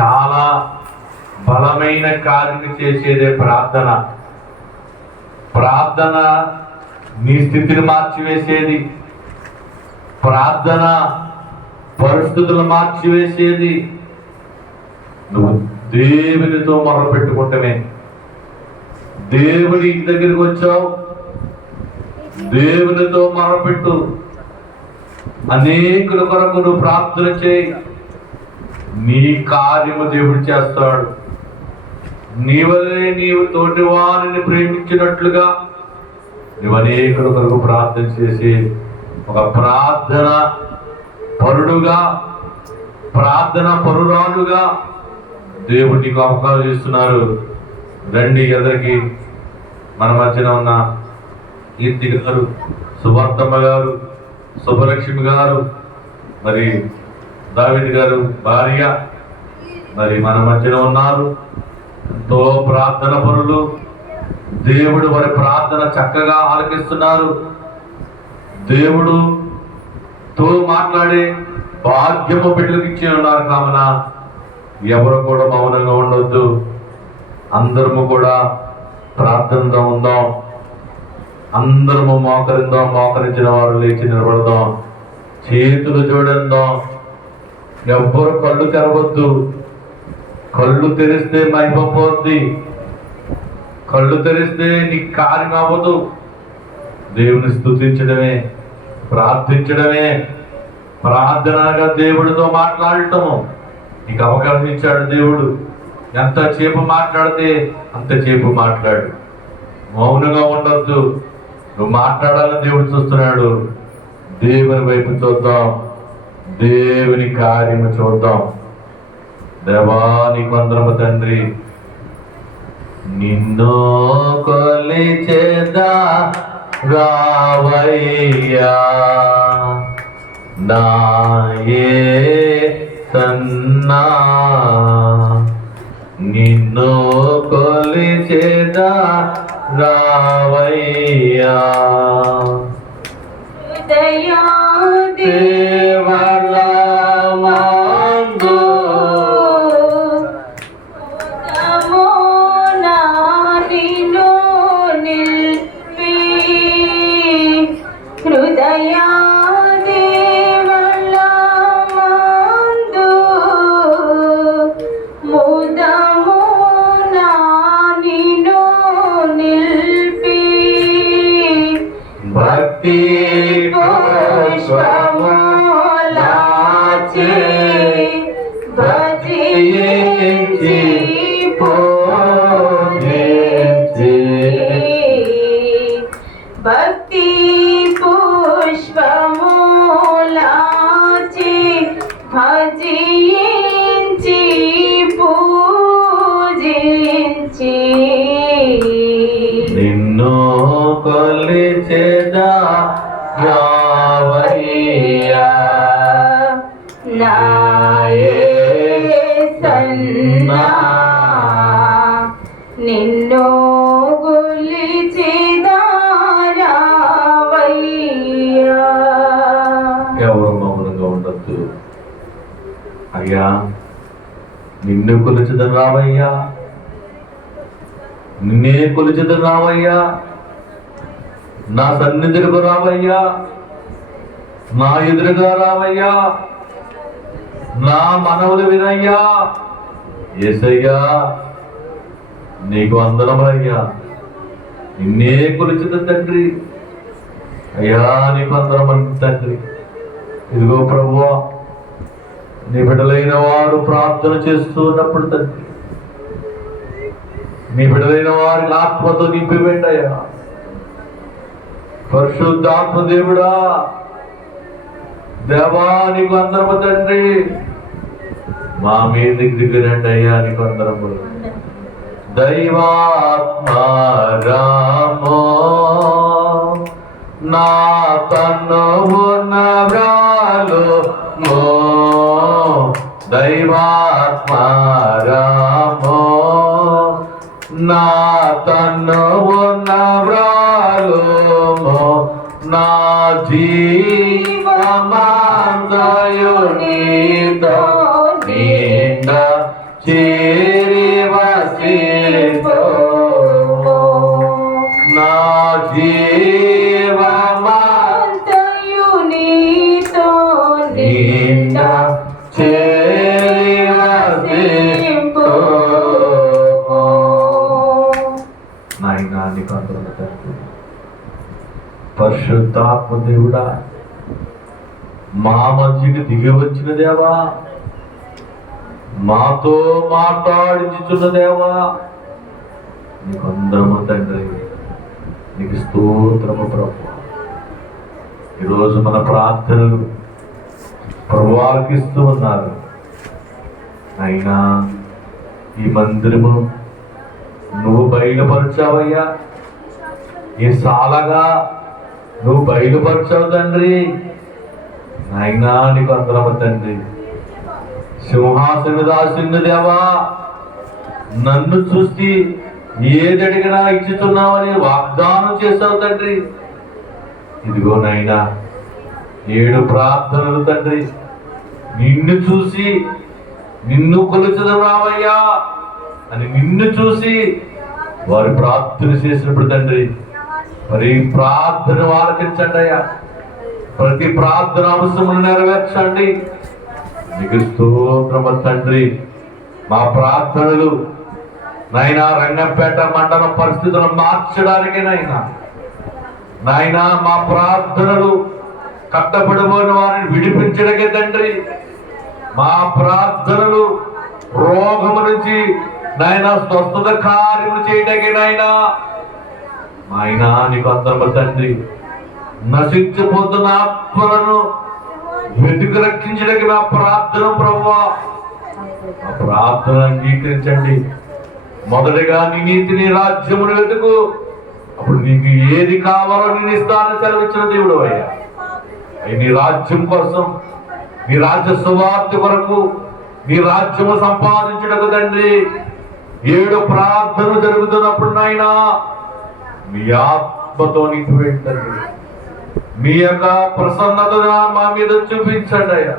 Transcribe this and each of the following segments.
చాలా బలమైన కార్యం చేసేదే ప్రార్థన. ప్రార్థన నీ స్థితిని మార్చివేసేది. ప్రార్థన పరిస్థితులు మార్చివేసేది. నువ్వు దేవునితో మొరపెట్టుకుంటమే. దేవుని దగ్గరికి వచ్చావు, దేవునితో మొరపెట్టు. అనేకుల కొరకు నువ్వు ప్రార్థన చేయి. నీ కార్యము దేవుడు చేస్తాడు. నీ వల్లే నీవు తోటి వారిని ప్రేమించినట్లుగా నువ్వు అనేకుల కొరకు ప్రార్థన చేసి ఒక ప్రార్థన పరుడుగా, ప్రార్థన పరురాలుగా దేవుడు నీకు అవకాశం ఇస్తున్నారు. రండి ఎదురికి. మన మధ్యన ఉన్న కీర్తి గారు, సువార్తమ్మ గారు, శుభలక్ష్మి గారు, మరి దావీదు గారు భార్య మరి మన మధ్యన ఉన్నారు. ఎంతో ప్రార్థన పరులు. దేవుడు వారి ప్రార్థన చక్కగా ఆలకిస్తున్నారు. దేవుడుతో మాట్లాడే భాగ్యము బిడ్డలకు ఇచ్చి ఉన్నారు. కావున ఎవరు కూడా మౌనంగా ఉండొద్దు. అందరము కూడా ప్రార్థనతో ఉందాం. అందరము మోకరిద్దాం. మోకరించిన వారు లేచి నిలబడదాం. చేతులు జోడిద్దాం. ఎవ్వరు కళ్ళు తెరవద్దు. కళ్ళు తెరిస్తే మైపోద్ది. కళ్ళు తెరిస్తే నీ కార్యం అవ్వదు. దేవుని స్తుతించడమే, ప్రార్థించడమే ప్రార్థనగా దేవుడితో మాట్లాడటము. నీకు అవకాశం ఇచ్చాడు దేవుడు. ఎంతసేపు మాట్లాడితే అంతసేపు మాట్లాడు. మౌనంగా ఉండొద్దు. నువ్వు మాట్లాడాలని దేవుడు చూస్తున్నాడు. దేవుని వైపు చూద్దాం. దేవుని కార్యము చూద్దాం. దేవా నీకు వందనము తండ్రి. నిన్ను కొలిచేదా రావయ్యా నా యేసన్నా. నిన్ను కొలిచేదా రావయ్యా దేవలమందు ఉదమునా నిన్ను నిలిపి హృదయా దేవలమందు ముదమునా నిన్ను నిలిపి భక్తి పుష్పములాచి భజించి పూజించి భక్తి పుష్పములాచి భజించి పూజించి నిన్ను కొలిచేదా రావయ్యా నా యేసన్నా. నిన్ను కొలిచేదా రావయ్యా. ఎవరు మౌనంగా ఉండొద్దు. అయ్యా నిన్ను కొలిచేదని రావయ్యా, నిన్నే కొలిచేదని రావయ్యా, నా సన్నిధికి రావయ్యా, నా ఎదురుగా రావయ్యా, నా మనవులు వినయ్యా. యేసయ్యా నీకు వందనములయ్యా. నిన్నే కొలిచిన తండ్రి. అయ్యా నీకు వందనములు తండ్రి. ఇదిగో ప్రభువా, నీ బిడ్డలైన వారు ప్రార్థన చేస్తున్నప్పుడు తండ్రి, నీ బిడ్డలైన వారి ఆత్మతో నింపివేండయ్యా. పరిశుద్ధాత్మ దేవుడా, దేవా నీకు అందరము తండ్రి. మా మీదకి దిగురండి అయ్యా. నీకు అందరము. దైవాత్మ రామో నా తనువు నవ్రాలు మో. దైవాత్మ రామో నా తనువు నవ్రాలు మో. నా జీవమందయు నీతో నిండ చేరి వసింపో నా జీవమా అంతయు నీతో నిండా చేరి వసింపో నాయనా నీకు అందరూ తండ్రి పరిశుద్ధాత్మ దేవుడా మా మధ్యకి దిగి వచ్చిన దేవా మాతో మాట్లాడించుచున్న దేవా నీకు అందరము తండ్రి నీకు స్తోత్రము ప్రభు ఈరోజు మన ప్రార్థనలు ప్రభువారికి ఇస్తూ ఉన్నారు అయినా ఈ మందిరము నువ్వు బయలుపరిచావయ్యా ఈ సాలగా నువ్వు బయలుపరిచావు తండ్రి అయినా నీకు అందరము తండ్రి సింహాసనదాసుని దేవా నన్ను చూసి ఏది అడిగినా ఇచ్చుతున్నావని వాగ్దానం చేశావు తండ్రి ఇదిగో నాయనా 7 ప్రార్థనలు తండ్రి నిన్ను చూసి నిన్ను కొలుచుదాం రావయ్యా అని నిన్ను చూసి వారి ప్రార్థన చేసినప్పుడు తండ్రి మరి ప్రార్థన ఆలకించండి అయ్యా ప్రతి ప్రార్థన అవసరమును నెరవేర్చండి నీకు స్తోత్రము తండ్రి మా ప్రార్థనలు నాయనా రంగంపేట మండల పరిస్థితులను మార్చడానికి నాయనా మా ప్రార్థనలు కట్టబడిపోయిన వారిని విడిపించడకే తండ్రి మా ప్రార్థనలు రోగము నుంచి నాయనా స్వస్థత కార్యము చేయడానికి నాయనా నీకు అందరము తండ్రి నశించిపోతున్న ఆత్మలను వెతుకు రక్షించడానికి నా ప్రార్థన ప్రభువా ఆ ప్రార్థన అంగీకరించండి మొదటిగా నీ నీతిని రాజ్యమును వెతుకు అప్పుడు నీకు ఏది కావాలో నేను ఇస్తానని సెలవిచ్చిన దేవుడు అయ్యా నీ రాజ్యం కోసం నీ రాజ్య సువార్త కొరకు నీ రాజ్యము సంపాదించడకు తండ్రి 7 ప్రార్థనలు జరుగుతున్నప్పుడు నాయనా మీ ఆత్మతో నీకు తండ్రి మీ యొక్క ప్రసన్నత మా మీద చూపించండి అయ్యా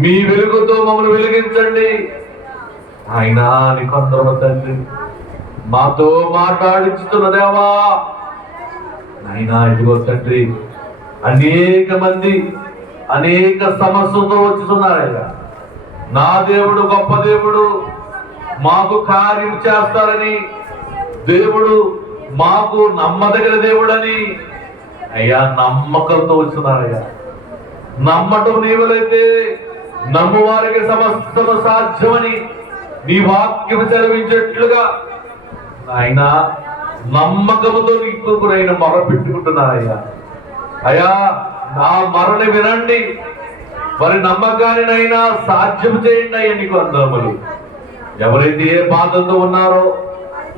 మీ వెలుగుతో మమ్మల్ని వెలిగించండి అయినా నీకు అందరూ తండ్రి మాతో మాట్లాడించుతున్న దేవా అయినా ఇదిగో తండ్రి అనేక మంది అనేక సమస్యలతో వచ్చుతున్నారయ్యా నా దేవుడు గొప్ప దేవుడు మాకు కార్యం చేస్తారని దేవుడు మాకు నమ్మదగిన దేవుడని అయ్యా నమ్మకంతో వచ్చినారయ్యా నమ్మటం నీవులైతే నమ్మువారికి సమస్తము సాధ్యమని నీ వాక్యం సెలవించేట్లుగా ఆయన నమ్మకముతో నీకు ఆయన మొరపెట్టుకుంటున్నారయ్యా అయ్యా నా మరణ వినండి మరి నమ్మకానినైనా సాధ్యం చేయండి అయ్యా నీకు అందరములు ఎవరైతే ఏ బాధతో ఉన్నారో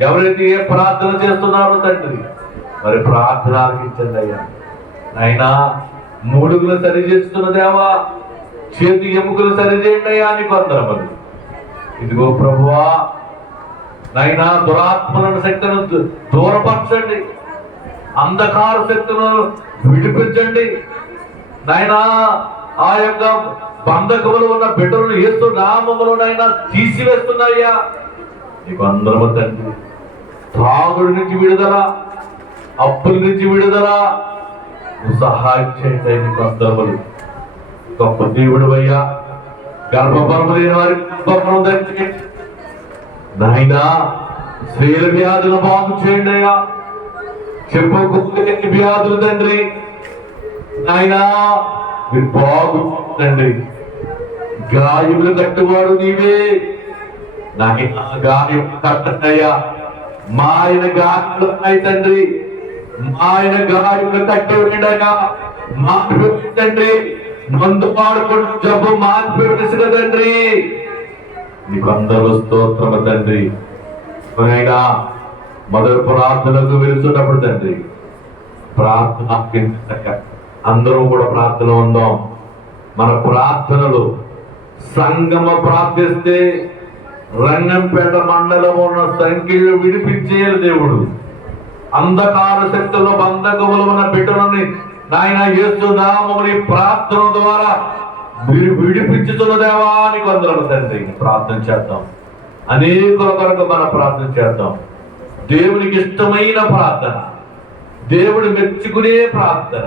ఎవరైతే ఏ ప్రార్థన చేస్తున్నారో తండ్రి మరి ప్రార్థన ఆలకించండి అయ్యా అయినా మూడుగులు సరి చేస్తున్న దేవా చేతి ఎముకలు సరిచేయండి అయ్యా నీకు అందరములు ఇదిగో ప్రభువా నైనా దురాత్మలను శక్తులను దూరపరచండి అంధకార శక్తులను విడిపించండి నాయనా ఆ యొక్క బంధకములు ఉన్న బిడ్డలను యేసు నామములోనైనా తీసివేస్తున్నాయ్యా నీకు అందరము తండ్రి తాగుడు నుంచి విడుదల అప్పుల నుంచి విడుదల సహాయం చేయండి నీకు అందరములు గొప్ప దేవుడు అయ్యా గర్భఫలము లేని వారికి గర్భఫలం ధరించి నాయనా స్త్రీల వ్యాధులు బాగు చేయండి అయ్యా చెప్పుకోలేని వ్యాధులు తండ్రి నాయనా మీరు బాగుందండి గాయములు కట్టువాడు నీవే నాయనా గాయం కట్టయ్యా మా ఆయన గాయములు ఉన్నాయి తండ్రి మా ఆయన గాయములు కట్టి ఉండగా తండ్రి మందు పాడుకుంటూ జబ్బు మానిపోయి తండ్రి నీకు అందరూ స్తోత్రము తండ్రి అయినా మొదటి ప్రార్థనకు వెళ్తున్నప్పుడు తండ్రి ప్రార్థన అందరూ కూడా ప్రార్థన ఉందాం మన ప్రార్థనలు సంగమ ప్రార్థిస్తే రంగంపేట మండలం ఉన్న సంఖ్యలు విడిపించేయాలి దేవుడు అంధకార శక్తుల్లో బంధకములు ఉన్న బిడ్డలని నాయన యేసు నామముని ప్రార్థన ద్వారా మీరు విడిపించుతున్న దేవా నీకు అందరూ తండ్రి ప్రార్థన చేద్దాం. అనేకుల కొరకు మనం ప్రార్థన చేద్దాం. దేవునికి ఇష్టమైన ప్రార్థన, దేవుడు మెచ్చుకునే ప్రార్థన,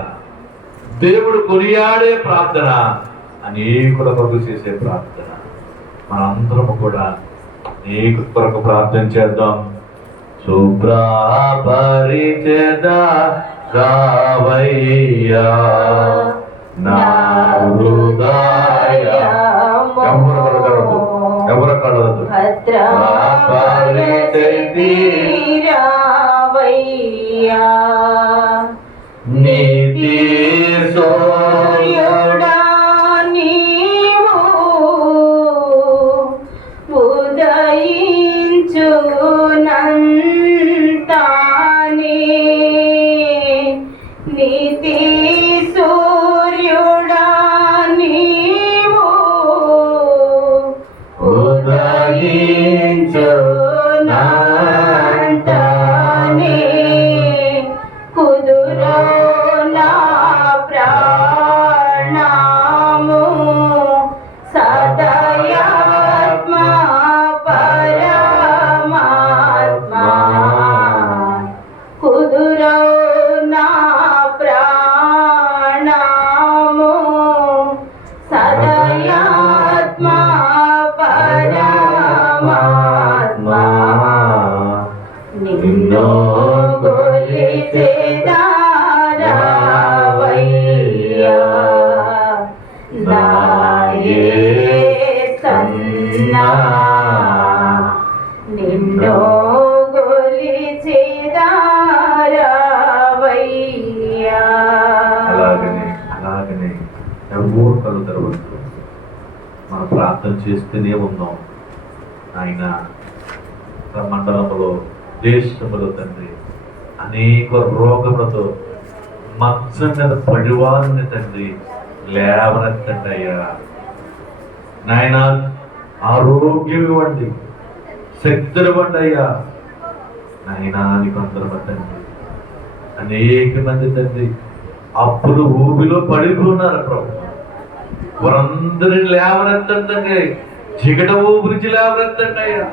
దేవుడు కొనియాడే ప్రార్థన, అనేకుల కొరకు చేసే ప్రార్థన. మనందరం కూడా అనేక కొరకు ప్రార్థన చేద్దాం. శుభ్రపరిచేద రావయ్యా నా హృదయ. ఎవరు కలదు రావయ్యా నీతి సూర్యుడా నీవు ఉదయించునంతానే నీతి సూర్యుడా నీవు ఉదయించునంతానే కుదురో నా ప్రాణము సదయాత్మ పరమాత్మా కుదురో నా ప్రాణము సదయాత్మ పరమాత్మా నిన్నో కొలిచేదా రావయ్యా నా యేసన్నా నిన్నో కొలిచేదా రావయ్యా. అలాగనే ఎవరు కళ్ళు తెరవద్దు. మనం ప్రార్థన చేస్తూనే ఉన్నాం. ఆయన మండలంలో, దేశంలో తండ్రి అనేక రోగములతో మంచం మీద పడివారిని తండ్రి లేవనెత్తండి అయ్యా. నాయన ఆరోగ్యం ఇవ్వండి, శక్తులు ఇవ్వండి అయ్యా. నాయన నీకు అందరం తండ్రి అనేక మంది తండ్రి అప్పులు ఊబిలో పడిపోన్నారు ప్రభు. వారందరిని లేవనెత్తండి, చిగట ఊపిరిచి లేవనెత్తండి అయ్యా.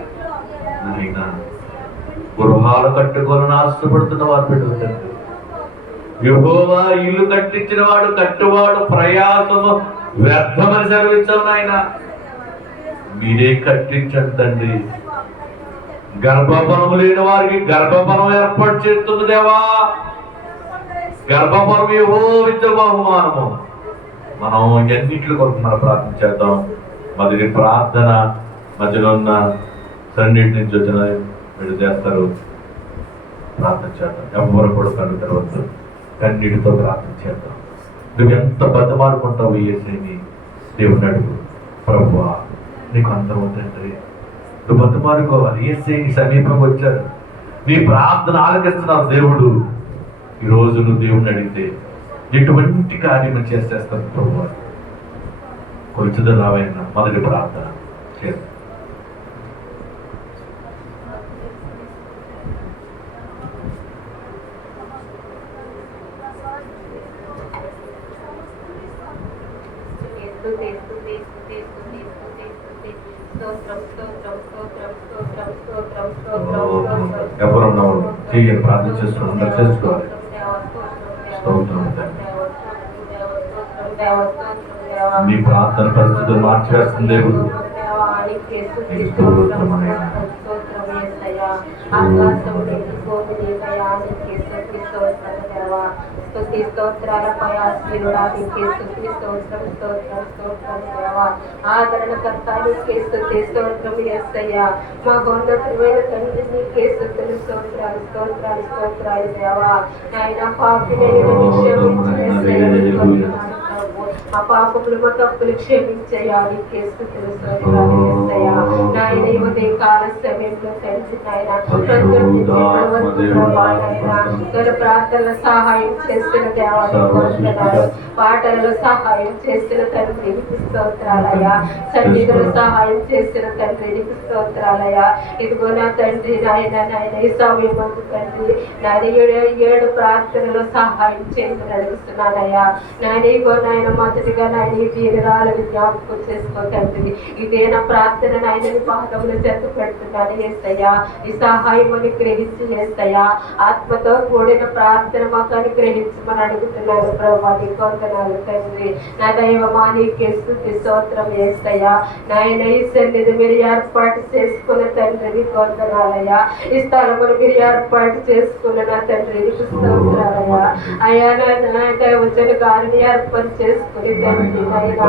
నాయన గృహాలు కట్టుకోవాలని ఆశపడుతున్న వారు పెట్టుకుంటారు. యెహోవా ఇల్లు కట్టించిన వాడు కట్టువాడు ప్రయాసము వ్యర్థమని సెలవిచ్చావు నాయన. మీరే కట్టించండి తండ్రి. గర్భఫలము లేని వారికి గర్భఫలం ఏర్పాటు చేస్తుంది దేవా. గర్భఫలం యెహోవా బహుమానము. మనం ఎన్నింటి కొరకు మనం ప్రార్థన చేద్దాం. మొదటి ప్రార్థన మధ్యలో ఉన్న సన్నిటి నుంచి వచ్చిన వీళ్ళు చేస్తారు. ప్రార్థన చేద్దాం. ఎవరు కూడా కళ్ళు తెరవద్దు, కన్నీటితో ప్రార్థన చేద్దాం. నువ్వు ఎంత బతమాడుకుంటావు యేసుని దేవుని అడుగు. ప్రభువా నీకు అందరూ తండ్రి, నువ్వు బతమాడుకోవాలి. యేసుని సమీపం వచ్చారు, నీ ప్రార్థన ఆలకిస్తున్నారు దేవుడు. ఈరోజు నువ్వు దేవుని అడిగితే ఎటువంటి కార్యం చేసేస్తాను ప్రభువా. కొంచెం రావైనా మొదటి ప్రార్థన చేద్దాం. ఎవరున్నావు చేయండి, ప్రార్థన చేస్తున్నాం, చేసుకోవాలి. మీ ప్రార్థన పరిస్థితులు మార్చివేస్తుంది దేవుడు. మా గొంతుమైన తండ్రి నీకే స్తుతులు, స్తోత్రాలు స్తోత్రాలు స్తోత్రాలు దేవా. ఆయన పాపినైన ఆ పాపములు మా తప్పులు క్షమించయ్యా. నీకే స్తుతులు స్తోత్రాలు యేసయ్యా. నాయన ఉదయ కాల సమయంలో తండ్రి తండ్రి నాయన ప్రొద్దున నుంచి ఇప్పటి వరకు ప్రభా నాయన తన ప్రార్థనలో సహాయం చేస్తున్న దేవాన్ని కోరుతున్నాను. పాటలలో సహాయం చేసిన తండ్రి నీకు స్తోత్రాలయ్యా. సన్నిధిలో సహాయం చేసిన తండ్రి నీకు స్తోత్రాలయ్యా. ఇదిగో నా తండ్రి నాయన నాయన ఈ సమయం తండ్రి నాయన ఏడు ప్రార్థనలో సహాయం చేయమని అడుగుతున్నానయ్యా. నాయన ఇగో నాయన మొదటిగా నాయన ఈ వీరాలను జ్ఞాపకం చేసుకో తండ్రి. ఇదే నా ప్రార్థన నాయన పాదములు చెత్త పెడుతున్నాను ఏసయ్యా. ఈ సహాయం అని గ్రహించి ఏసయ్యా. ఆత్మతో కూడిన ప్రార్థన మాకు అనుగ్రహించమని అడుగుతున్నాను ప్రభా. నీ కొందనాలు తండ్రి. నా దైవమా నీకే స్తుతి స్తోత్రం ఏసయ్యా. నాయన ఈ సన్నిధి మీరు ఏర్పాటు చేసుకున్న తండ్రి నీ కొందనాలయ్యా. ఈ స్థలమును మీరు ఏర్పాటు చేసుకున్న నా తండ్రి నీకు స్తోత్రాలయ్యా. అయ్యా నా దైవజన గారిని ఏర్పాటు చేసుకుని తండ్రి నాయన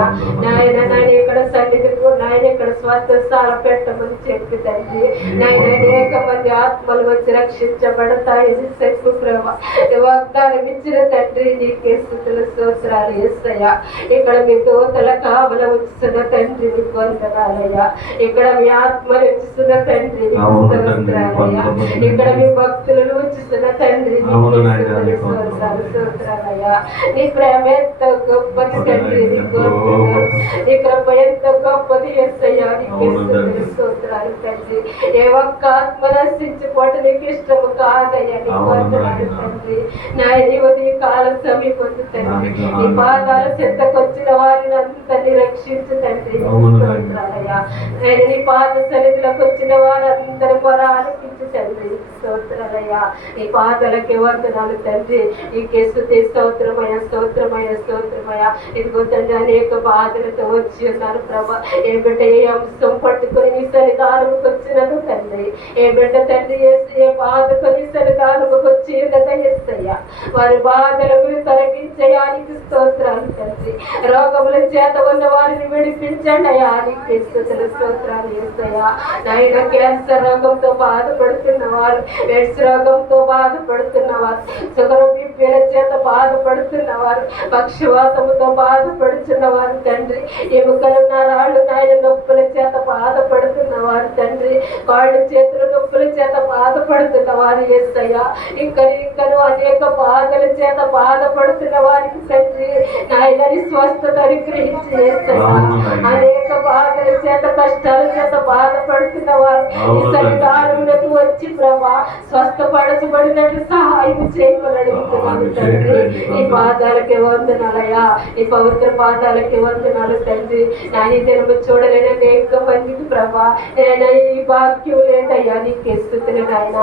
నాయన నాయన ఇక్కడ సన్నిధికు నాయన ఇక్కడ స్వస్థస్థాల పెట్టమని చెప్పి తండ్రి నాయన అనేక మంది ఆత్మలు వచ్చి రక్షించబడతాయని చెప్పు ప్రభా. వాగ్దానం ఇచ్చిన తండ్రి నీకే స్తుతులు స్తోత్రాలు యేసయ్యా. ఇక్కడ మీ దూతల కావల ఉంచుతున్న తండ్రి నీకు వందనాలయ్యా. ఇక్కడ మీ ఆత్మలు ఉంచుతున్న తండ్రి నీకు స్తోత్రాలయ్యా. ఇక్కడ మీ భక్తులను ఉంచుతున్న తండ్రి నీకు స్తోత్రాలు స్తోత్రాలయ్యా. నీ ప్రేమ ఎంతో గొప్పది తండ్రి నీకు వందనాలు. నీ కృప ఎంతో గొప్పది యేసయ్యా. నీకే స్తుతులు స్తోత్రాలు తండ్రి. ఏ ఒక్క ఆత్మ నశించిపోవటం నీకు ఇష్టము కాదయ్యా. నీకు వందనాలు తండ్రి. నాయన ఈ కాలం సమీపొందు తండ్రి. నీ పాదాల చెత్తకొచ్చిన వారిని అంతని రక్షించు తండ్రి. స్తోత్రాలయ్యా. ఆయన నీ పాద సన్నిధిలోకి వచ్చిన వారందరి మొర ఆలకించు తండ్రి. స్తోత్రాలయ్యా. నీ పాదాలకి వందనాలు తండ్రి. నీకే స్తుతి స్తోత్రమయ స్తోత్రమయ స్తోత్రమయ. ఇదిగో తండ్రి అనేక బాధలతో వచ్చి ఉన్నారు ప్రభా. ఏ బిడ్డ ఏ అంశం పట్టుకొని నీ సన్నిధానముకు వచ్చినను తండ్రి. ఏ బిడ్డ తండ్రి ఏ బాధతో నీ సన్నిధానముకు వచ్చి ఉన్నదా యేసయ్యా. వారి బాధలను తొలగించడానికి స్తోత్రాలు తండ్రి. రోగముల చేత ఉన్న వారిని విడిపించండి అయ్యా. నీకే స్తుతులు స్తోత్రాలు యేసయ్యా. నాయన క్యాన్సర్ రోగంతో బాధపడుతున్న వారు, ఎయిడ్స్ రోగంతో బాధపడుతున్న వారు, షుగర్ బీపీల చేత బాధపడుతున్న వారు, పక్షవాతముతో బాధపడుతున్న వారు తండ్రి. ఎముకలు నరాళ్ళు నాయన నొప్పుల చేత బాధపడుతున్న వారు తండ్రి. కాళ్ళు చేతుల నొప్పుల చేత బాధపడుతున్న వారు యేసయ్యా. ఇంకను అనేక బాధల చేత బాధపడుతున్న వారికి తండ్రి నాయనని స్వస్థత అనుగ్రహించి యేసయ్యా. అనేక బాధల చేత కష్టాల చేత బాధపడుతున్న వారు ఈ సన్నిధానంలోకి వచ్చి ప్రభా స్వస్థపరచబడినట్లు సహాయం చేయమని అడుగుతున్నాను తండ్రి. ఈ పాదాలకి వందనాలయ్యా. ఈ పవిత్ర పాదాలకి వందనాలు తండ్రి. నాని దినము చూడలేని అనేక మందికి ప్రభా నేను ఈ భాగ్యం లేదయ్యా. నీకే స్తుతులు నాయన.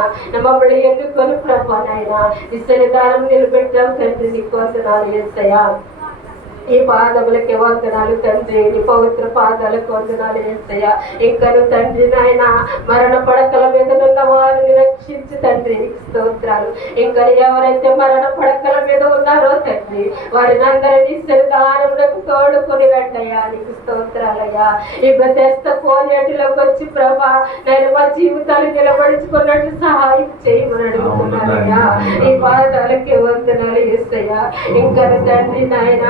మమ్మల్ని ఎన్నుకొని ప్రభా నాయన ఈ సన్నిధానం నిలబెట్టావు తండ్రి. నీకు వందనాలు యేసయ్యా. ఈ పాదములకి వందనాలు తండ్రి. నీ పవిత్ర పాదాలకు వందనాలు యేసయ్యా. ఇంకను తండ్రి నాయన మరణ పడకల మీద ఉన్న వారిని రక్షించి తండ్రి నీకు స్తోత్రాలు. ఇంకా ఎవరైతే మరణ పడకల మీద ఉన్నారో తండ్రి వారిని అందరినీ సన్నిధానములకు తోడుకొని రండయ్యా. నీకు స్తోత్రాలయ్యా. ఈ బెతెస్త కోనేటిలోకి వచ్చి ప్రభా నేను మా జీవితాలు నిలబడించుకున్నట్టు సహాయం చేయమని అడుగుతున్నానయ్యా. ఈ పాదాలకి వందనాలు యేసయ్యా. ఇంకా తండ్రి నాయన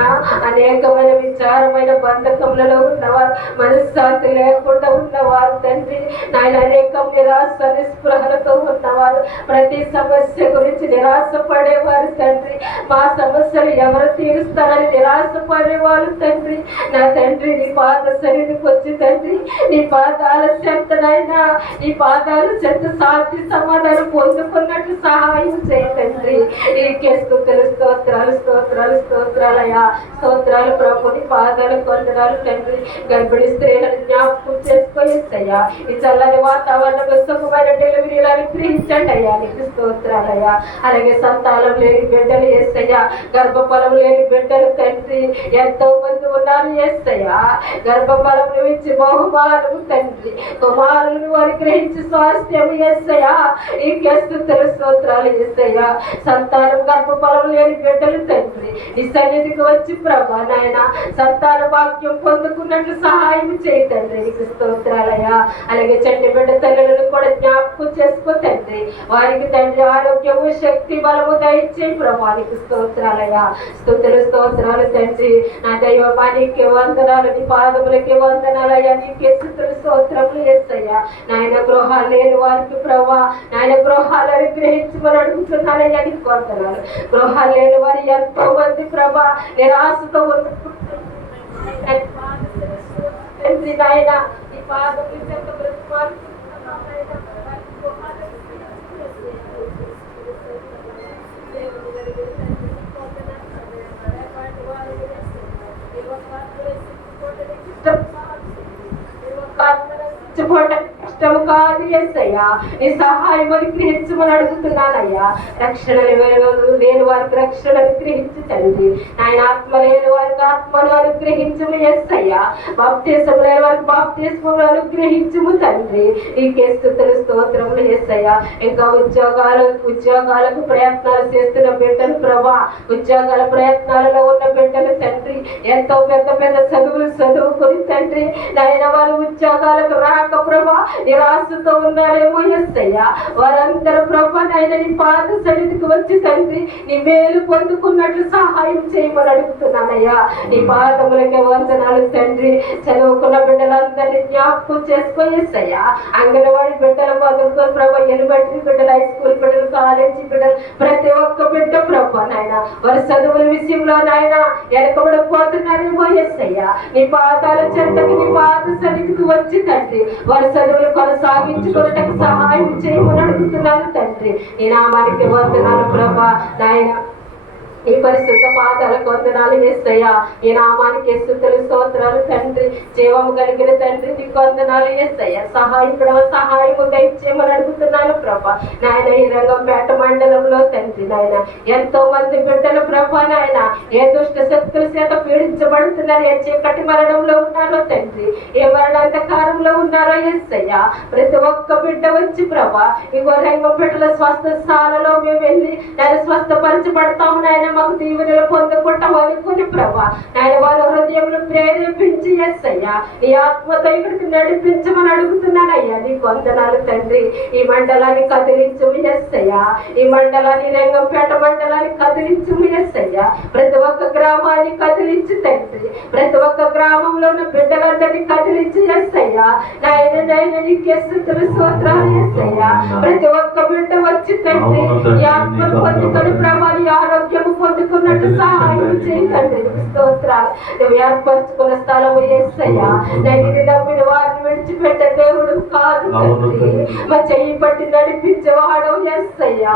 అనేకమైన విచారమైన బంధకములలో ఉన్నవారు, మనశ్శాంతి లేకుండా ఉన్నవారు తండ్రి నాయన అనేక నిరాశ నిస్పృహలతో ఉన్నవారు, ప్రతి సమస్య గురించి నిరాశ పడేవారు తండ్రి. మా సమస్యలు ఎవరు తీరుస్తారని నిరాశ పడేవారు తండ్రి. నా తండ్రి నీ పాద సన్నిధికి వచ్చి తండ్రి నీ పాదాల చెంతనైనా నీ పాదాల చెంత శాంతి సమాధానం పొందుకున్నట్టు సహాయం చేయ తండ్రి. నీకే స్తుతులు స్తోత్రాలు స్తోత్రాలు స్తోత్రాలయ్యా. స్తోత్రాలు ప్రభుని పాదాలకు వందనాలు తండ్రి. గర్భిణీ స్త్రీలను జ్ఞాపకం చేసుకోయ్యా. ఈ చల్లని వాతావరణంలో సుఖమైన డెలివరీలు అనుగ్రహించండి అయ్యా. నీకు స్తోత్రాలయ్యా. అలాగే సంతానం లేని బిడ్డలు యేసయ్యా. గర్భఫలం లేని బిడ్డలు తండ్రి ఎంతో మంది ఉన్నారు యేసయ్యా. గర్భఫలం ఇచ్చి బహుమానము తండ్రి కుమారులను అనుగ్రహించి స్వాస్థ్యం యేసయ్యా. నీకే స్తుతులు స్తోత్రాలు యేసయ్యా. సంతానం గర్భఫలం లేని బిడ్డలు తండ్రి నీ సన్నిధికి వచ్చి ప్రభా నాయన సంతాన భాగ్యం పొందుకున్నట్లు సహాయం చేయి తండ్రి. నీకు స్తోత్రాలయ్యా. అలాగే చంటి బిడ్డ తల్లులను కూడా జ్ఞాపకం చేసుకో తండ్రి. తండ్రి. వారికి తండ్రి ఆరోగ్యము, శక్తి, బలము దయచేయి ప్రభా. నీకు స్తోత్రాలయ్యా. స్తుతులు స్తోత్రాలు తండ్రి. నా దైవమా నీకే వందనాలు, నీ పాదములకే వందనాలయ్యా. నీకే స్తుతులు స్తోత్రములు యేసయ్యా. నాయన గృహాలు లేని వారికి ప్రభా, నాయన గృహాలు అనుగ్రహించమని అడుగుతున్నానయ్యా. నీకు వందనాలు. గృహాలు లేని వారు ఎంతో మంది ప్రభా నిరాశతో తండ్రి నాయన నీ పాదముల చెంత బ్రతుకువారుతున్నాం నాయన. వారికి గృహాలు ఇష్టము కాదు యేసయ్యా. నీ సహాయం అనుగ్రహించమని అడుగుతున్నానయ్యా. రక్షణ లేని వారికి రక్షణ అనుగ్రహించు తండ్రి. ఆయన ఆత్మ లేని వారికి ఆత్మను అనుగ్రహించము యేసయ్యా. బాప్తిసం లేని వారికి బాప్తిస్మమును అనుగ్రహించము తండ్రి. నీకే స్తుతులు స్తోత్రములు యేసయ్యా. ఇంకా ఉద్యోగాలకు ప్రయత్నాలు చేస్తున్న బిడ్డలు ప్రభా, ఉద్యోగాల ప్రయత్నాలలో ఉన్న బిడ్డలు తండ్రి ఎంతో పెద్ద పెద్ద చదువులు చదువుకొని తండ్రి నాయన వారు ఉద్యోగాలకు రాక ప్రభా నిరాశతో ఉన్నారేమో యేసయ్యా. వారందరూ ప్రభా నాయన నీ పాద సన్నిధికి వచ్చి తండ్రి నీ మేలు పొందుకున్నట్లు సహాయం చేయమని అడుగుతున్నానయ్యా. నీ పాదములకే వందనాలు తండ్రి. చదువుకున్న బిడ్డలందరినీ జ్ఞాపకం చేసుకో యేసయ్యా. అంగన్వాడీ బిడ్డలు మొదలుకొని ప్రభా, ఎలిమెంటరీ బిడ్డలు, హై స్కూల్ బిడ్డలు, కాలేజీ బిడ్డలు, ప్రతి ఒక్క బిడ్డ ప్రభా నాయన వారి చదువుల విషయంలో నాయన వెనకబడిపోతున్నారేమో యేసయ్యా. నీ పాదాల చెంతకి నీ పాద సన్నిధికి వచ్చి తండ్రి వారి చదువులు కొనసాగించుకున్నట్టు సహాయం చేయమని అడుగుతున్నాను తండ్రి. నీ నామానికి వందనాలు ప్రభా నాయన. ఈ పరిశుద్ధ పాదాలకు వందనాలు యేసయ్యా. ఈ నామానికి స్తుతులు స్తోత్రాలు తండ్రి. జీవము కలిగిన తండ్రి నీకు వందనాలు యేసయ్యా. సహాయము దయచేయమని అడుగుతున్నాను ప్రభా నాయన. ఈ రంగంపేట మండలంలో తండ్రి నాయన ఎంతో మంది బిడ్డలు ప్రభా నాయన ఏ దుష్ట శక్తుల చేత పీడించబడుతున్నారు, ఏ చీకటి మరణంలో ఉన్నారో తండ్రి, ఏ మరణాంధకారంలో ఉన్నారో యేసయ్యా. ప్రతి ఒక్క బిడ్డ వచ్చి ప్రభా ఇంకో రంగంపేటల స్వస్థశాలలో మేము వెళ్ళి నేను స్వస్థపరచబడతాము నాయన. మాకు దీవెనలు పొందుకుంటాం అనుకుని ప్రభా నాయన వారి హృదయంలో ప్రేరేపించి యేసయ్యా నీ ఆత్మతో ఇక్కడికి నడిపించమని అడుగుతున్నానయ్యా. నీకు వందనాలు తండ్రి. ఈ మండలాన్ని కదిలించు యేసయ్యా. ఈ మండలాన్ని రంగంపేట మండలాన్ని కదిలించు యేసయ్యా. ప్రతి ఒక్క గ్రామాన్ని కదిలించి తండ్రి. ప్రతి ఒక్క గ్రామంలో ఉన్న బిడ్డలందరినీ కదిలించి యేసయ్యా. నాయన నాయన నీకే స్తుతులు స్తోత్రాలు యేసయ్యా. ప్రతి ఒక్క బిడ్డ వచ్చి తండ్రి ఈ ఆత్మను పొందుకొని ప్రభా నీ ఆరోగ్యము పొందుకున్నట్టు సహాయం చేయండి. స్తోత్రాలు. నువ్వు ఏర్పరచుకున్న స్థలము యేసయ్యా. నేను నమ్మిన వారిని విడిచిపెట్టే దేవుడు కాదు తండ్రి. మా చెయ్యి పట్టి నడిపించేవాడు యేసయ్యా.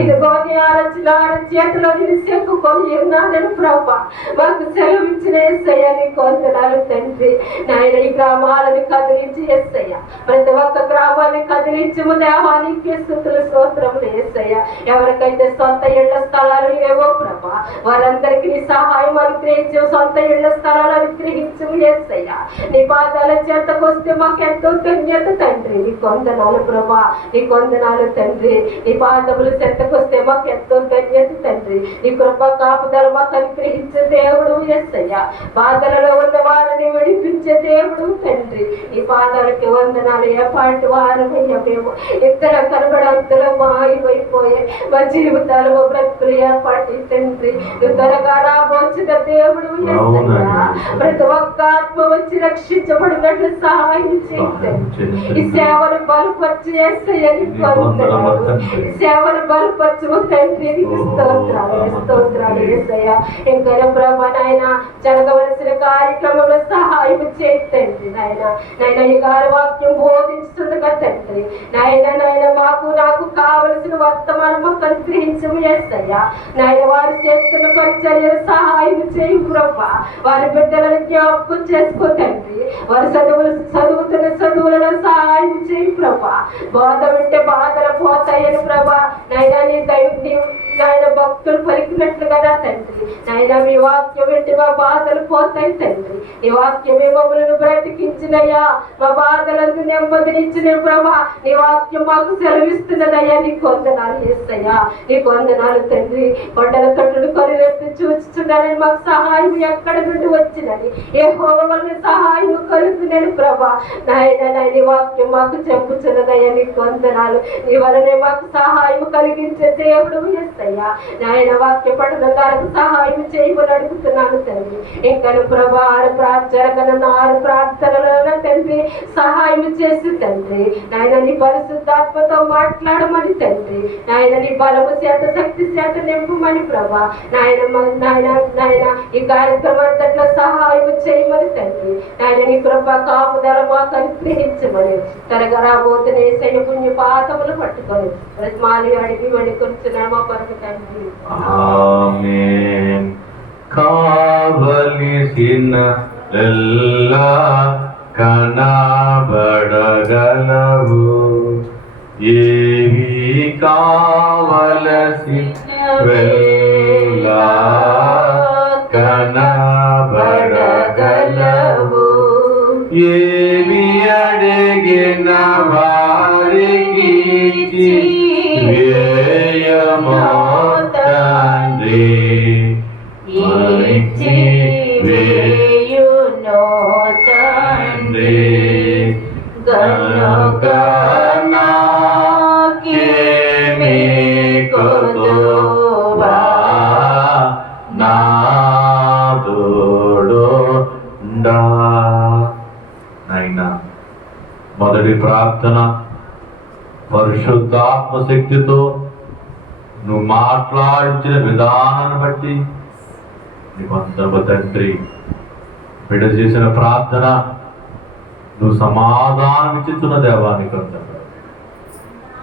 ఇదిగో నీ ఆరచిన చేతిలో నేను చెక్కుకొని ఉన్నాను ప్రభా. మాకు సెలవిచ్చిన యేసయ్యా నీకు వందనాలు తండ్రి. నాయన ఈ గ్రామాలను కదిలించి యేసయ్యా. ప్రతి ఒక్క గ్రామాన్ని కదిలించము దేవా. నీకే స్తుతులు స్తోత్రములు యేసయ్యా. ఎవరికైతే సొంత ఇళ్ల స్థలాలు లేవో ప్రభా వారందరికీ నీ సహాయం అనుగ్రహించు. సొంత ఇళ్ల స్థలాలు అనుగ్రహించు యేసయ్యా. నీ పాదాల చేతకు వస్తే మాకెంతో ధన్యత తండ్రి. నీకు వందనాలు ప్రభా. నీకు వందనాలు తండ్రి. నీ పాదముల చెంతకు వస్తే మాకెంతో ధన్యత తండ్రి. నీ కృప కాపుదల మాకు అనుగ్రహించే దేవుడు యేసయ్యా. బాధలలో ఉన్న వారిని విడిపించే దేవుడు తండ్రి. నీ పాదాలకి వందనాలు. ఏ పాటి వారమయ్యా మేము ఇద్దరు కనబడంతలో మాయమైపోయే మా జీవితాలు మా బ్రతుకులు ఏర్పాటి తండ్రి. నువ్వు త్వరగా రాబోచిన దేవుడు యేసయ్యా. ప్రతి ఒక్క ఆత్మ వచ్చి రక్షించబడినట్లు సహాయం చేయండి. ఈ సేవను బలపరచు యేసయ్యా. నీకు వందనాలు. ఈ సేవను బలపరచు తండ్రి. నీకు స్తోత్రాలు స్తోత్రాలు యేసయ్యా. ఇంకా ప్రభా నాయన జరగవలసిన కార్యక్రమంలో సహాయం చేయండి నాయన. నాయన ఈ గారి వాక్యం బోధిస్తుండగా తండ్రి నాయన నాయన మాకు నాకు కావలసిన వర్తమానం మాకు అనుగ్రహించము యేసయ్యా. నాయన వారు చేస్తున్న పరిచర్యలు సహాయం చేయి ప్రభా. వారి బిడ్డలను జ్ఞాపకం చేసుకో తండ్రి. వారు చదువుతున్న చదువులలో సహాయం చేయి ప్రభా. బాధ వింటే బాధలు పోతాయని ప్రభా నాయన నీ దైవ నాయన భక్తులు పలికినట్లు కదా తండ్రి. నాయన మీ వాక్యం వింటే మా బాధలు పోతాయి తండ్రి. నీ వాక్యమే మమ్మల్ని బ్రతికించినయ్యా. మా బాధలకు నెమ్మదినిచ్చిన ప్రభా నీ వాక్యం మాకు సెలవిస్తున్నదయ్యా. నీకు వందనాలు యేసయ్యా. నీకు వందనాలు తండ్రి. కొండల తట్టుడు కొరివెత్తి చూస్తున్నానని మాకు సహాయం ఎక్కడ నుండి వచ్చినని యెహోవా వలన సహాయం కలుగునని ప్రభా నాయన. నాయన వాక్యం మాకు చెప్పుచున్నదయ్యా నీకు వందనాలు. నీ వలనే మాకు సహాయం కలిగించే దేవుడు యేసయ్యా. నాయన వాక్య పఠన ద్వారా సహాయం చేయమని అడుగుతున్నాను తండ్రి. ఇంకను ప్రభా 6 ప్రార్థనలను తండ్రి సహాయం చేసి తండ్రి నాయన నీ పరిశుద్ధాత్మతో మాట్లాడమని తండ్రి నాయన నీ బలము చేత శక్తి చేత నింపమని ప్రభా నాయన ఈ కార్యక్రమం అంతట్లో సహాయం చేయమని తండ్రి నాయన నీ కృప కాపుదల మాకు అనుగ్రహించమని త్వరగా రాబోతున్న యేసయ్య పుణ్య పాదములు పట్టుకొని బ్రతిమాలి అడిగి వేడుకొంచున్నాము మా కొరకు తండ్రి. ఆమేన్. కావలసిన ఎల్లా కనబడగలవు, ఏవి కావలసినవెల్లా కనబడగలవు, ఏవి అడిగిన వారికి వ్యయమో తండ్రి ఇచ్చి వేయునో తండ్రి గనుక నాకేమి కొదువా నా తోడుండా. నాయనా మొదటి ప్రార్థన పరిశుద్ధాత్మ శక్తితో నువ్వు మాట్లాడించిన విధానాన్ని బట్టి నీకు వందనము తండ్రి. బిడ్డ చేసిన ప్రార్థన నువ్వు సమాధానం ఇచ్చుతున్న దేవానికి వందనము.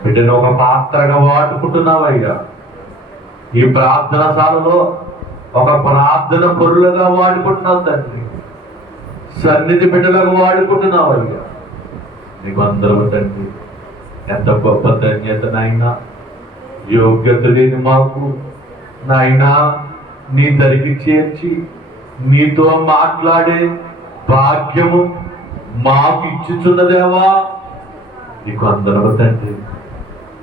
బిడ్డను ఒక పాత్రగా వాడుకుంటున్నావయ్యా. ఈ ప్రార్థన శాలలో ఒక ప్రార్థన పొరులుగా వాడుకుంటున్నావు తండ్రి. సన్నిధి బిడ్డలకు వాడుకుంటున్నావయ్యా. నీకు వందనము తండ్రి. ఎంత గొప్ప ధన్యత నాయనా. యోగ్యత లేని మాకు నాయనా నీ దరికి చేర్చి నీతో మాట్లాడే భాగ్యము మాకు ఇచ్చుచున్న దేవా నీకు వందనము తండ్రి.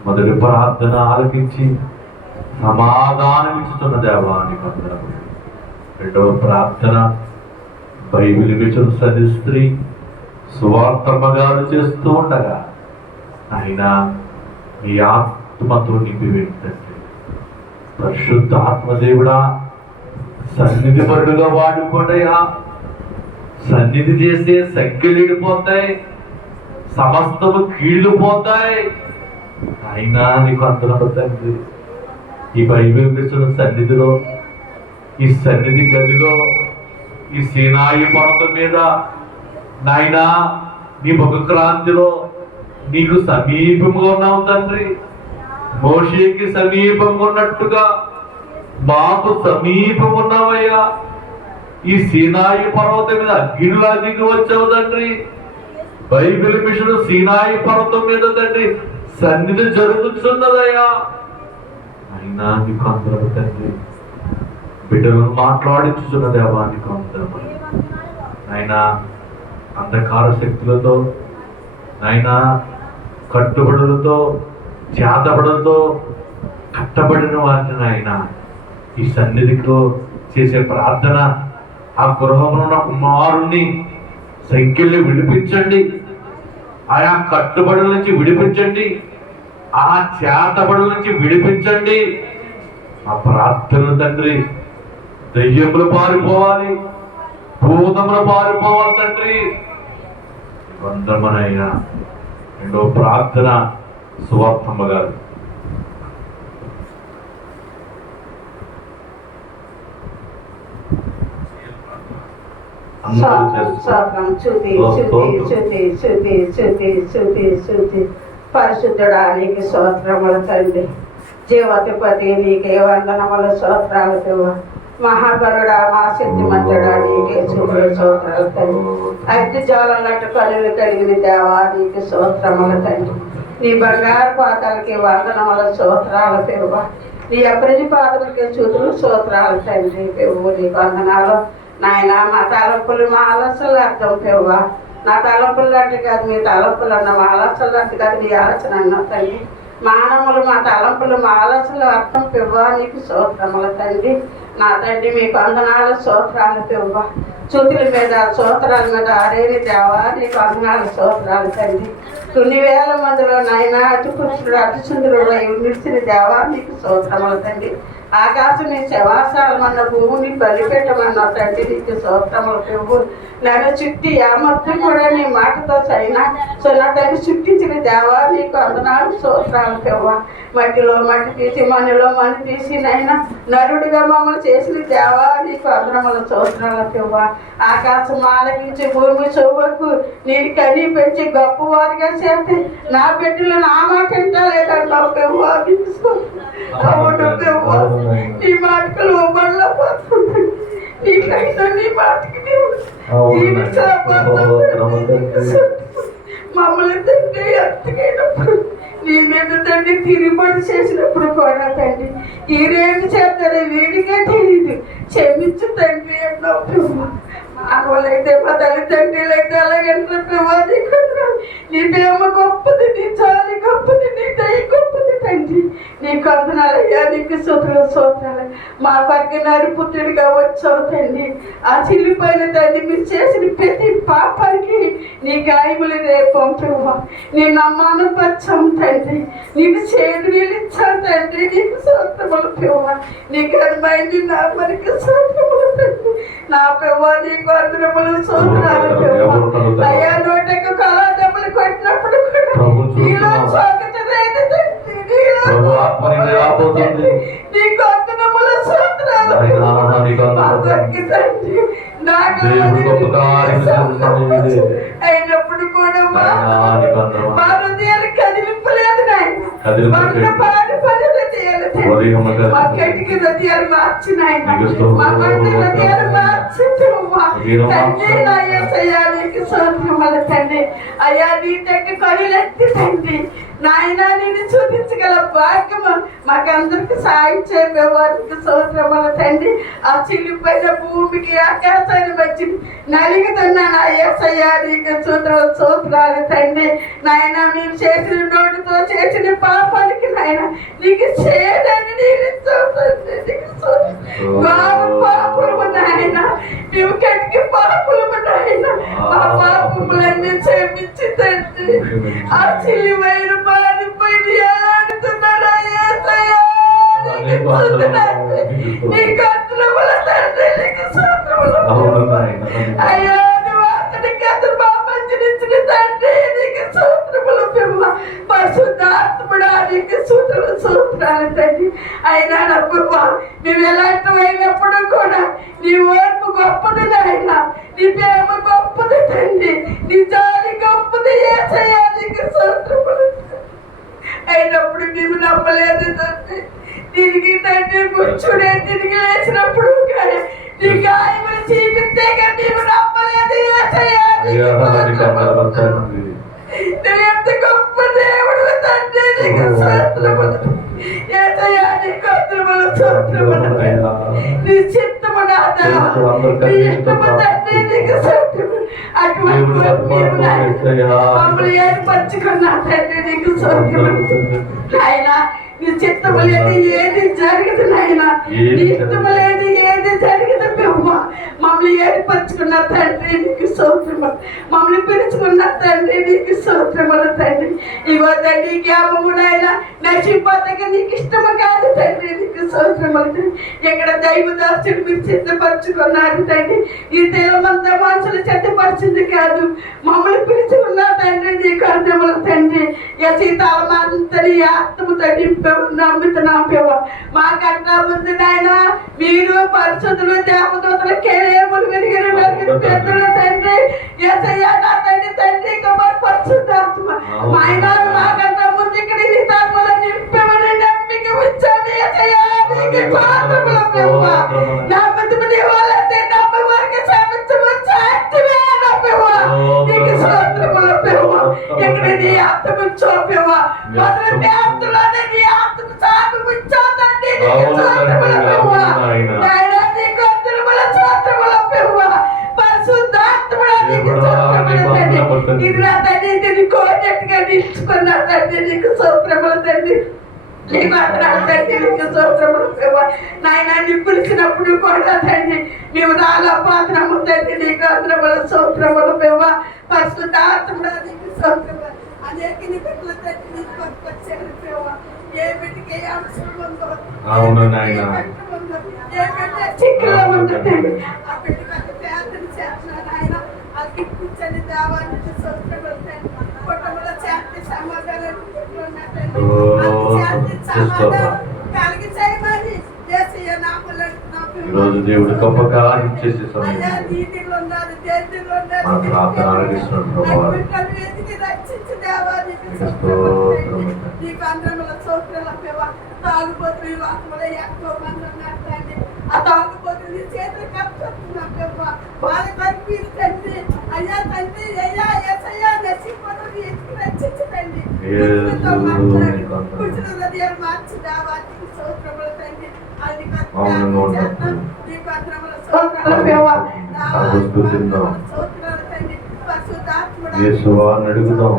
మొదటి ప్రార్థన ఆలకించి సమాధానం ఇచ్చుతున్న దేవా నీకు వందనము. రెండవ ప్రార్థన బైబిల్ విచరు సది స్త్రీ సువార్తమ్మగారు చేస్తూ ఉండగా అయినా నీ ఆత్మతో నింపి వెంటండి. పరిశుద్ధ ఆత్మదేవుడా సన్నిధి పరుడుగా వాడుకోండియా. సన్నిధి చేస్తే సంఖ్యలిడిపోతాయి, సమస్తము కీళ్లు పోతాయి. అయినా నీకు వందనము తండ్రి. ఈ బైబిల్ విచరు సన్నిధిలో, ఈ సన్నిధి గదిలో, ఈ సీనాయి పర్వతం మీద నాయనా నీ ముఖక్రాంతిలో నీకు సమీపంగా ఉన్నావు తండ్రి. మోషేకి సమీపంగా ఉన్నట్టుగా మాకు సమీపం ఉన్నావయ్యా. ఈ సీనాయి పర్వతం మీద అగ్నిలా దిగి వచ్చావు తండ్రి. బైబిల్ మిషన్ సీనాయి పర్వతం మీద తండ్రి సన్నిధి జరుగుతున్నదయ్యా. అయినా నీకు అందరము తండ్రి. బిడ్డలను మాట్లాడించుచున్న దేవా నీకు అందరము. అయినా అంధకార శక్తులతో నాయనా కట్టుబడులతో చేతబడులతో కట్టబడిన వారిని నాయన ఈ సన్నిధితో చేసే ప్రార్థన ఆ గృహంలో ఉన్న కుమారుణ్ణి సంఖ్యల్ని విడిపించండి. ఆయా కట్టుబడుల నుంచి విడిపించండి. ఆ చేతబడుల నుంచి విడిపించండి. ఆ ప్రార్థన తండ్రి దయ్యములు పారిపోవాలి, భూతములు పారిపోవాలి తండ్రి. వందమనైనా రెండో ప్రార్థన సువార్తమ్మ గారు. పరిశుద్ధుడా నీకు స్తోత్రములు తండ్రి. జీవతిపతి నీకే వందనములు స్తోత్రాలు దేవా. మహాగరుడా మా శక్తిమంతుడా నీకే స్తోత్రాలు తండ్రి. అగ్ని జ్వాలన్నట్టు కళ్ళు కలిగిన దేవా నీకు స్తోత్రములు తండ్రి. నీ బంగారు పాదాలకి వందనముల స్తోత్రాలు దేవా. నీ అప్రజి పాదలకి చూతులు స్తోత్రాలు తండ్రి. పెవ్వు నీకు వందనాలు నాయన. మా తలంపులు మా ఆలోచనలు అర్థం పెవ్వ. నా తలంపులు లాంటి కాదు మీ తలంపులు అన్న మా ఆలోచనలు లాంటి కాదు నీ ఆలోచన అన్నా తండ్రి. మానవులు మా తలంపులు మా ఆలోచనలు అర్థం పివ్వ నీకు స్తోత్రముల తండ్రి. నా తండ్రి మీకు వందనాలు స్తోత్రాలు పివ్వ. చుతుల మీద స్తోత్రాల మీద అరేని దేవా నీకు వందనాలు స్తోత్రాలు తండ్రి. కొన్ని వేల మందిలో నాయన అటు పురుషుడు అటు సుందరుడు నిలిచిన దేవా నీకు స్తోత్రముల తండ్రి. ఆకాశం నీ శవాసాలమన్న భూమిని బలిపెట్టమన్న తండ్రి నీకు స్తోత్రములు పివ్వు. నన్ను చుట్టి మొత్తం కూడా నీ మాటతో సైనా దాన్ని చుట్టించిన దేవా నీకు వందనాలు స్తోత్రాలు పివ్వ. మట్టిలో మట్టి తీసి మనలో మని తీసి నైనా నరుడిగా మమ్మల్ని చేసిన దేవా నీకు వందనముల స్తోత్రాలు పివ్వ. ఆకాశం ఆలకించి భూమి చౌవకు నేను కని పెంచి గొప్పవారిగా చేస్తే నా బిడ్డలు నా మాట వింటలేదన్నావు పివ్వ. అవును పివ్వ, నీ మాటకు లోబడలో పోతుంది. నీకైనా నీ మాటకి మమ్మల్ని తండ్రి ఎంతకైనప్పుడు నీ మీద తండ్రి తిరుగుబడి చేసినప్పుడు కూడా తండ్రి ఈరేమి చేస్తారో వీడికే తెలియదు. క్షమించు తండ్రి అన్నప్పుడు మానవులైతే మా తల్లిదండ్రులైతే అలాగంటే నీ ప్రేమ గొప్పది, నీ చాలి గొప్పది, నీ దయ గొప్పది తండ్రి. నీకు వందనాలయ్యా, నీకు స్తోత్రాలు. మా పక్కన పుత్రుడిగా వచ్చావు తండ్రి. ఆ చిల్లిపోయిన తండ్రి మీరు చేసిన ప్రతి పాపానికి నీ గాయములు రేపం ప్రభు. నీ నమ్మాను పచ్చాము తండ్రి. నీకు చేదు నీళ్ళు ఇచ్చాను తండ్రి. నీకు స్తోత్రములు ప్రభు. నీకు అనుమైంది నా మనకి స్తోత్రములు తండ్రి. నా ప్రభు నీకు వందనములు స్తోత్రాలు ప్రభు. అయ్యా నోటకు కళా దెబ్బలు కొట్టినప్పుడు కూడా నీలో స్వాగత లేదు తండ్రి. నీకు వందనములు స్తోత్రాలు తండ్రి. అయినప్పుడు కూడా మా హృదయాలు కదిలింపలేదు నాయన. మా కటికి హృదయాలు మార్చి నాయన. మా పంట హృదయాలు మార్చి తండ్రి. నా యేసయ్యా నీకు స్తోత్రములు తండ్రి. అయ్యా నీ దగ్గర కనులెత్తి తండ్రి నాయన నేను చూపించగల భాగ్యము మాకందరికి సాయం చేయవారికి స్తోత్రములు తండ్రి. ఆ చిల్లిపోయిన భూమికి ఆకాశాన్ని వచ్చి నలుగుతున్నా నా యేసయ్యా నీకు స్తోత్రాలు తండ్రి. నాయన మీరు చేసిన నోటితో చేసిన పాపానికి నాయన నీకు చేయదని నేను పాపము నాయన. నువ్వు కటికి పాపము నాయన. ఆ పాపములన్నీ క్షమించి తండ్రి. ఆ చిల్లిపోయిన మారిపోయి ఆడుతున్నాడా యేసయ్యా నీకు వందనములు తండ్రి. నీకు స్తోత్రములు అయ్యా. నువ్వు అతనికి అతను బాపించిన తండ్రి నీకు స్తోత్రములు పిమ్మ. పరిశుద్ధాత్ముడా నీకు స్తోత్రాలు తండ్రి. అయినా నవ్వ మేము ఎలాంటి అయినప్పుడు కూడా నీ ఓర్పు గొప్పది నాయన. నీ ప్రేమ గొప్పది తండ్రి. నీ జాలి గొప్పది యేసయ్యా నీకు స్తోత్రములు. అయినప్పుడు మేము నమ్మలేదు తండ్రి. తిరిగి తండ్రి కూర్చునే తిరిగి లేచినప్పుడు నీ గాయములు చీపితే నీవు నమ్మలేదు యేసయ్యా నువ్వు ఎంత గొప్ప దేవుడు తండ్రి. నీకు స్తోత్రములు యేసయ్యా నీకు స్తోత్రములు. నీ చిత్తము నా దేవా నీ ఇష్టము తండ్రి నీకు స్తోత్రములు. అటువంటి మమ్మల్ని ఏర్పరచుకున్నా తండ్రి నీకు స్తోత్రములు. ఆయన నీ చిత్తము లేదు ఏది జరగదు నాయన. నీ ఇష్టము లేదు ఏది జరగదు పివ్వ. మమ్మల్ని ఏర్పరచుకున్న తండ్రి నీకు స్తోత్రములు. మమ్మల్ని పిలుచుకున్న తండ్రి నీకు స్తోత్రములు తండ్రి. ఇగో తండ్రి జ్ఞాపము నాయన నశింపతకి నీకు ఇష్టము కాదు తండ్రి. నీకు స్తోత్రములు తండ్రి. ఇక్కడ దైవ దాసులు మీరు సిద్ధపరచుకున్నారు తండ్రి. ఈ తెలమంతా మనుషులు సిద్ధపరిచింది కాదు, మమ్మల్ని పిలుచుకున్న తండ్రి నీకు వందనములు తండ్రి. సీతాలమంతని ఆత్మతో నమ్ముతున్నాం పివ్వ. మాకంటా ముందు నాయన మీరు పరిశుద్ధులు దేవదూతలు కేలేములు వెలిగిన పెద్దలు తండ్రి. యేసయ్యా నా తండ్రి తండ్రి కుమార్ పరిశుద్ధాత్మ మా ఆయన మాకంటా ముందు ఇక్కడ నీ తరములు నింపమని నమ్మిక వచ్చాను యేసయ్యా నీకు స్తోత్రములు పివ్వ. నా బతుకు నీ వాళ్ళంటే నమ్మ వరకు క్షమించమని సాధ్యమే నా పివ్వ. నీకు స్తోత్రములు పివ్వ. ఇక్కడ నీ ఆత్మ చూపివ్వ. మొదలు దేవతలోనే నీ ఆత్మ సాగు ఉంచాదండి. నీకు స్తోత్రములు పివ్వ. నాయనా నీకు వందనములు స్తోత్రములు పివ్వ. పరిశుద్ధాత్ముడా నీకు స్తోత్రములు తండ్రి. ఇది నా తండ్రి దీన్ని కోరినట్టుగా నిలుచుకున్నా తండ్రి. తండ్రి నీకు స్తోత్రములు తండ్రి. నీకు వందనాలు తండ్రి, నీకు స్తోత్రములు దేవా. నాయన నీ పిలిచినప్పుడు కూడా తండ్రి నీవు నాలో పాత్రము తండ్రి, నీకు వందనములు స్తోత్రములు దేవా. పరిశుద్ధాత్ముడా నీకు స్తోత్రములు. అనేకుని బిడ్డల తండ్రి నీకు పట్టుకొచ్చారు దేవా. ఏ బిడ్డకి ఏ అవసరం ఉందో, అవును నాయన. ఏ బిడ్డ చిక్కులో ఉందో తండ్రి ఆ బిడ్డకు ప్రార్థన చేస్తున్నా నాయన. అది కూర్చొని దేవా నీకు స్తోత్రములు తండ్రి. కుటుంబంలో శాంతి సమాధానం కలిగి చేయమని యేసయ్య నామములో అడుగుతున్నాము. ఈరోజు దేవుడు గొప్ప కార్యం చేసే సమయం అయ్యా నీతిలో ఉన్నారు, దేవుడిలో ఉన్నారు. మన ప్రార్థన ఆలకిస్తున్నాడు ప్రభువా. బిడ్డలను వెతికి రక్షించు దేవా, నీకు నీకు స్తోత్రములు స్తోత్రములు. తండ్రి. నీకు అందరముల స్తోత్రాలు దేవా. తాగుబోతులు ఈ లోకంలో ఎంతో మంది ఉన్నారు తండ్రి. ఆ తాగుబోతులు నీ చేతులకు అప్పచెప్తున్నాం దేవా. వాళ్ళ కొరకు మీరు తండ్రి అయ్యా తండ్రి అయ్యా యేసయ్య నశించిపోతులు ఎత్తుకు రక్షించు తండ్రి. కుటుంబంతో మాట్లాడి కుటుంబ హృదయాలు మార్చు దేవా, నీకు స్తోత్రములు తండ్రి. అది అవును, చేస్తాం. నీకు అందరముల స్తోత్రాలు దేవా. స్తుతిద్దాం. స్తోత్రాలు తండ్రి. పరిశుద్ధాత్ముడా యేసువా అని అడుగుదాం.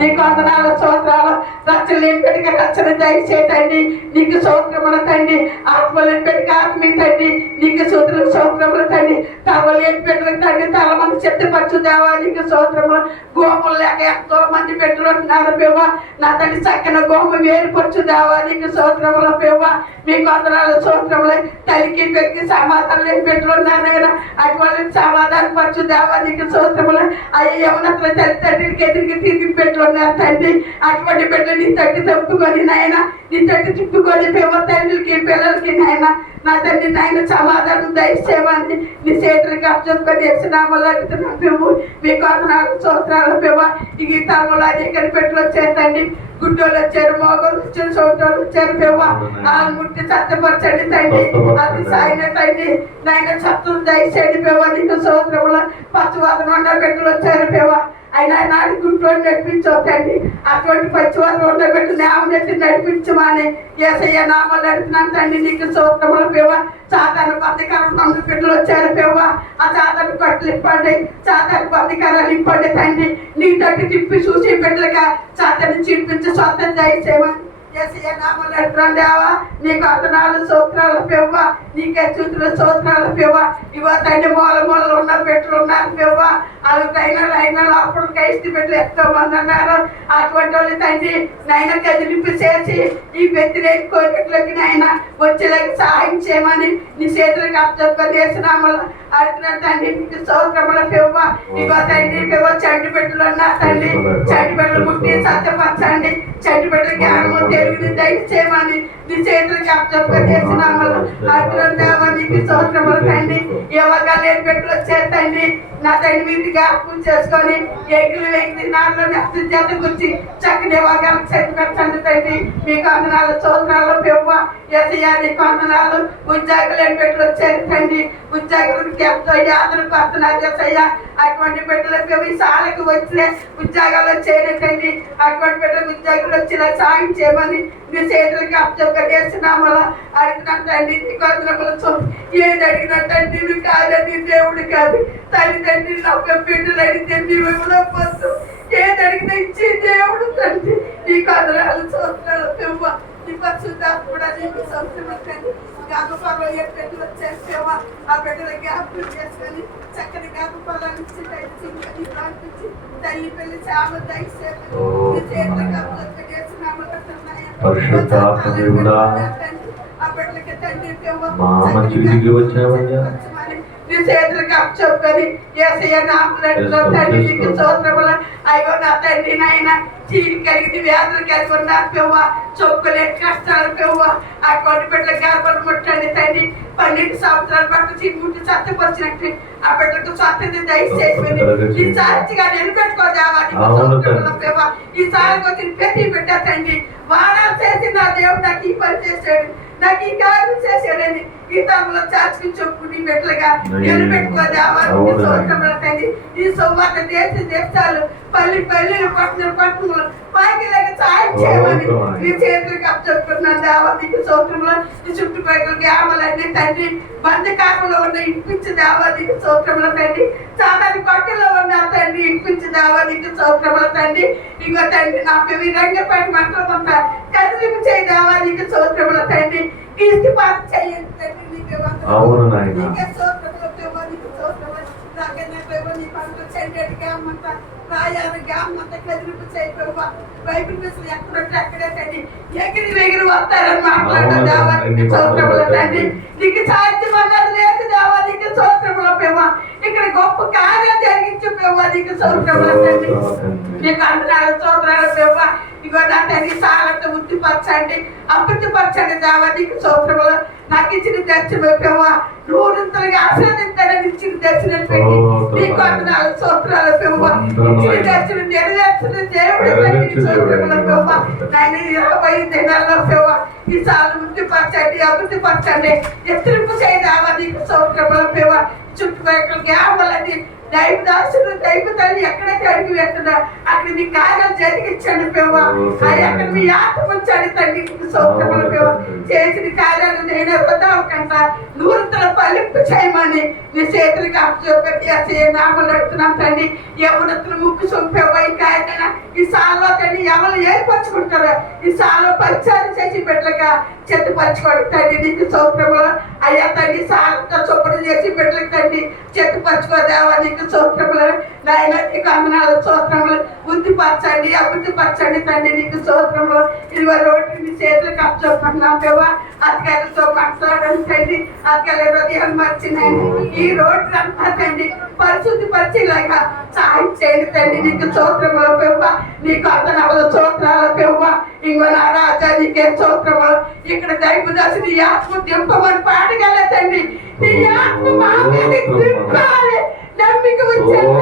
నీకు వందనాలు స్తోత్రాలు. రక్షణ ఎంపెటికి రక్షణ దయచేయండి. నీకు స్తోత్రములు తండ్రి. ఆత్మలు ఎంపెటికి ఆత్మీయ తండ్రి, నీకు స్తోత్రములు తండ్రి. తలలు ఎంపెట్టులకు తండ్రి, తల మంది చెత్తపరచు దేవా, నీకు స్తోత్రములు. గోములు లేక ఎంతో మంది బిడ్డలు ఉంటున్నారు పేవా. నా తండ్రి చక్కని గోము వేరుపరచు దేవా, నీకు స్తోత్రములు పేవా. మీకు వందనాలు స్తోత్రములు. తల్లికి పెరిగి సమాధానం లేని బిడ్డలు ఉన్నారు కదా, అటువంటి సమాధానం పరచు దేవా, నీకు స్తోత్రములు. అయ్యే యవనత్తుల తల్లి తండ్రికి ఎదురుకి తిరిగి బిడ్డలు ఉన్నారు తండ్రి. అటువంటి బిడ్డలు నీ తట్టి తప్పుకొని నాయన, నీ తట్టి తిప్పుకొని పేవ తండ్రికి పిల్లలకి నాయన, నా తండ్రి నాయన సమాధానం దయచేయమని నీ చేతులకి అప్పచెప్పుకొని వేసినామలు అడుగుతున్నాం మేము. మీకు వందనాలు స్తోత్రాలు పేవ. ఈ తరములు అనేక బిడ్డలు వచ్చారు తండ్రి. గుడ్డోళ్ళు వచ్చారు, మోగోళ్ళు వచ్చారు, చోటోళ్ళు వచ్చారు పేవ. వాళ్ళు ముట్టి సత్తపరచండి తండ్రి. అది సాయిన తండ్రి నాయన సత్తులు దయచేయండి పేవ, నీకు స్తోత్రములు. పచ్చివాదం ఉన్న బిడ్డలు వచ్చారు పేవ. అయినా నాడు గుంటూరు నడిపించవు తండ్రి. అటువంటి పచ్చివాదం ఉన్న బిడ్డలు నేమనెత్తి నడిపించమని యేసయ్య నామాలు అడుగుతున్నాను తండ్రి, నీకు స్తోత్రములు పేవ. సాధారణ బంధికారం నమ్మిన బిడ్డలు వచ్చారు పేవ. ఆ సాధారణ కట్లు ఇప్పండి, సాధారణ బంధికారాలు ఇప్పండి తండ్రి. నీ తట్టు తిప్పి చూసి బిడ్డలుగా సాధారణ చిడిపించి స్వతం దయచేయమని యేసయ్య నామాలు అడుగుతున్నాను దేవా. నీకు వందనాలు స్తోత్రాలు పేవ. నీకే చూతుల స్తోత్రాలు పేవ. ఇవో తండ్రి మూలలు ఉన్న బిడ్డలు ఉన్నారు పేవ. అయినా అప్పుడు కైస్తి బిడ్డలు ఎంతో మంది అన్నారు. అటువంటి వాళ్ళు తండ్రి నైనా కదిలింపు చేసి ఈ వ్యతిరేక కోరికలకి నాయన వచ్చేలాగా సహాయం చేయమని నీ చేతులకు అప్పచెప్పుకొని వేసినామలు అడుగుతున్నా తండ్రి, నీకు స్తోత్రములు పేవ. ఇవో తండ్రి పేవ చంటి బిడ్డలు ఉన్నారు తండ్రి. చంటి బిడ్డలు ముట్టి సత్యపరచండి. చంటి బిడ్డల జ్ఞానము తెలుగుని దయచేయమని నీ చేతులకు అప్పచెప్పుకొని వేసినామలు అడుగుతున్నా దేవా, నీకు స్తోత్రములు తండ్రి. యువగా లేని బిడ్డలు వచ్చారు తండ్రి. నా తండ్రి మీద జ్ఞాపకం చేసుకొని ఎగులు వెంగి నాలో నెక్స్ట్ జత గురించి చక్కని యోగాలకు చదివించండి తండ్రి. మీకు వందనాలు స్తోత్రాలు పేవ. యేసయ్య నీకు వందనాలు. ఉద్యోగులు లేని బిడ్డలు వచ్చారు తండ్రి. ఉద్యోగులకి ఎంతో యాదన పడుతున్నారు యేసయ్య. అటువంటి బిడ్డలకు విశాలకు వచ్చిన ఉద్యోగాలు వచ్చాయి తండ్రి. అటువంటి బిడ్డలకు ఉద్యోగులు వచ్చేలా సాయం చేయమని నీ చేతులకి అప్పచెప్పుకొని వేసినామలా అడుగుతున్నాను తండ్రి. నీకు వందనములు. ఏది అడిగినట్టండి నువ్వు కాదని దేవుడు కాదు తల్లిదండ్రి. ఒక బిడ్డలు అడిగితే నీవు ఇవ్వలేకపోతు. ఏది అడిగినా ఇచ్చే దేవుడు తండ్రి. నీకు వందనాలు స్తోత్రాలు పేవ. నీ పరిశుద్ధాత్ముడా నీకు స్తోత్రములు తండ్రి. జ్ఞాపకాలు ఏ బిడ్డలు వచ్చారు పేవ. ఆ బిడ్డల జ్ఞాపకం చేసుకొని చక్కని జ్ఞాపకాలను ఇచ్చి తల్లి ప్రార్థించి తల్లి పెళ్లి చామ దయచేయమని నీ చేతులకు అప్పచెప్పుకొని వేసినామలు పరిశుద్ధాత్మ దేవుడా, ఆ బిడ్డలకి తండ్రి పేవ మా మంచికి దిగి వచ్చావయ్యా. నీ చేతులకు అప్పచెప్పుకొని యేసయ్య నామములో తండ్రి నీకు స్తోత్రములు. అయ్యో నా తండ్రి నాయన చీలి కలిగి వ్యాధులు కలిగి ఉన్నారు పేవ. చొక్కులేని కష్టాలు పేవ. ఆ కొన్ని బిడ్డల గర్భాలు ముట్టండి తండ్రి. 12 సంవత్సరాల పాటు చీముట్టి సత్యపరిచినట్టు ఆ బిడ్డలకు స్వతంత్ర దయచేసి ఈ సాక్షిగా నిలబెట్టుకోదావా, నీకు స్తోత్రములు పేవ. ఈ సారికి వచ్చిన ప్రతి బిడ్డ తండ్రి వాడాలు చేసి నా దేవుడు నాకు ఈ పని చేశాడు, నాకు ఈ కార్యం చేశాడని గీతంలో చాచుకు చెప్పుకుని మెట్లుగా నిలబెట్టుకో దేవానికి స్తోత్రములు తండ్రి. ఈ సువార్త దేశాలు పల్లి పల్లెలు పట్టణములు వాకిలకి సాయం చేయమని నీ చేతులకు అప్పచెప్పుకున్నాను దేవానికి స్తోత్రములు. ఈ చుట్టుపక్కల గ్రామాలన్నీ తండ్రి బంధకారంలో ఉన్న ఇంపించి దేవానికి స్తోత్రములు తండ్రి. సాధారణ కొట్టలో ఉన్న తండ్రి ఇంపించి దేవానికి స్తోత్రములు తండ్రి. ఇంకో తండ్రి నాకు విరంగపడి మంత్రం అంతా కదిలింపు చేయి దేవానికి స్తోత్రములు తండ్రి. కీర్తి పాట చేయండి తండ్రి. నీకే వందనాలు. నీకే స్తోత్రములు దేవా, నీకు స్తోత్రములు. నాకన్నా దేవా నీ పంటలు చెండేటి గ్రామంతా రాయాలి గ్రామంతా కదిలింపు చేయి దేవా. బైబిల్ మిషన్ ఎక్కడంటే అక్కడే తండ్రి ఎగిరి వస్తారని మాట్లాడు దేవా, నీకు స్తోత్రములు తండ్రి. నీకు సాధ్యం అన్నది లేదు దేవా, నీకు స్తోత్రములు పేవా. ఇక్కడ గొప్ప కార్యం జరిగించు పేవా, నీకు స్తోత్రములు తండ్రి. నీకు అందరాలు స్తోత్రాలు పేవా. ఇగో నా తండ్రి సాలంత వృద్ధిపరచండి, అభివృద్ధిపరచండి దేవా, నీకు స్తోత్రములు. నాకు ఇచ్చిన దర్శనం పేవా నూరంతలుగా ఆశ్రదించాలని ఇచ్చిన దర్శనం పెట్టి నీకు అందరాలు స్తోత్రాలు పేవా. ఇచ్చిన దర్శనం నెరవేర్చిన దేవుడు స్తోత్రములు పేవా. ఆయన 20 దినాల్లో పేవా ఈ సాలు వృద్ధిపరచండి, అభివృద్ధిపరచండి, హెచ్చరింపు చేయదావా, నీకు స్తోత్రములు పేవా. చుట్టుపక్కల గ్రామాలన్నీ దైవ దాసులు దైవ తల్లి ఎక్కడైతే అడిగి వెళ్తున్నా అక్కడ మీ కార్యాలు జరిగించండి పేవా. అక్కడ మీ ఆత్మ ఉంచండి తండ్రి, నీకు స్తోత్రములు పేవా. చేసిన కార్యాలు నేను వదవకంట నూరంతల ఫలింపు చేయమని నీ చేతులకి అప్పచెప్పి అసలు నామలు అడుగుతున్నాం తండ్రి. యవనతులు ముక్కు సొంపేవా. ఇంకా ఆయన ఈ సాలో తండ్రి ఎవరు ఏర్పరచుకుంటారో ఈ సాలో పరిచయం చేసి బిడ్డలుగా చెత్తపరచుకోండి తండ్రి, నీకు స్తోత్రములు. అయ్యా తండ్రి సాలంతా చొప్పుడు చేసి బిడ్డలకు తండ్రి చెత్తపరచుకోదేవా, నీకు స్తోత్రములు. నాయన నీకు అందనాలు స్తోత్రములు. వృద్ధిపరచండి, అభివృద్ధిపరచండి తండ్రి, నీకు స్తోత్రములు. ఇదిగో రోడ్డు నీ చేతులకు అప్పచెప్పుకుంటున్నాం పేవా. అతగారితో మాట్లాడండి తండ్రి, అతగారి హృదయాన్ని మర్చినండి. ఈ రోడ్డు అంతా తండ్రి పరిశుద్ధి పరిచేలాగా సహాయం చేయండి తండ్రి, నీకు స్తోత్రములు పేవా. నీకు అందనాలు స్తోత్రాలు పేవా. ఇంకో నా రాజా నీకే స్తోత్రములు. ఇక్కడ దైవదాసు నీ ఆత్మ దింపమని పాడగల తండ్రి, నీ ఆత్మ మా మీద దింపాలి. నమ్మిక వచ్చేది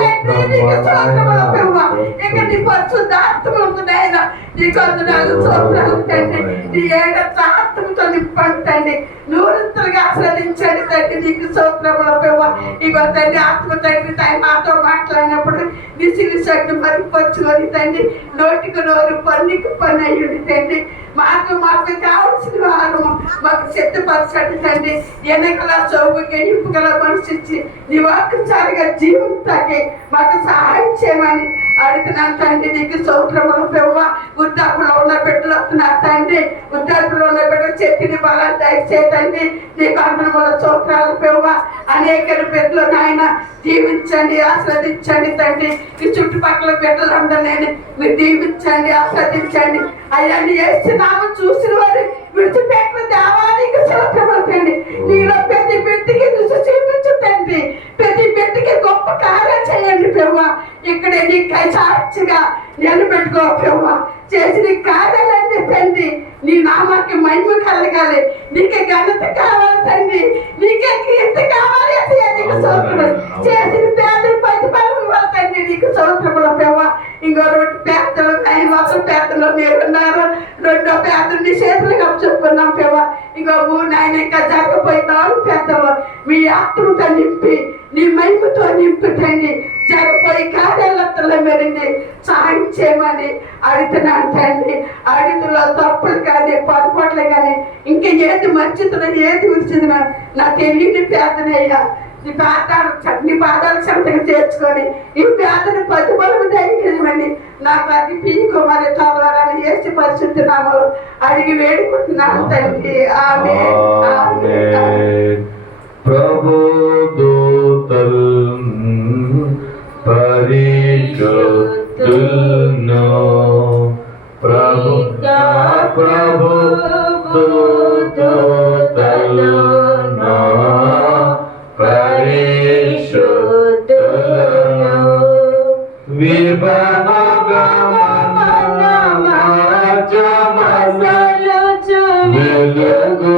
నీకు స్తోత్రములు పేవా. ఇక నీ పరిశుద్ధాత్మ ఉంటున్నాయన నీకు అందనాలు స్తోత్రాలు తండ్రి. నీ ఏడంత ఆత్మతో నింపండి తండ్రి, నూరంతలుగా ఆశ్రదించండి తండ్రి, నీకు స్తోత్రములు పేవా. ఇగో తండ్రి ఆత్మ తండ్రి మాతో మాట్లాడినప్పుడు నీ సిరిసగ్ని మరిపొచ్చుకొని తండ్రి నోటికి నోరు పన్నుకి పన్ను అయ్యుండి తండ్రి. మాకు కావలసిన వారు మాకు సిద్ధపరచండి తండ్రి. ఎన్నికల చౌకగా ఇంపుగల మనసు ఇచ్చి నీ వాక్కుచారిగా జీవితానికి మాకు సహాయం చేయమని అడుగుతున్నాను తండ్రి, నీకు స్తోత్రములు పేవా. వృద్ధాపులో ఉన్న బిడ్డలు వస్తున్నారు తండ్రి, వృద్ధాపులో ఉన్న బిడ్డలు చెట్టిని బలాన్ని దయచేతండి, నీకు అందరముల స్తోత్రాలు పేవా. అనేక బిడ్డలు నాయన దీవించండి, ఆస్వాదించండి తండ్రి. ఈ చుట్టుపక్కల బిడ్డలందరినీ మీరు దీవించండి, ఆస్వాదించండి. అయ్యా నీ వేస్తున్నాము చూసిన వారు విడిచిపెట్టిన దేవానికి స్తోత్రములు తండ్రి. నీలో ప్రతి బిడ్డకి రుచి చూపించు తండ్రి, ప్రతి బిడ్డకి గొప్ప కార్యం చేయండి పేవా. ఇక్కడే నీ సాక్షిగా నిలబెట్టుకో పేవా. చేసిన కార్యాలన్నీ తండ్రి నీ నామానికి మహిమ కలగాలి, నీకే ఘనత కావాలి తండ్రి, నీకే కీర్తి కావాలి. నీకు స్తోత్రములు. చేసిన పేదలు ప్రతిఫలం తండ్రి, నీకు స్తోత్రములు పేవా. ఇంకో 2 పేదలు 5 పేదలు మీరున్నారు, 2వ పేదలు నీ చేతులకు అప్పచెప్పుకున్నాం పేవా. ఇంకో 3 ఆయన ఇంకా జరగపోయి 4 పేదలు మీ ఆత్మతో నింపి నీ మహిమతో నింపుతండి. జరగపోయి కార్యాలతో మెరింది సహాయం చేయమని అడుగుతున్నాను తండ్రి. అడుగుతులో తప్పులు కానీ పొరపాట్లు కానీ ఇంకా ఏది మంచితున్నా ఏది విడిచితున్నా నా తెలియని పేదనయ్యా. నీ పాదాలు చెంతగా చేర్చుకొని ఈ పేదను పదుబలము దయచేయమని నా ప్రతి పి కుమారి తోలని చేసి పరిశుద్ధ నామలు అడిగి వేడుకుంటున్నాను తండ్రి. ఆమేన్. ప్రభు దూతల్ పరిశుద్ధులను ప్రభు దూతలను పరిశుద్ధులను వెలుగు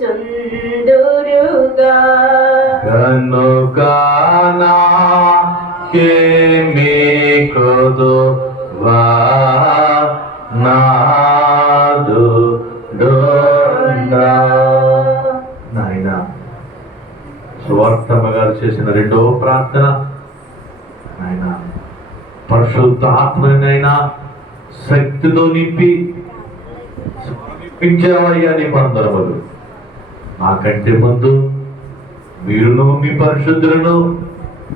చుందురుగా కనుకానా కే మీ కొదువా సువార్తమ్మ గారు చేసిన రెండో ప్రార్థన, ఆయన పరిశుద్ధాత్మనైనా శక్తితో నింపి సమర్పించావయ్యా నీ వందనములు. నాకంటే ముందు మీరును మీ పరిశుద్ధులను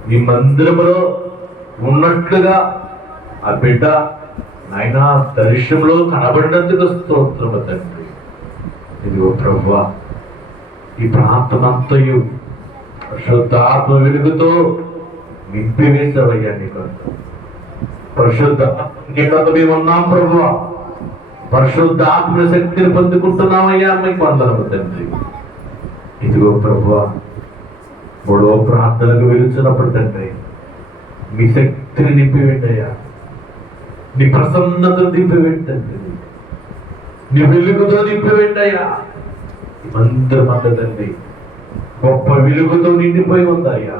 మీ మందిరములో ఉన్నట్లుగా ఆ బిడ్డ నాయన దర్శనంలో కనబడినందుకు స్తోత్రము తండ్రి. ఇదిగో ప్రభువా, ఈ ప్రాంతమంతయు పరిశుద్ధాత్మ వెలుగుతో నింపివేశావయ్యా నీకు. పరిశుద్ధ మేము ఉన్నాం ప్రభువా, పరిశుద్ధాత్మ శక్తిని పొందుకుంటున్నామయ్యా మీకు వందనము తండ్రి. ఇదిగో ప్రభువా, మూడవ ప్రార్థనకు వెలుచున్నప్పుడు తండ్రి మీ శక్తిని నింపివేంటయ్యా, నీ ప్రసన్నతను నింపివేంటండి, నీ వెలుగుతో నింపివేంటయ్యా. ఈ మందిరం అంత తండ్రి గొప్ప వెలుగుతో నిండిపోయి ఉందయ్యా.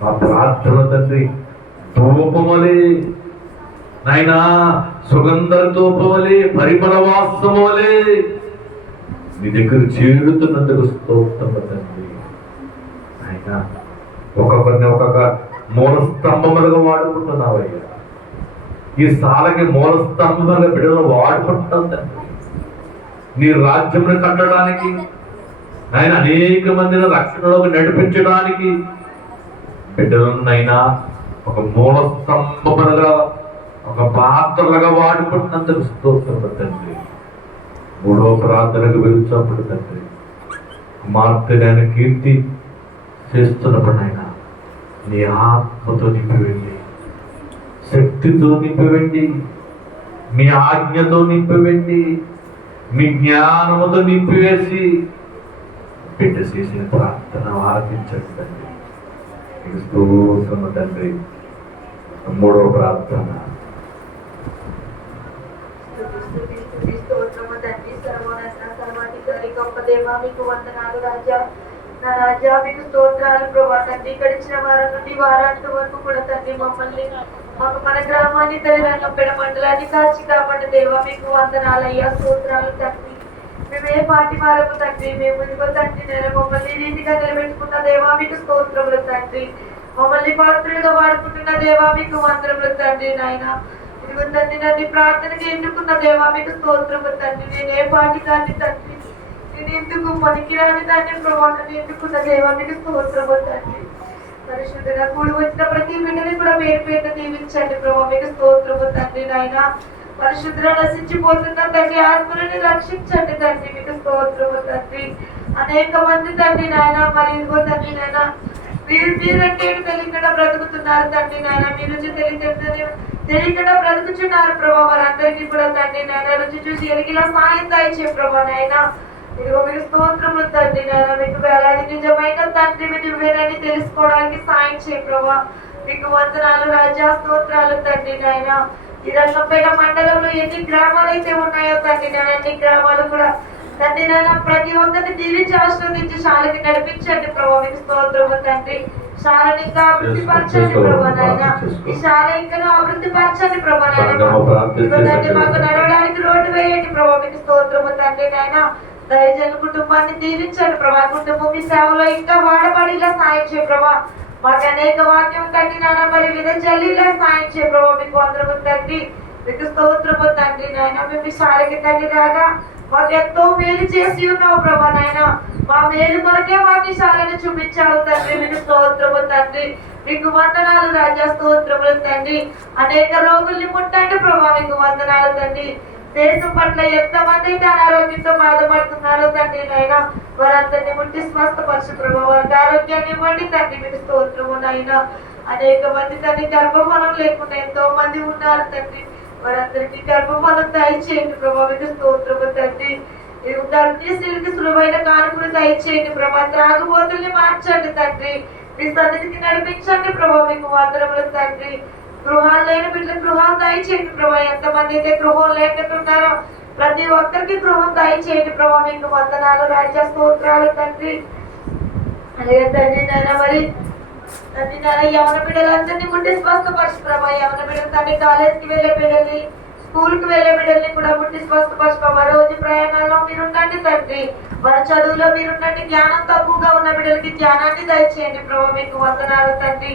మా ప్రార్థన తండ్రి ధూపమలే నాయనా, సుగంధ ధూపమలే, పరిమళ వాసమలే నీ దగ్గర చేరుతున్నందుకు స్తోత్రము తండ్రి. ఆయన ఒక్కొక్కరిని ఒక్కొక్క మూల స్తంభములుగా వాడుకుంటున్నావయ్యా. ఈ సాలకి మూల స్తంభములుగా బిడ్డలు వాడుకుంటున్నాం తండ్రి. నీ రాజ్యమును కట్టడానికి, ఆయన అనేక మందిని రక్షణలోకి నడిపించడానికి బిడ్డలనైనా ఒక మూల స్తంభములుగా, ఒక పాత్రలుగా వాడుకుంటున్నందుకు స్తోత్రము తండ్రి. మూడో ప్రార్థనకు వెళ్తున్నప్పుడు తండ్రి కుమార్తె కీర్తి చేస్తున్నప్పుడు ఆయన నీ ఆత్మతో నింపివేండి, శక్తితో నింపివేండి, మీ ఆజ్ఞతో నింపివేండి, మీ జ్ఞానముతో నింపివేసి బిడ్డ చేసిన ప్రార్థన ఆలకించండి తండ్రి. మీకు స్తోత్రము తండ్రి. మూడో ప్రార్థన. గొప్ప దేవా మీకు వందనాలు రాజా. నా రాజా మీకు స్తోత్రాలు ప్రభా తండ్రి. గడిచిన వారం నుండి వారాంతం వరకు కూడా తండ్రి మమ్మల్ని, మాకు మన గ్రామాన్ని రంగంపేట మండలాన్ని కాచి కాపాడు దేవా మీకు వందనాలయ్యా, స్తోత్రాలు తండ్రి. మేము ఏ పాటి వారము తండ్రి, మేము ఇదిగో తండ్రి నేను మమ్మల్ని రీతిగా నిలబెట్టుకున్న దేవా మీకు స్తోత్రములు తండ్రి. మమ్మల్ని పాత్రలుగా వాడుకుంటున్న దేవా మీకు వందనములు తండ్రి. నాయన ఇదిగో తండ్రి నన్ను ప్రార్థనకి ఎన్నుకున్న దేవా మీకు స్తోత్రములు తండ్రి. నేను ఏ పాటి దాన్ని తండ్రి, నేను ఎందుకు పనికిరాని దాన్ని ప్రభావం ఎందుకున్న దేవా మీకు స్తోత్రము తండ్రి. పరిశుద్ధంగా కూడి వచ్చిన ప్రతి బిడ్డని కూడా పేరు పేరు దీవించండి ప్రభావ మీకు స్తోత్రము తండ్రి. నాయన పరిశుద్ధులు నశించిపోతున్న తండ్రి ఆత్మలని రక్షించండి తండ్రి మీకు స్తోత్రము తండ్రి. అనేక మంది తండ్రి నాయన మరి ఇదిగో తండ్రి నాయన మీరంటే తెలియకుండా బ్రతుకుతున్నారు తండ్రి నాయన. మీ రుచి తెలియకుండా బ్రతుకుతున్నారు ప్రభావ. వారందరికీ కూడా తండ్రి నాయన రుచి చూసి ఎరిగిలా సాయం దాయిచే ప్రభా నాయన. ఇదిగో మీకు స్తోత్రములు తండ్రి నాయన. మీకు వేలాది నిజమైన తండ్రి నువ్వేనని తెలుసుకోవడానికి సాయం చేయ ప్రభా. మీకు వందనాలు రాజా, స్తోత్రాలు తండ్రి నాయన. ఈ రంగంపేట మండలంలో ఎన్ని గ్రామాలు అయితే ఉన్నాయో తండ్రి నాయన, అన్ని గ్రామాలు కూడా తండ్రి నాయన ప్రతి ఒక్కరిని దీవించి ఆశీర్వదించి శాలకి నడిపించండి ప్రభా మీకు స్తోత్రము తండ్రి. శాలని ఇంకా అభివృద్ధి పరచండి ప్రభా నాయన. ఈ శాల ఇంకా అభివృద్ధి పరచండి ప్రభా నాయన. తండ్రి మాకు నడవడానికి రోడ్డు వేయండి ప్రభా మీకు స్తోత్రము తండ్రి నాయన. దయచేసి కుటుంబాన్ని దీవించండి ప్రభా. కుటుంబం మీ సేవలో ఇంకా వాడబడిలా సాయం చేయ ప్రభా. మాకు అనేక వాక్యం తండ్రి నాయన మరి విధజల్లిలా సాయం చేయ ప్రభా మీకు వందనము తండ్రి. మీకు స్తోత్రము తండ్రి నాయన. మేము మీ శాలకి తండ్రి రాగా మాకు ఎంతో మేలు చేసి ఉన్నావు ప్రభా నాయన. మా మేలు కొరకే మాకు శాలను చూపించావు తండ్రి మీకు స్తోత్రము తండ్రి. మీకు వందనాలు రాజా, స్తోత్రములు తండ్రి. అనేక రోగుల్ని ముట్టండి ప్రభా మీకు వందనాలు తండ్రి. దేశం పట్ల ఎంతమంది అయితే అనారోగ్యంతో బాధపడుతున్నారో తండ్రి నాయన వారందరినీ ముట్టి స్వస్థపరచు ప్రభా. వారికి ఆరోగ్యాన్ని ఇవ్వండి తండ్రి మీకు స్తోత్రము నాయన. అనేక మంది తండ్రి గర్భఫలం లేకుండా ఎంతో మంది ఉన్నారు తండ్రి. వారందరికీ గర్భఫలం దయచేయండి ప్రభా మీకు స్తోత్రము తండ్రి. గర్భిణీ స్త్రీలకి సులువైన కానుకలు దయచేయండి ప్రభా. త్రాగుబోతుల్ని మార్చండి తండ్రి. మీ సన్నిధికి నడిపించండి ప్రభా మీకు వందనములు తండ్రి. గృహాలు లేని బిడ్డలు గృహాలు దయచేయండి ప్రభా. ఎంతమంది అయితే గృహం లేకుంటున్నారో ప్రతి ఒక్కరికి గృహం దయచేయండి ప్రభా మీకు వందనాలు రాజా, స్తోత్రాలు తండ్రి. అలాగే తండ్రి నాయన మరి తండ్రి నాయన యవన బిడ్డలందరినీ ముట్టి స్వస్థపరచు ప్రభా. యవన బిడ్డలు తండ్రి కాలేజ్కి వెళ్ళే బిడ్డల్ని, స్కూల్కి వెళ్ళే బిడ్డల్ని కూడా ముట్టి స్వస్థపరచు ప్రభా. రోజు ప్రయాణాల్లో మీరు ఉండండి తండ్రి. వారి చదువులో మీరుండండి. జ్ఞానం తక్కువగా ఉన్న బిడ్డలకి జ్ఞానాన్ని దయచేయండి ప్రభు. మీకు వందనాలు తండ్రి.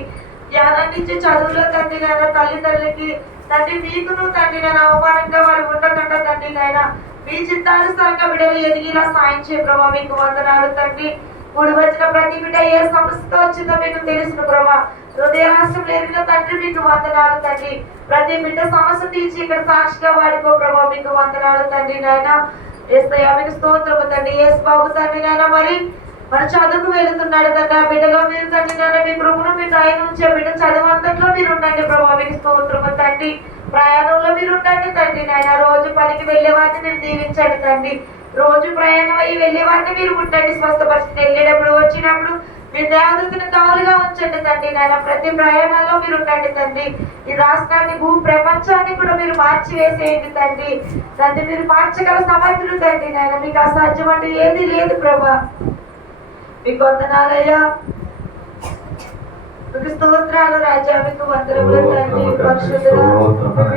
జ్ఞానాన్ని ఇచ్చి చదువులో తండ్రి నాయన తల్లిదండ్రులకి తండ్రి మీకును తండ్రి నేను అవమానంగా వారు ఉండకుండా తండ్రి నాయన మీ చిత్తానుసారంగా బిడ్డలు ఎదిగిలా సాయం చేయ ప్రభా. మీకు వందనాలు తండ్రి. కూడి వచ్చిన ప్రతి బిడ్డ ఏ సమస్యతో వచ్చిందో మీకు తెలుసును ప్రభా. హృదయ రాష్ట్రం ఎరిగిన తండ్రి మీకు వందనాలు తండ్రి. ప్రతి బిడ్డ సమస్య తీర్చి ఇక్కడ సాక్షిగా వాడుకో ప్రభా. మీకు వందనాలు తండ్రి నాయన. యేసయ్యా మీకు స్తోత్రము తండ్రి. యేసు బాబు తండ్రి నాయన మరి చదువుకు వెళుతున్నాడు తండ్రి. ఆ బిడ్డలో మీరు తండ్రి నాయన మీ కృపను మీ దయ నుంచే బిడ్డ చదువు అంతట్లో మీరు ఉండండి ప్రభా. మీకు స్తోత్రము తండ్రి. ప్రయాణంలో మీరు ఉండండి తండ్రి నాయన. రోజు పనికి వెళ్ళే వారిని మీరు దీవించండి తండ్రి. రోజు ప్రయాణం అయ్యి వెళ్ళే వారిని మీరు ఉండండి. స్వస్థపరిచి వెళ్ళేటప్పుడు వచ్చినప్పుడు మీరు దేవదూతను కావులుగా ఉంచండి తండ్రి నాయన. ప్రతి ప్రయాణంలో మీరు ఉండండి తండ్రి. ఈ రాష్ట్రాన్ని భూ ప్రపంచాన్ని కూడా మీరు మార్చి వేసేయండి తండ్రి. తండ్రి మీరు మార్చగల సమర్థులు తండ్రి నాయన. మీకు అసాధ్యం అంటే ఏది లేదు ప్రభా. మీకు వందనాలయ్యా. మీకు స్తోత్రాలు రాజా. మీకు వందనములు తండ్రి. పరిశుద్ధుడా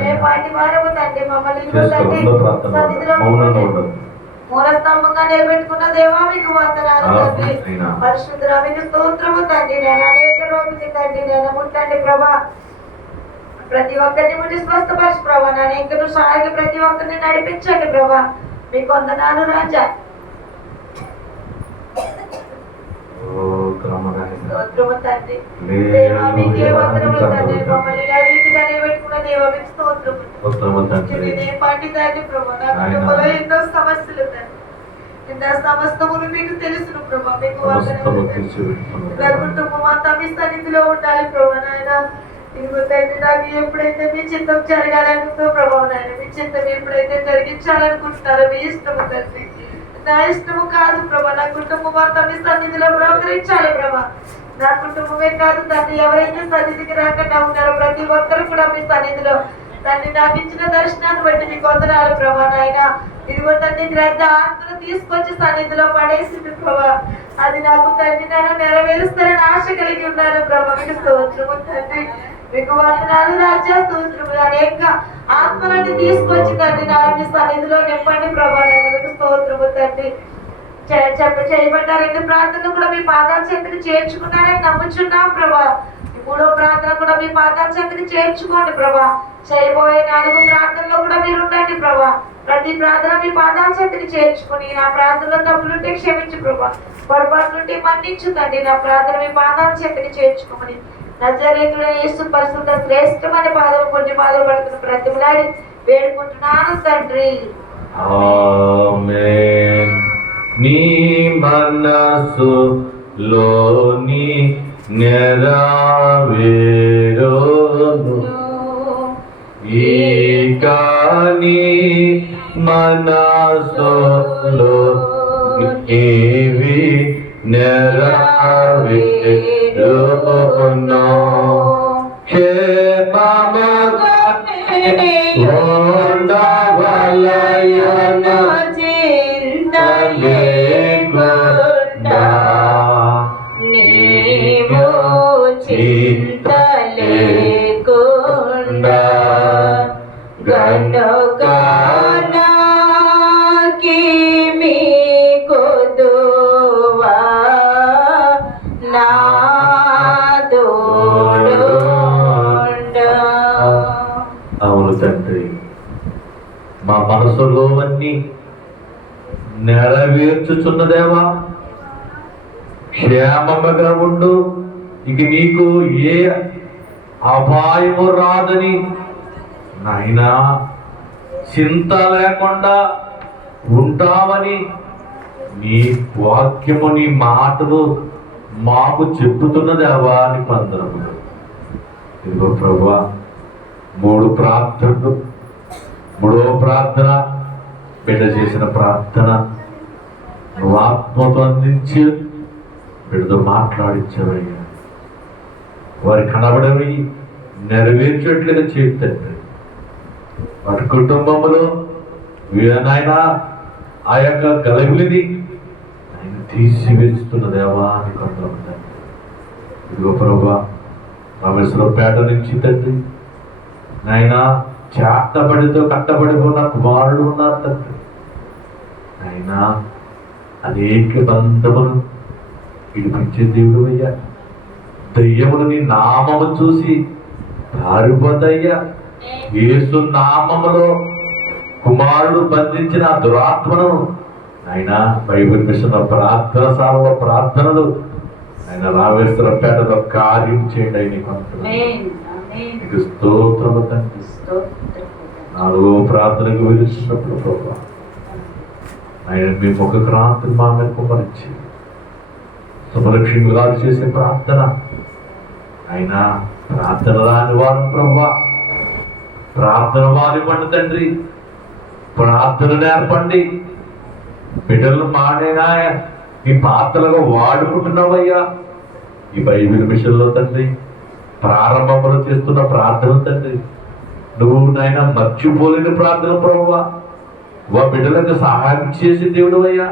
ఏ పాటి వారము తండ్రి. మమ్మల్ని తండ్రి సన్నిధిలో మూలస్తంభంగా నిలబెట్టుకున్న దేవా మీకు వందనాలు తండ్రి. పరిశుద్ధుడా మీకు స్తోత్రము తండ్రి. నేను అనేక రోజులు తండ్రి నేను ముట్టండి ప్రభా. ప్రతి ఒక్కరిని ముట్టి స్వస్థపరచు ప్రభా. అనేకను సాగి ప్రతి ఒక్కరిని నడిపించండి ప్రభా. మీకు వందనాలు రాజా. స్తోత్రము తండ్రి. దేవా మీకే వందనములు తండ్రి. మమ్మల్ని ఇలా రీతిగా నిలబెట్టుకున్న దేవా మీకు స్తోత్రము తండ్రి. ఏ పాటి తండ్రి ప్రభా. నా కుటుంబంలో ఎన్నో సమస్యలు తండ్రి. ఎన్నో సమస్తములు మీకు తెలుసును ప్రభా. మీకు వందనములు తండ్రి. నా కుటుంబం అంతా మీ సన్నిధిలో ఉండాలి ప్రభా నాయన. ఇదిగో తండ్రి నాకు ఎప్పుడైతే మీ చిత్తం జరగాలనుకుందో ప్రభా నాయన. మీ చిత్తం ఎప్పుడైతే జరిగించాలనుకుంటున్నారో మీ ఇష్టము తండ్రి. నా ఇష్టము కాదు ప్రభా. నా కుటుంబం అంతా మీ సన్నిధిలో ప్రవకరించాలి ప్రభా. నా కుటుంబమే కాదు తండ్రి. ఎవరైతే సన్నిధికి రాకుండా ఉన్నారో ప్రతి ఒక్కరు కూడా మీ సన్నిధిలో తండ్రి నాకు ఇచ్చిన దర్శనాన్ని బట్టి మీకు వందనాలు ప్రభా నాయన. ఇదిగో తండ్రి గ్రద్ద ఆత్మను తీసుకొచ్చి సన్నిధిలో పడేసింది ప్రభా. అది నాకు తండ్రి నేను నెరవేరుస్తానని ఆశ కలిగి ఉన్నాను ప్రభా. మీకు స్తోత్రము తండ్రి. మీకు వందనాలు రాజా. స్తోత్రము. అనేక ఆత్మలని తీసుకొచ్చి తండ్రి నాన్న మీ సన్నిధిలో నింపండి ప్రభా. నేను మీకు స్తోత్రము తండ్రి. చేయబడ్డ 2 ప్రార్థనలు కూడా మీ పాదాల చెంతకు చేర్చుకున్నారని నమ్ముచున్నాం ప్రభా. 3వ ప్రార్థన కూడా మీ పాదాల చెంతకు చేర్చుకోండి ప్రభా. చేయబోయే 4 ప్రార్థనలో కూడా మీరు ఉండండి ప్రభా. ప్రతి ప్రార్థన మీ పాదాల చెంతకు చేర్చుకుని నా ప్రార్థనలో తప్పులుంటే క్షమించు ప్రభా. పొరపాట్లుంటే మన్నించు తండ్రి. నా ప్రార్థన మీ పాదాల చెంతకు చేర్చుకోమని నజరేతుడైన యేసు పరిశుద్ధ శ్రేష్టమైన పాదం కొన్ని పాదం పడుతున్న బ్రతిమలాడి వేడుకుంటున్నాను తండ్రి. ఆమేన్. నీ మనసులోని నెరవేరును ఇక నీ మనసులో ఏవి నెరవేరును క్షేమముగా ఉండవలయన చింతలేకుండా నీవు చింతలేకుండా గనుక నాకేమీ కొదువా నా తోడుండు. అవును తండ్రి. మా మనసులోవన్నీ నెరవేర్చుచున్న దేవా క్షేమముగా ఉండు. ఇక నీకు ఏ అపాయము రాదని నాయనా చింత లేకుండా ఉంటామని నీ వాక్యము నీ మాటలు మాకు చెప్పుతున్న దేవా అని వందనములు. ఇదిగో ప్రభువా 3 ప్రార్థనలు 3వ ప్రార్థన బిడ్డ చేసిన ప్రార్థన నువ్వు ఆత్మతో అందించి బిడ్డతో మాట్లాడించవయ్యా. వారి కనబడవి నెరవేర్చేట్లుగా చేయండి. వారి కుటుంబంలో నాయన ఆ యొక్క గలగులిని ఆయన తీసివేస్తున్న దేవా అని కొందరు. ఇదిగో ప్రభువా రామేశ్వరపేట నుంచి తండ్రి నాయన చేతబడితో కట్టబడి ఉన్న కుమారుడు ఉన్నారు తండ్రి. నాయన అనేక బంధములు విడిపించే దేవుడు అయ్యా. దయ్యములు నీ నామము చూసి పారిపోతయ్యా. యేసు నామములో కుమారుడు బంధించిన దురాత్మను ఆయన బైబిల్ మిషన్ ప్రార్థన సాలలో ప్రార్థనలు ఆయన రావేశ్వరపేటలో కార్యం చేయండి. నీకు నీకు స్తోత్రము తండ్రి. నాలుగో ప్రార్థనకు వెలుస్తున్నప్పుడు ప్రభా ఆయన మీ ముఖ క్రాంతిని మా మీద కుమరించి సుమలక్ష్మి గారు చేసే ప్రార్థన ఆయన ప్రార్థన రాని వారు ప్రభా ప్రార్థన వారివ్వండి తండ్రి. ప్రార్థన నేర్పండి. బిడ్డలు మానేనా ఈ పాత్రలుగా వాడుకుంటున్నావయ్యా. ఈ బైబిల్ మిషన్లో తండ్రి ప్రారంభంలో చేస్తున్న ప్రార్థన తండ్రి నువ్వు నాయన మర్చిపోలేని ప్రార్థన ప్రభువా. వా బిడ్డలకు సహాయం చేసి దేవుడు అయ్యా.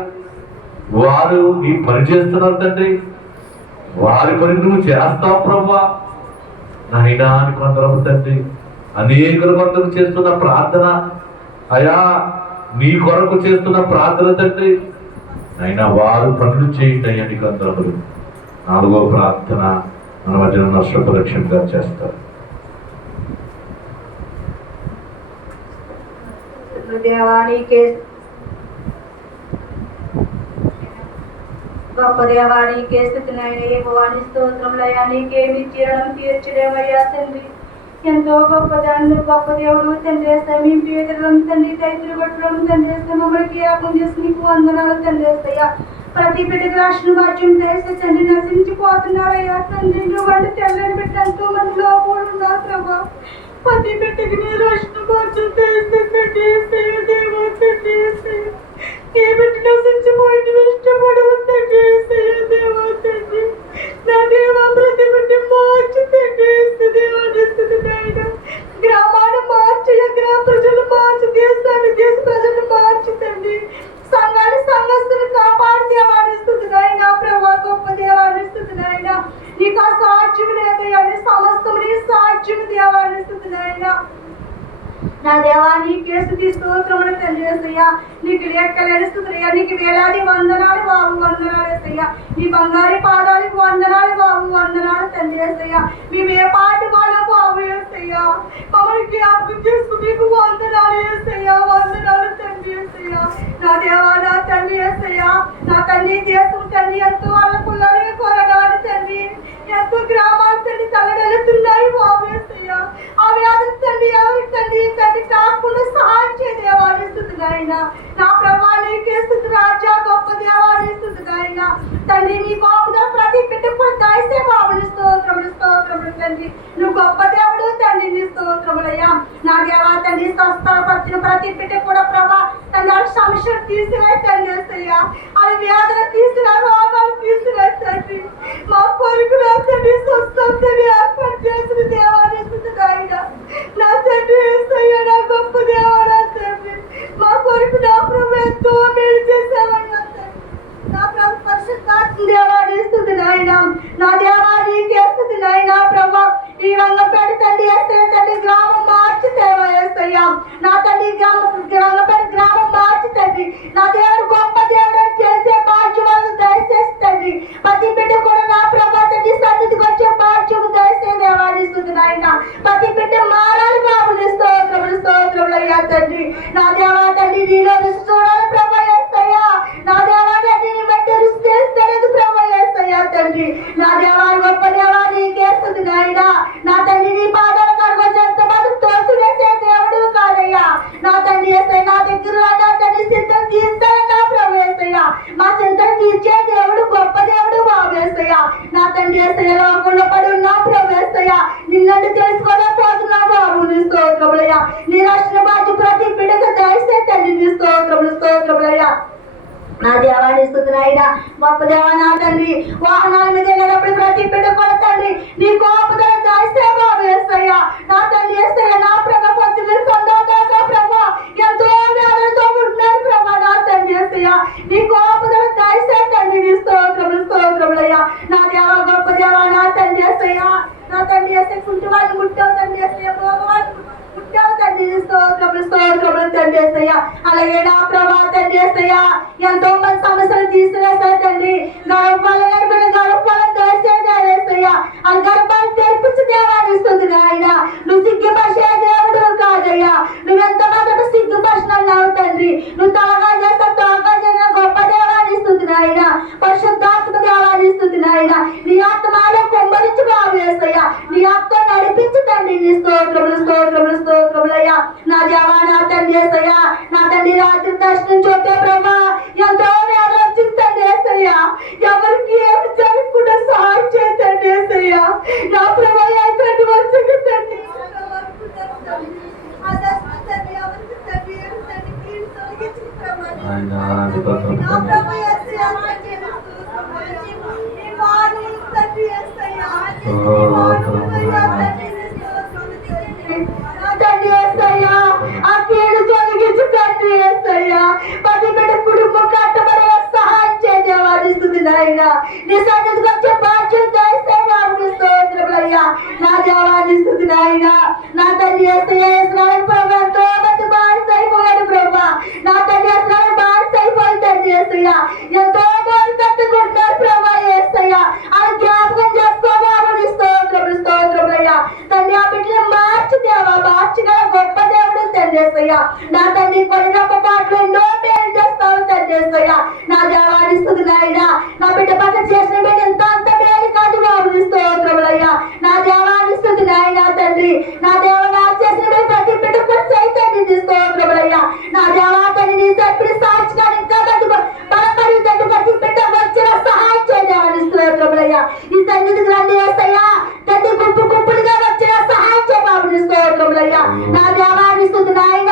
వారు నీ పని చేస్తున్నారు తండ్రి. వారి పని నువ్వు చేస్తావు ప్రభువా. నాయనా అని కొందరు తండ్రి అనేకుల కొరకు చేస్తున్న ప్రార్థన అయా నీ కొరకు చేస్తున్న ప్రార్థన తండ్రి అయినా వారు పనులు చేయండి అయ్యా. నీకు అందరూ నాలుగో ప్రార్థన మన మధ్యన నష్టపలక్ష్యంగా చేస్తారు. గొప్ప దేవా నీకే స్థితినైనా యెహోవాని స్తోత్రములయ్యా. నీకేమి తీరడం తీర్చడేమయ్యా తండ్రి. ఎంతో గొప్ప దేవుడు తండ్రి. మేము పేదలం తండ్రి, రైతులు పట్టడం తండ్రి, మమ్మల్ని జ్ఞాపకం చేసి నీకు వందనాలు తండ్రి. ప్రతి బిడ్డకు రాష్ట్ర భాగ్యం దయచేసి తండ్రి నశించిపోతున్నారయ్యా తండ్రి. నువ్వు తెల్లని బిడ్డ ఎంతో మంది లోపలు ఉన్నారు ప్రభా. ప్రతి బిడ్డకి నీ రాష్ట్ర భాగ్యం దయచేసి దేవా తండ్రి. ఏ బిడ్డ నశించిపోయిన ఇష్టపడవు తండ్రి దేవా తండ్రి. నా దేవా ప్రతి బిడ్డ మార్చి తండ్రి దేవాడిస్తున్న గ్రామాన్ని మార్చి, గ్రామ ప్రజలు మార్చి, దేశాన్ని దేశ ప్రజలు మార్చి తండ్రి. సంఘాన్ని సంఘస్థులు కాపాడి దేవాడిస్తుంది నాయన ప్రభా. గొప్ప దేవాడిస్తుంది నాయన. నీకు ఆ సాధ్యం లేదయ్యా. సమస్తం నీ సాధ్యం దేవాడిస్తుంది నాయన. నా దేవా నీకే స్తుతి స్తోత్రములు తండ్రి. నీకు లెక్కలేని స్తుతులయ్యా. నీకు వేలాది వందనాలు బాబు, వందనాలు ఏసయ్యా. నీ బంగారు పాదాలకు వందనాలు బాబు, వందనాలు తండ్రి ఏసయ్యా. మేము ఏ పాటి వాళ్ళ బాబు ఏసయ్యా. మమ్మల్ని జ్ఞాపకం చేసుకుని నీకు వందనాలు ఏసయ్యా, వందనాలు తండ్రి ఏసయ్యా. నా దేవా నా తండ్రి ఏసయ్యా. నా తండ్రి దేశం తండ్రి ఎంతో వాళ్ళ పుల్లలు కొరగాలి తండ్రి. ఎంతో గ్రామాలు తండ్రి తల్లడలుతున్నాయి బాబు ఏసయ్యా. ఆ వ్యాధి తండ్రి ఎవరికి తండ్రి తండ్రి కాకుండా సహాయం చేయదేవాడిస్తుంది ఆయన. నా ప్రభా నీకే స్తుతి రాజా. గొప్ప దేవాడిస్తుంది ఆయన తండ్రి. నీ బాబుగా ప్రతి బిడ్డ కూడా దయసే బాబుని స్తోత్రములు, స్తోత్రములు తండ్రి. నువ్వు గొప్ప దేవుడు తండ్రి. నీ స్తోత్రములయ్యా. నా దేవా తండ్రి స్వస్థపరిచిన ప్రతి బిడ్డ కూడా ప్రభా తండ్రి వాళ్ళ సమస్యలు తీసివే తండ్రి ఏసయ్యా. వాళ్ళ వ్యాధులు తీసిరా, రోగాలు తీసివే తండ్రి. మా కొరకు తండ్రి స్వస్థతని ఏర్పాటు చేసిన దేవాడిస్తుంది ఆయన. నా తండ్రి ఏసయ్యా. నా గొప్ప దేవాడా తండ్రి. మా కొరకు నా ప్రభు ఎంతో మేలు చేసేవాడు తండ్రి. నా ప్రభు పరిశుద్ధాత్మ దేవాడిస్తుంది నాయన. నా దేవా నీకేస్తుంది నాయన ప్రభా. ఈ రంగపేట తండ్రి ఏసయ్య తండ్రి గ్రామం మార్చి దేవా ఏసయ్యా. నా తండ్రి రంగపేట గ్రామం మార్చి తండ్రి. నా దేవుడు గొప్ప దేవుడు చేసే భాగ్యం దయచేసి తండ్రి. ప్రతి బిడ్డ కూడా నా ప్రభా తండ్రి సన్నిధికి వచ్చే భాగ్యం దయచేసి దేవాడిస్తుంది నాయన. ప్రతి బిడ్డ మారాలి బాబుని స్తోత్రములు, స్తోత్రములు అయ్యా తండ్రి. నా దేవా తండ్రి నీలో రుచి చూడాలి ప్రభా ఏసయ్యా. నా దేవా తండ్రి నీ బట్టి రుచి చేస్తలేదు ప్రభా ఏసయ్యా తండ్రి. నా దేవా గొప్ప దేవా నీకేస్తుంది నాయన. నా తండ్రి నీ పాదాల కడుగొచ్చి ఎంతమంది తోసి వేసే దేవుడు కాదయ్యా. నా తండ్రి ఏసయ్య నా దగ్గర నా తండ్రి చింతలు తీస్తానన్నా ప్రభు ఏసయ్యా. మా చింతలు తీర్చే దేవుడు గొప్ప దేవుడు బాబు ఏసయ్యా. నా తండ్రి ఏసయ్య లోకంలో పడి ఉన్నా ప్రభు ఏసయ్యా. నిన్నంటే తెలుసుకోలేకపోతున్నా బాబు నీ స్తోత్రములయ్యా. నీ రక్షణ బాధ్య ప్రతి బిడ్డకు దయచే తండ్రి. నీ స్తోత్రములు, స్తోత్రములయ్యా. నా దేవాన్ని స్తుతులైనా గొప్ప దేవా నా తండ్రి. వాహనాల మీద వెళ్ళినప్పుడు ప్రతి బిడ్డ కూడా తండ్రి నీ గొప్పదల దాయిస్తే బాబు ఏసయ్యా. నా తండ్రి ఏసయ్య నా ప్రభా పొద్దున్న సందాగా ప్రభా ఎంతో వ్యాధులతో ఉంటున్నారు ప్రభా. నా తండ్రి ఏసయ్య నీ గొప్పదల దాయిస్తే తండ్రి. నీ స్తోత్రములు, స్తోత్రములయ్యా. నా దేవా గొప్ప దేవా నా తండ్రి ఏసయ్య. నా తండ్రి ఏసయ్య కుంటి వాళ్ళు ముట్టావు తండ్రి ఏసయ్య. భోగవాళ్ళు పుట్టావు తండ్రి, స్తోత్రములు స్తోత్రములు తండ్రి యేసయ్యా. అలాగే నా ప్రభా తండ్రి యేసయ్యా, ఎంతో మంది సమస్యలు తీసివేశారు తండ్రి. గర్భాలను యేసయ్యా, ఆ గర్భాలు తెరిపించి దేవాన్ని ఇస్తుంది నాయన. నువ్వు సిగ్గుపరిచే దేవుడు కాదయ్యా, నువ్వెంత మాత్రం సిగ్గుపరిచినావు తండ్రి. నువ్వు తాగా చేస్తా తాగా చేసిన గొప్ప దేవాన్ని ఇస్తుంది నాయన. పరిశుద్ధాత్మ దేవాన్ని ఇస్తుంది నాయన. నీ ఆత్మలో కొమ్మరించి బాగు యేసయ్యా, నీ ఆత్మ నడిపించు తండ్రి. నీ స్తోత్రములు స్తోత్రములు స్తోత్రములయ్యా. నా దేవా నా తండ్రి యేసయ్యా, నా తండ్రి రాత్రి దర్శనం చూస్తే ప్రభా ఎంతో వేదన వచ్చింది తండ్రి యేసయ్యా. ఎవరికి ఏమి జరగకుండా సహాయం చేయండి యేసయ్యా. నా ప్రభా ఎంతటి వచ్చింది తండ్రి. ఆయన ఆరాధిస్తాం. తండ్రి యేసయ్యా, ఆ కీడు తొలగించు తండ్రి యేసయ్యా. పది బిడ్డ కుటుంబం కట్టబడే సహాయం చేసేవాడిస్తుంది నాయన. నీ సన్నిధికి వచ్చే బాధ్యత స్తోత్రములయ్యా. నా దేవాన్నిస్తుంది నాయన. నా తండ్రి యేసయ్యా, ఇశ్రాయేలు ప్రభు ఎంతో మంది బానిస అయిపోయాడు ప్రభా. నా తండ్రి ఇశ్రాయేలు బానిస అయిపోయి తండ్రి యేసయ్యా, ఎంతో మంది కట్టుకుంటారు ప్రభా యేసయ్యా. అది జ్ఞాపకం చేసుకోవాలి. స్తోత్రములు స్తోత్రములయ్యా. తండ్రి ఆ బిడ్డను మార్చి దేవా, మార్చగల గొప్ప దేవుడు తండ్రి యేసయ్యా. నా తండ్రి కొన్ని పాటలు ఎన్నో మేలు చేస్తావు తండ్రి యేసయ్యా. నా దేవాన్నిస్తుంది నాయన. నా బిడ్డ పక్కన చేసిన బిడ్డ ఎంత అంత మేలు కాదు బాబు. స్తోత్రములయ్యా. నా దేవాన్నిస్తుంది నాయన తండ్రి. నా దేవ నా చేసిన బిడ్డ ప్రతి బిడ్డ తండ్రి. స్తోత్రములయ్యా. నా దేవా తండ్రి, నీ చెప్పిన సాక్షిగా ఇంకా బలపడి తండ్రి ప్రతి బిడ్డ వచ్చిన సహాయం చేయదేవాన్ని. స్తోత్రములయ్యా. ఈ సన్నిధికి రండి యేసయ్యా. తండ్రి గుంపులుగా వచ్చిన సహాయం చేయబాబు. స్తోత్రములయ్యా. నా దేవాన్నిస్తుంది నాయన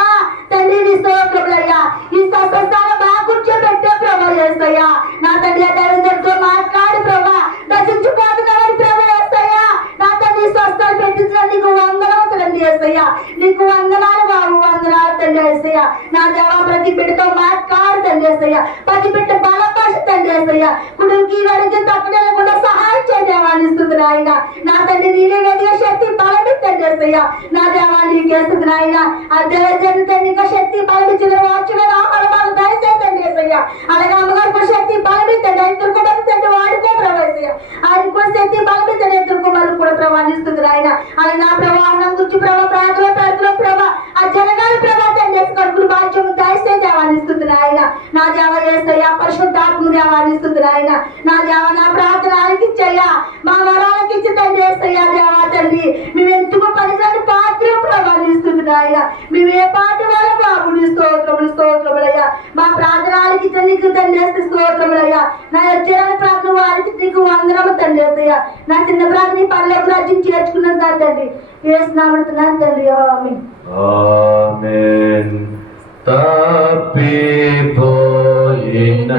తండ్రి. నీ స్తోత్రములయ్యా. ఈ సత్సంగాలు బాగా కూర్చోబెట్టే ప్రభా యేసయ్యా. నా తండ్రి దైవంతో మాట్లాడి ప్రభా దర్శించుకోతున్నామని ప్రభా యేసయ్యా. నా తండ్రి స్వస్థలు పెట్టించిన నీకు వందనాలు తండ్రి యేసయ్యా. నీకు వందనాలు బాబు, వందనాలు తండ్రి యేసయ్యా. నా దేవా ప్రతి బిడ్డతో మాట్లాడు తండ్రి యేసయ్యా. ప్రతి బిడ్డ బలపరచు తండ్రి యేసయ్యా. కుటుంబకి వాడికి తప్పకుండా సహాయం చేయదేవాన్నిస్తుంది నాయన. నా తండ్రి నీనే వెదిగే శక్తి బలమిత్తండి యేసయ్యా. నా దేవా నీకేస్తుంది నాయన. అదే ఇంకా శక్తి బలమిచ్చిన వార్చిన ఆహారం దయచేయండి యేసయ్యా. అలాగే అమ్మగారు కూడా శక్తి బలమిత్తండి. ఇద్దరు కుమారు తండ్రి వాడుకో ప్రవేశయ్యా. ఆయన కూడా శక్తి బలమిత్తండి. ఇద్దరు కుమారులు కూడా ప్రవాణిస్తుంది నాయన. అలాగే నా ప్రవాహనం గురించి ప్రభావ ప్రార్థన ప్రభా ఆ జనగారి ప్రభావ తండ్రి కడుపులు బాధ్యం దయచేసి దేవాన్నిస్తుంది నాయన. నా దేవ యేసయ్యా, పరిశుద్ధాత్మ దేవాన్నిస్తుంది నాయన. నా దేవ నా ప్రార్థన ఆలకించయ్యా. మా వరాలకి ఇచ్చి తండ్రి యేసయ్యా. దేవా తండ్రి మేము ఎందుకు పనికిరాని పాత్ర ప్రభావిస్తుంది నాయన. మేము ఏ పాట వాళ్ళ బాబుని స్తోత్రములు స్తోత్రములయ్యా. మా ప్రార్థన ఆలకించ నీకు తండ్రి యేసు స్తోత్రములయ్యా. నా వచ్చేరాని ప్రార్థన వారికి నీకు వందనము తండ్రి యేసయ్యా. నా చిన్న ప్రార్థన పనులకు రాజ్యం చేర్చుకున్నాను తండ్రి. యేసునామమున తండ్రి. ఆమేన్. ఆమేన్. తప్పిపోయిన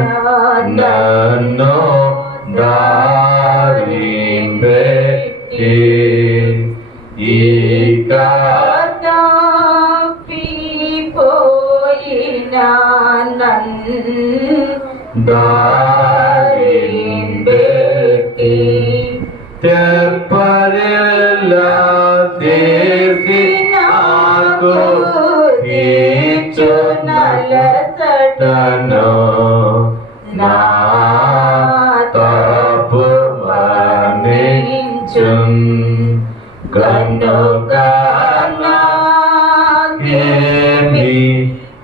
నన్ను దారిని పెట్టి ఇక తప్పిపోయిన దారిని పెట్టి తెప్పరిల్లా చేసి నాకు తీర్చునలసటను నా తప్పు మన్నించున్ కనుక నాకేమి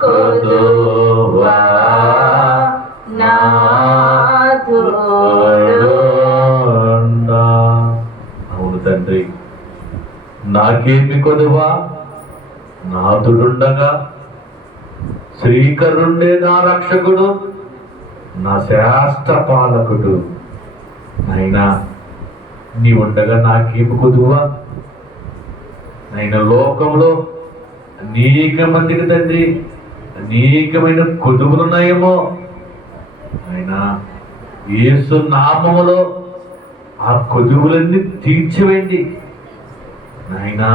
కొదువా నా తోడుండా. అవును తండ్రి, నాకేమి కొదువా నాథుడుండగా, శ్రీకరుండే నా రక్షకుడు, నా శ్రేష్ఠ పాలకుడు. అయినా నీ ఉండగా నాకేమి కొదువా. అయినా లోకంలో అనేక మందికి తండ్రి అనేకమైన కొదువులున్నాయేమో. అయినా యేసు నామములో ఆ కొదువులన్నీ తీర్చివేయండి నాయనా.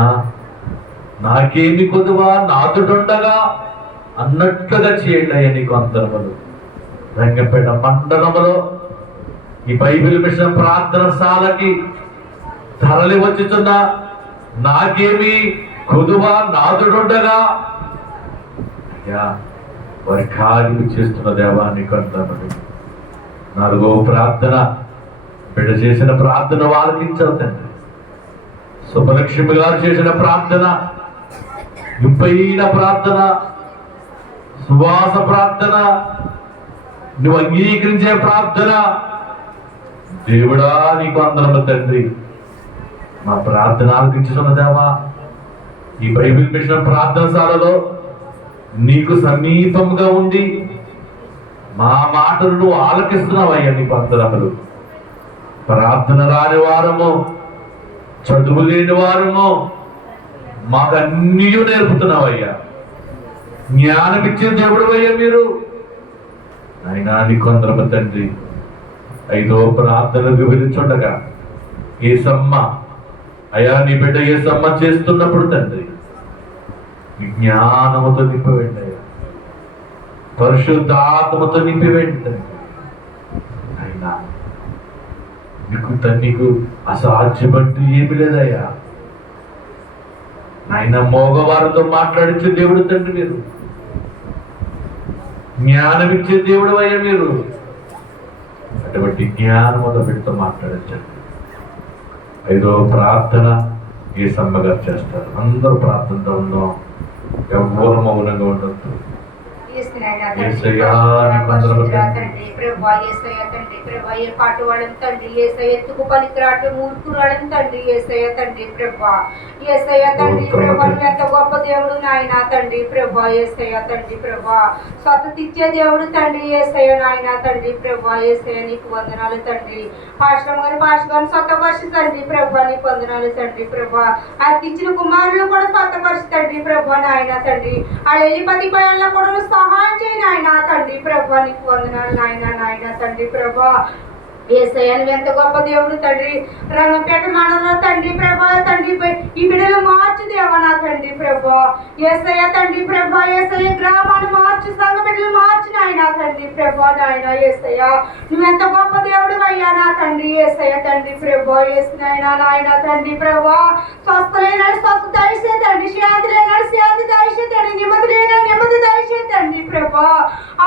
నాకేమి కొదువా నాథుడుండగా అన్నట్లుగా చేయండి అయ్యా. నీకు అందరములు రంగపేట మండలములో ఈ బైబిల్ మిషన్ ప్రార్థన శాలకి తరలి వచ్చుచున్న నాకేమి కొదువా నాదుడుండగా అయ్యా వారి కార్యం చేస్తున్న దేవా నీకు అంటాను. 4వ ప్రార్థన, బిడ్డ చేసిన ప్రార్థన ఆలకించావు తండ్రి. సుబ్బలక్ష్మి గారు చేసిన ప్రార్థన, ఇంపైన ప్రార్థన, సువాస ప్రార్థన, నువ్వు అంగీకరించే ప్రార్థన. దేవుడా నీకు అందరము తండ్రి. మా ప్రార్థన ఆలకించుతున్న దేవా, ఈ బైబిల్ మిషన్ ప్రార్థనశాలలో నీకు సమీపంగా ఉండి మా మాటలు నువ్వు ఆలకిస్తున్నావయ్యా. నీకు అందరములు. ప్రార్థన రాని వారము, చదువు లేని వారము, మాకు అన్నీ నేర్పుతున్నావయ్యా. జ్ఞానం ఇచ్చే దేవుడు అయ్యా మీరు. అయినా నీకు అందరము తండ్రి. 5వ ప్రార్థనకు వెలుచుండగా యేసమ్మ, అయ్యా నీ బిడ్డ యేసమ్మ చేస్తున్నప్పుడు తండ్రి నీ జ్ఞానముతో నింపివేయండి అయ్యా, పరిశుద్ధాత్మతో నింపివేయండి తండ్రి. అయినా నీకు అసాధ్యమంటూ ఏమి లేదయ్యా. ఆయన మోగవారితో మాట్లాడించే దేవుడు తండ్రి మీరు. జ్ఞానం ఇచ్చే దేవుడు అయ్యా మీరు. అటువంటి జ్ఞానముతో బిడ్డతో మాట్లాడించండి. 5వ ప్రార్థన యేసమ్మ గారు చేస్తారు. అందరూ ప్రార్థనతో ఉందాం. ఎవరు మౌనంగా ఉండొద్దు. పాటు వాళ్ళని తండ్రి ఏసయ్య, ఎత్తుకు పనికిరాటు మూర్ఖురాళ్ళని తండ్రి ఏసయ్య తండ్రి ప్రభా. ఏసయ్య తండ్రి ప్రభా, ఎంత గొప్ప దేవుడు నాయన తండ్రి ప్రభా. ఏసయ్య తండ్రి ప్రభా, స్వతత ఇచ్చే దేవుడు తండ్రి ఏసయ్య నాయన తండ్రి ప్రభా. ఏసయ్య నీకు వందనాలు తండ్రి. పాశ్రం గారిని స్వతపరిచి తండ్రి ప్రభా నీకు వందనాలు తండ్రి ప్రభా. ఆయనకి ఇచ్చిన కుమారులు కూడా స్వతపరిచి తండ్రి ప్రభా నాయన తండ్రి. ఆ ఎలిపతి భయాల్లో కూడా సహాయం చేయి నాయన తండ్రి ప్రభా నీకు వందనాలు నాయన తండ్రి ప్రభా. ఏసయ్య నువ్వు ఎంత గొప్ప దేవుడు తండ్రి. రంగంపేట మండలంలో తండ్రి ప్రభా తండ్రి ఈ బిడ్డలు మార్చు దేవా నా తండ్రి ప్రభా. ఏసయ్య తండ్రి ప్రభా, ఏసయ్య గ్రామాన్ని మార్చు, సంఘ బిడ్డలు మార్చు నాయన తండ్రి ప్రభా నాయన. ఏసయ్య నువ్వెంత గొప్ప దేవుడు అయ్యా నా తండ్రి. ఏసయ్య తండ్రి ప్రభా, నాయన తండ్రి ప్రభా. స్వస్థ లేనాడు స్వస్థ దయచే తండ్రి, శాంతి లేనాడు శాంతి దయచే తండ్రి, నెమ్మది లేనాడు నెమ్మది దయచే తండ్రి ప్రభా.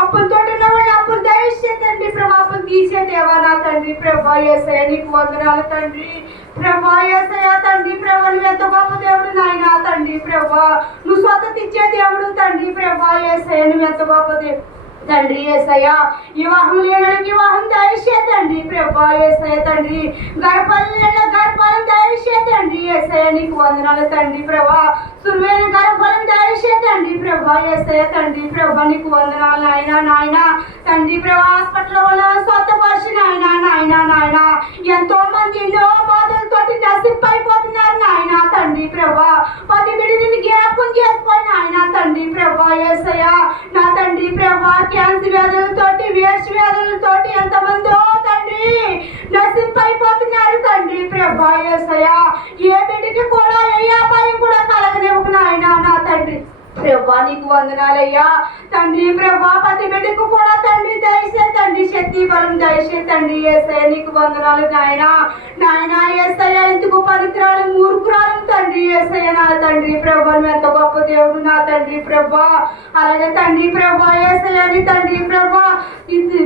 అప్పులతో ఉన్న వాళ్ళు అప్పులు దయచే తండ్రి ప్రభా, అప్పులు తీసే దేవా నా తండ్రి ప్రభా. ఏసయ్య నీకు వందనాలు తండ్రి ప్రభా. ఏసయ్య తండ్రి ప్రభా, నువ్వు ఎంత గొప్ప దేవుడు నాయన తండ్రి ప్రభా. నువ్వు స్వతత ఇచ్చే దేవుడు తండ్రి ప్రభా. ఏసయ్య నువ్వు ఎంత గొప్ప దేవుడు తండ్రి. ఏసయ్య వివాహం లేనకి వివాహం దయచే తండ్రి ప్రభా. ఏసయ్య తండ్రి గర్భఫలం దయచే తండ్రి. ఏసయ్య నీకు వందనాలు తండ్రి ప్రభా. సులువైన గర్భఫలం దయచే తండ్రి ప్రభా. ఏసయ్య తండ్రి ప్రభా నీకు వందనాలు నాయన తండ్రి ప్రభా. హాస్పిటల్ వల్ల స్వతపరిచి నాయన ఎంతో మంది ఎన్నో బాధలతోటి నశింపైపోతున్నారు నాయన తండ్రి ప్రభా. 10 బిడ్డని జ్ఞాపకం చేసుకోండి నాయన తండ్రి ప్రభా. ఏసయ్య నా తండ్రి ప్రభా, క్యాన్సర్ వ్యాధులతోటి వేస్ట్ వ్యాధులతోటి ఎంతమందో తండ్రి నశింపైపోతున్నారు తండ్రి ప్రభా. ఏసయ్య ఏ బిడ్డకి కూడా ఏ అపాయం కూడా కలగనివ్వకు నాయన నా తండ్రి ప్రభా నీకు వందనాలయ్యా తండ్రి ప్రభా. ప్రతి బిడ్డకు కూడా తండ్రి దయచే తండ్రి, శక్తి బలం దయచే తండ్రి. ఏసయ్య నీకు వందనాలు నాయన. ఏసయ్య ఎందుకు పవిత్రాలు మూర్ఖురాలు తండ్రి. ఏసయ్య నా తండ్రి ప్రభా, నువ్వు ఎంత గొప్ప దేవుడు నా తండ్రి ప్రభా. అలాగే తండ్రి ప్రభా ఏసయ్య నీ తండ్రి ప్రభా,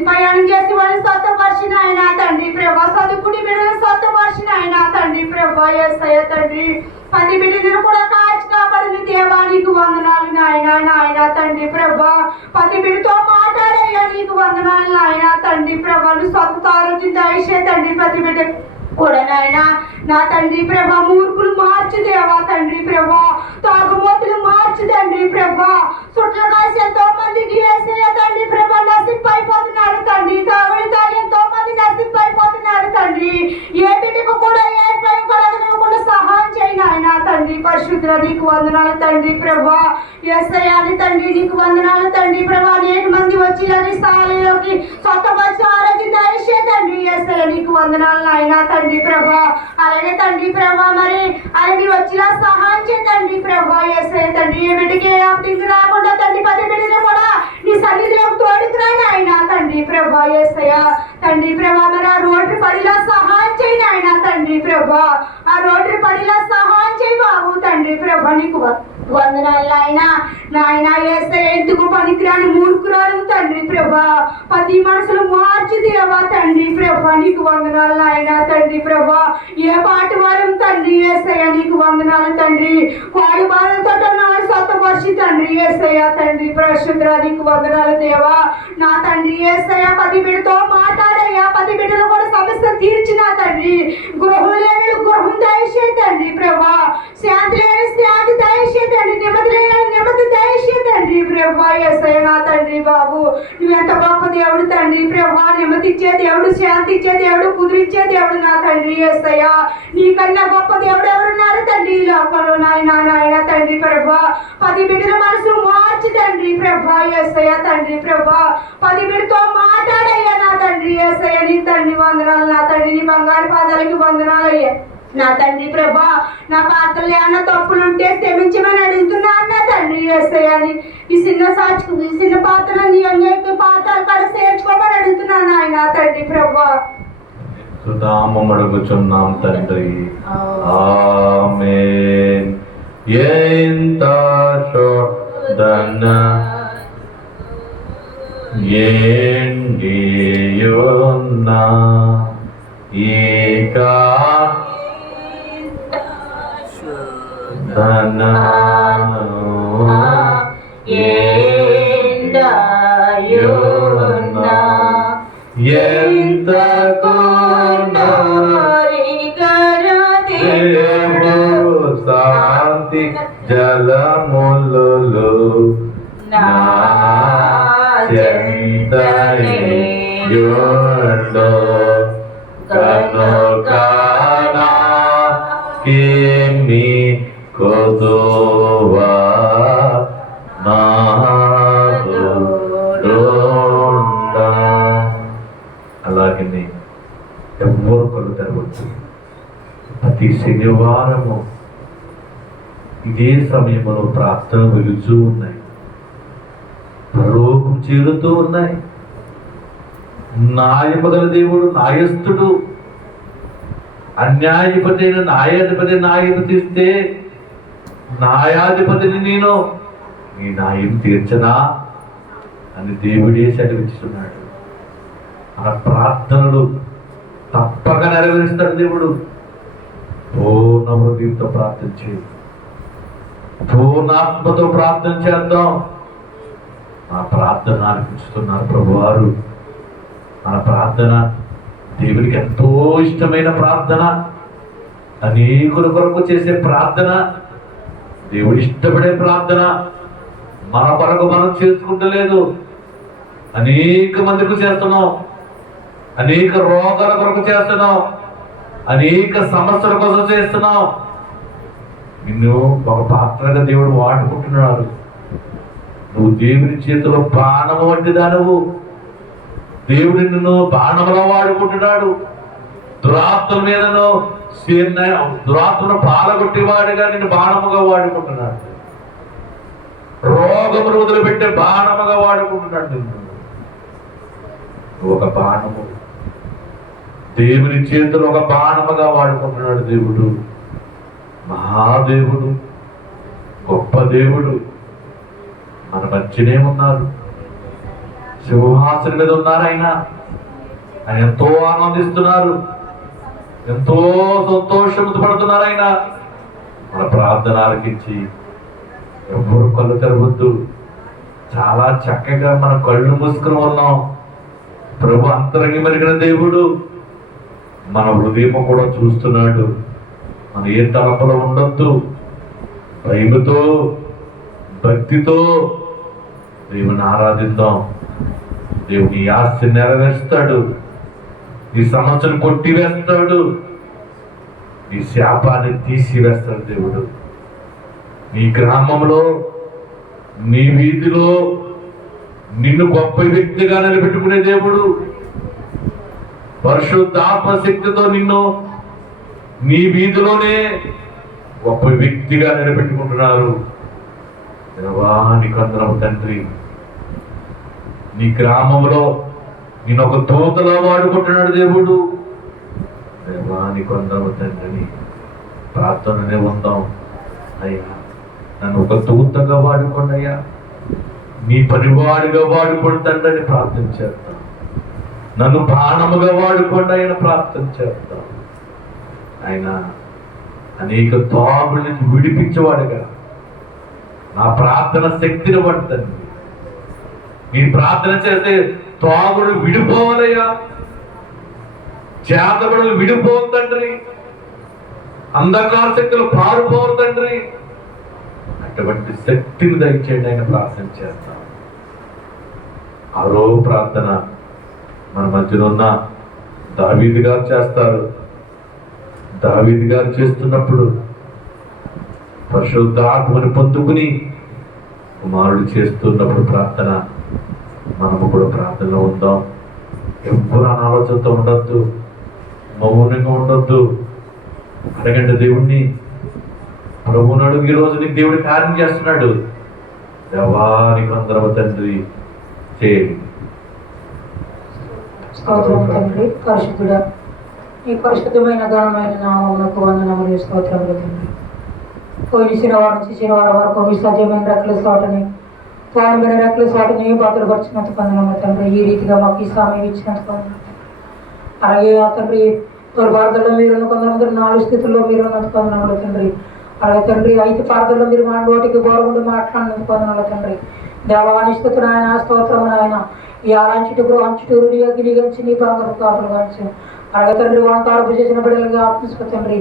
ప్రయాణం చేసి వాళ్ళు స్వతపరిచి నాయన తండ్రి ప్రభా. చదువుకుని బిడ్డలు స్వతపరిచి నాయన తండ్రి ప్రభా. ఏసయ్య తండ్రి 10 బిడ్డలను కూడా కాచి కాపాడిన దేవా నీకు వందనాలు నాయన తండ్రి ప్రభా. 10 బిడ్డతో మాట్లాడయ్యా నీకు వందనాలు నాయన తండ్రి ప్రభా. నువ్వు స్వత ఆరోగ్యం దయచే తండ్రి. 10 బిడ్డ కూడా నాయన నా తండ్రి ప్రభా. మూర్ఖులు మార్చు దేవా తండ్రి ప్రభా. తాగుమోతులు మార్చు తండ్రి ప్రభా. చుట్టూ కాసి ఎంతో మందికి ఏసయ్య తండ్రి ప్రభా నశింపైపోతున్నారు తండ్రి. తాగుడు తాగి ఎంతో మంది నశింపైపోతున్నారు తండ్రి. ఏ బిడ్డకు కూడా ఏ భయం కలగనివ్వకుండా సహాయం చేయి నాయన తండ్రి. పరిశుద్ధుల నీకు వందనాలు తండ్రి ప్రభా. ఏసయ్య తండ్రి నీకు వందనాలు తండ్రి ప్రభా. అనేక మంది వచ్చి స్థాయిలోకి స్వతపరిచి ఆరోగ్యం దయచే తండ్రి. ఏసయ్య నీకు వందనాలు నాయన తండ్రి ప్రభా. అలాగే తండ్రి ప్రభా మరి అలాగే వచ్చిన సహాయం చేయ తండ్రి ప్రభా. ఏసయ్య తండ్రి ఏ బిడ్డకి ఏ అప్పింగ్ రాకుండా తండ్రి 10 బిడ్డలు కూడా నీ సన్నిధిలోకి తోడుకురా నాయన తండ్రి ప్రభా. ఏసయ్య తండ్రి ప్రభా మరి ఆ రోడ్డు పడిలా సహాయం చేయి నాయన తండ్రి ప్రభా. ప్రభా. ఆ రోడ్డు పడిలా సహాయం చేయి బాబు తండ్రి ప్రభా. నీకు వందనాలు నాయన యేసయ్య. ఎందుకు పనికిరాని మూర్ఖురాలు తండ్రి ప్రభా. 10 మనసులు మార్చి దేవా తండ్రి ప్రభా. నీకు వందనాలు నాయన తండ్రి ప్రభా. ఏ పాటి వారం తండ్రి యేసయ్య. నీకు వందనాలు తండ్రి. వాడి బాధలతో స్వతపరిచి తండ్రి యేసయ్య తండ్రి పరిశుద్ధ. నీకు వందనాలు దేవా నా తండ్రి యేసయ్య. 10 బిడ్డతో మాట్లాడయ్యా. 10 బిడ్డలు కూడా సమస్య తీర్చిన తండ్రి. గృహం లేని గృహం దయచే తండ్రి ప్రభా. శాంతి లేని శాంతి దయచే తండ్రి. నెమ్మది లేని నెమ్మది దయచే తండ్రి ప్రభా. యేసయ్య నా తండ్రి బాబు నువ్వెంత గొప్ప దేవుడు తండ్రి ప్రభా. నెమ్మది ఇచ్చే దేవుడు, శాంతి ఇచ్చే దేవుడు, కుదిరిచ్చే దేవుడు నా తండ్రి యేసయ్య. నీకన్నా గొప్ప దేవుడు ఎవరున్నారు తండ్రి ఈ లోకంలో నాయన తండ్రి ప్రభా. 10 బిడ్డల మనసు మార్చి తండ్రి ప్రభా యేసయ్య తండ్రి ప్రభా. 10 బిడ్డతో మాట్లాడయ్యా నా తండ్రి యేసయ్య. నీ తండ్రి వందనాలు నా తండ్రి. నీ బంగారు పాదాలకి వందనాలయ్యా నా తండ్రి ప్రభా. నా పాత్రలు ఏమన్నా తప్పులుంటే క్షమించమని అడుగుతున్నా అన్న తండ్రి యేసయ్యని. ఈ చిన్న పాత్రని అంగైపు పాత్రలు కూడా చేర్చుకోమని అడుగుతున్నాను ఆయన తండ్రి ప్రభా. సుధామం అడుగుచున్నాం తండ్రి. ఆమేన్. ఎంత శోధన ఏండియున్నా ఏక ధన ఏండియున్నా ఎంత శాంతి జలములు నా చెంతయుండు కనుకనా కిమి కొదువా నాదుండా. అలాగనే ఎవ్వరు కళ్ళు తెరవచ్చు. ప్రతి శనివారము ఇదే సమయంలో ప్రార్థన వెలుచూ ఉన్నాయి, పరలోకం చేరుతూ ఉన్నాయి. న్యాయమగల దేవుడు న్యాయస్థుడు. అన్యాయాధిపతి అయిన న్యాయాధిపతి ఇస్తే న్యాయాధిపతిని నేను నీ న్యాయం తీర్చనా అని దేవుడే సెలవిస్తున్నాడు. మన ప్రార్థనలు తప్పక నెరవేరుస్తాడు దేవుడు. పూర్ణ హృదయంతో ప్రార్థన చేయి, పూర్ణాత్మతో ప్రార్థన చేద్దాం. నా ప్రార్థన అనిపిస్తున్నారు ప్రభువారు. మన ప్రార్థన దేవునికి ఎంతో ఇష్టమైన ప్రార్థన, అనేకుల కొరకు చేసే ప్రార్థన, దేవుడు ఇష్టపడే ప్రార్థన. మన కొరకు మనం చేసుకుంటలేదు, అనేక మందికి చేస్తున్నాం, అనేక రోగాల కొరకు చేస్తున్నాం, అనేక సమస్యల కోసం చేస్తున్నాం. నిన్ను ఒక పాత్రగా దేవుడు వాడుకుంటున్నాడు. నువ్వు దేవుని చేతిలో బాణము వంటి దానవు. దేవుడు నిన్ను బాణములో వాడుకుంటున్నాడు. దురాత్మల మీదను దురాత్మను పాలగొట్టేవాడుగా నిన్ను బాణముగా వాడుకుంటున్నాడు. రోగమును వదిలిపెట్టే బాణముగా వాడుకుంటున్నాడు నిన్ను. ఒక బాణము దేవుని చేతిలో ఒక బాణముగా వాడుకుంటున్నాడు దేవుడు. మహాదేవుడు, గొప్ప దేవుడు మన మధ్యనే ఉన్నారు. సింహాసనం మీద ఉన్నారు ఆయన. ఆయన ఎంతో ఆనందిస్తున్నారు, ఎంతో సంతోషంతో పడుతున్నారు ఆయన. మన ప్రార్థన ఆలకించి ఎవరు కళ్ళు తెరవద్దు. చాలా చక్కగా మన కళ్ళు మూసుకుని ఉన్నాం. ప్రభు అంతరంగి మెరిగిన దేవుడు మన హృదయం కూడా చూస్తున్నాడు. మన ఏ తలపులో ఉండొద్దు. భయముతో భక్తితో దేవుని ఆరాధిద్దాం. దేవుని ఆశ నెరవేరుస్తాడు. నీ సమస్యను కొట్టివేస్తాడు. నీ శాపాన్ని తీసివేస్తాడు దేవుడు. నీ గ్రామంలో, నీ వీధిలో నిన్ను గొప్ప వ్యక్తిగా నిలబెట్టుకునే దేవుడు. పరిశుద్ధాత్మ శక్తితో నిన్ను నీ వీధిలోనే గొప్ప వ్యక్తిగా నిలబెట్టుకుంటున్నారు. నీకు అందరం తండ్రి. నీ గ్రామంలో నేను ఒక దూతలా వాడుకుంటున్నాడు దేవుడు. దేవా నీకు వందనము తండ్రి ప్రార్థననే ఉందాం. అయ్యా నన్ను ఒక దూతగా వాడుకోండి అయ్యా, మీ పనివాడిగా వాడుకోండి తండ్రి అని ప్రార్థన చేస్తాం. నన్ను ప్రాణముగా వాడుకోండి ఆయన ప్రార్థన చేస్తాం. ఆయన అనేక తాగుల నుంచి విడిపించేవాడుగా నా ప్రార్థన శక్తిని పడుతుంది. మీరు ప్రార్థన చేస్తే తాగుడు విడిపోవాలయ్యా, చేతబడులు విడిపోవు తండ్రి, అంధకార శక్తులు పారిపోవు తండ్రి. అటువంటి శక్తిని దయచేయండి ఆయన ప్రార్థన చేస్తాం. ఆరో ప్రార్థన మన మధ్యలో ఉన్న దావీదు గారు చేస్తారు. దావీదు గారు చేస్తున్నప్పుడు పరిశుద్ధాత్మని పొందుకుని కుమారుడు చేస్తున్నప్పుడు ప్రార్థన మనము కూడా ప్రార్థనలో ఉందాం. ఎవ్వరు అనాలోచనతో ఉండొద్దు, మౌనంగా ఉండొద్దు. అడగండి దేవుణ్ణి. ప్రభువుని అడుగు. ఈ రోజు నీకు దేవుడి కార్యం చేస్తున్నాడు. దేవానికి వందనము తండ్రి చేయండి. స్తోత్రం తండ్రి. పరిశుద్ధుడా, ఈ పరిశుద్ధమైన ఘనమైన నామమునకు వందనములు, స్తోత్రములు తండ్రి. పోయిన శనివారం నుంచి శనివారం వరకు మీ సజీవమైన రెక్కల చోటని, ప్రాణమైన రెక్కల చోటని భద్రపరిచినందుకు వందనములు తండ్రి. ఈ రీతిగా మాకు ఈ సమయం ఇచ్చినందుకు వందనములు. అలాగే ఆ తండ్రి దుర్వార్తల్లో మీరు కొందరు 4 స్థితుల్లో మీరు ఉన్నందుకు వందనములు తండ్రి. అలాగే తండ్రి 5 పార్థల్లో మీరు మా నోటికి గౌరవంగా మాట్లాడినందుకు వందనములు తండ్రి. దేవాని స్థుతులు ఆయన, స్తోత్రము ఆయన. ఈ ఆలంచుటు గృహంచుటు గిరిగంచి నీ బంగారు కాపులు కావచ్చు. అలాగే తండ్రి వంటారు చేసిన బిడ్డలుగా ఆత్మస్వ తండ్రి.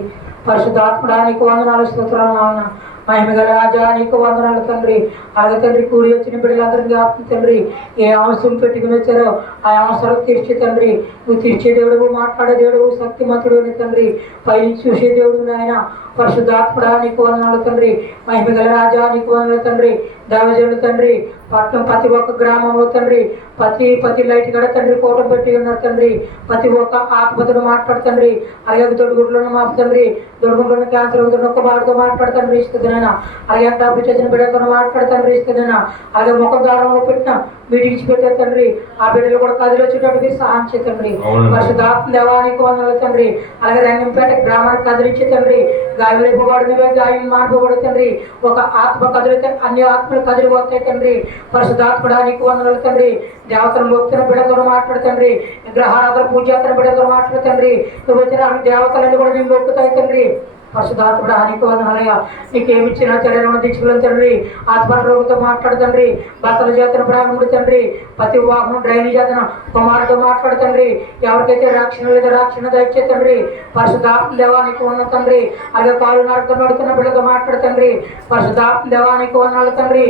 పరిశుద్ధాత్మడానికి వందనాలు, స్తోత్రాలు ఆయన. మహిమగల రాజా నీకు వందనాలు తండ్రి. అలాగే తండ్రి కూడి వచ్చిన బిడ్డలందరికీ ఆత్మ తండ్రి ఏ అవసరం పెట్టుకుని వచ్చారో ఆ అవసరాలు తీర్చే తండ్రి. నువ్వు తీర్చే దేవుడు, మాట్లాడే దేవుడు, శక్తిమంతుడు తండ్రి. పైన చూసే దేవుడు నాయన. పరిశుద్ధాత్మడా నీకు వందనాలు తండ్రి. మహిమగల రాజా నీకు వందనాలు తండ్రి. దేవజనులు తండ్రి, పట్నం ప్రతి ఒక్క గ్రామంలో తండ్రి ప్రతి లైట్ గడ తండ్రి ఫోటో పెట్టి ఉన్నారు తండ్రి. ప్రతి ఒక్క ఆత్మతను మాట్లాడు తండ్రి. అలాగే దొడుగుడ్లను మాపు తండ్రి, దొడుగుడ్లను క్యాన్సర్ ఒక్క మాటతో మాట్లాడు తండ్రి ఇస్తుందైనా. అలాగే డబ్బు చేసిన బిడ్డతో మాట్లాడు తండ్రి ఇస్తుందైనా. అలాగే ముఖ ద్వారంలో పెట్టిన మీటింగ్స్ పెట్టే తండ్రి ఆ బిడ్డలు కూడా కదిలి వచ్చేటట్టు మీరు సహాయం చేయ తండ్రి. పరిశుద్ధాత్మ దేవానికి వందనాలు తండ్రి. అలాగే రంగంపేట గ్రామానికి కదిలించే తండ్రి. గాయం రేపబడినవే గాయం మారిపోబడి తండ్రి. ఒక ఆత్మ కదిలితే అన్ని ఆత్మలు కదిలిపోతాయి తండ్రి. పరిశుద్ధాత్మడానికి వందనాలు తండ్రి. దేవతలు లోపుతున్న బిడ్డతో మాట్లాడు తండ్రి. విగ్రహారాధన పూజాతన బిడ్డతో మాట్లాడు తండ్రి. నువ్వు వచ్చిన దేవతలన్నీ కూడా మేము మొక్కుతాయి తండ్రి. పరిశుద్ధాత్ముడా నీకు వందనాలయ్యా. నీకేమిచ్చినా చర్యలను దించుకుని తండ్రి. ఆత్మరోగుతో మాట్లాడు తండ్రి. భర్తల చేతన ప్రారంభుడు తండ్రి. ప్రతి వాహనం డ్రైని చేతన కుమారుతో మాట్లాడు తండ్రి. ఎవరికైతే రక్షణ లేదో రక్షణ దయచే తండ్రి. పరిశుద్ధాత్మ దేవానికి ఉన్న తండ్రి. అలాగే కాలు నడుతున్న బిడ్డతో మాట్లాడు తండ్రి. పరిశుద్ధాత్మ దేవానికి వందనాలు తండ్రి.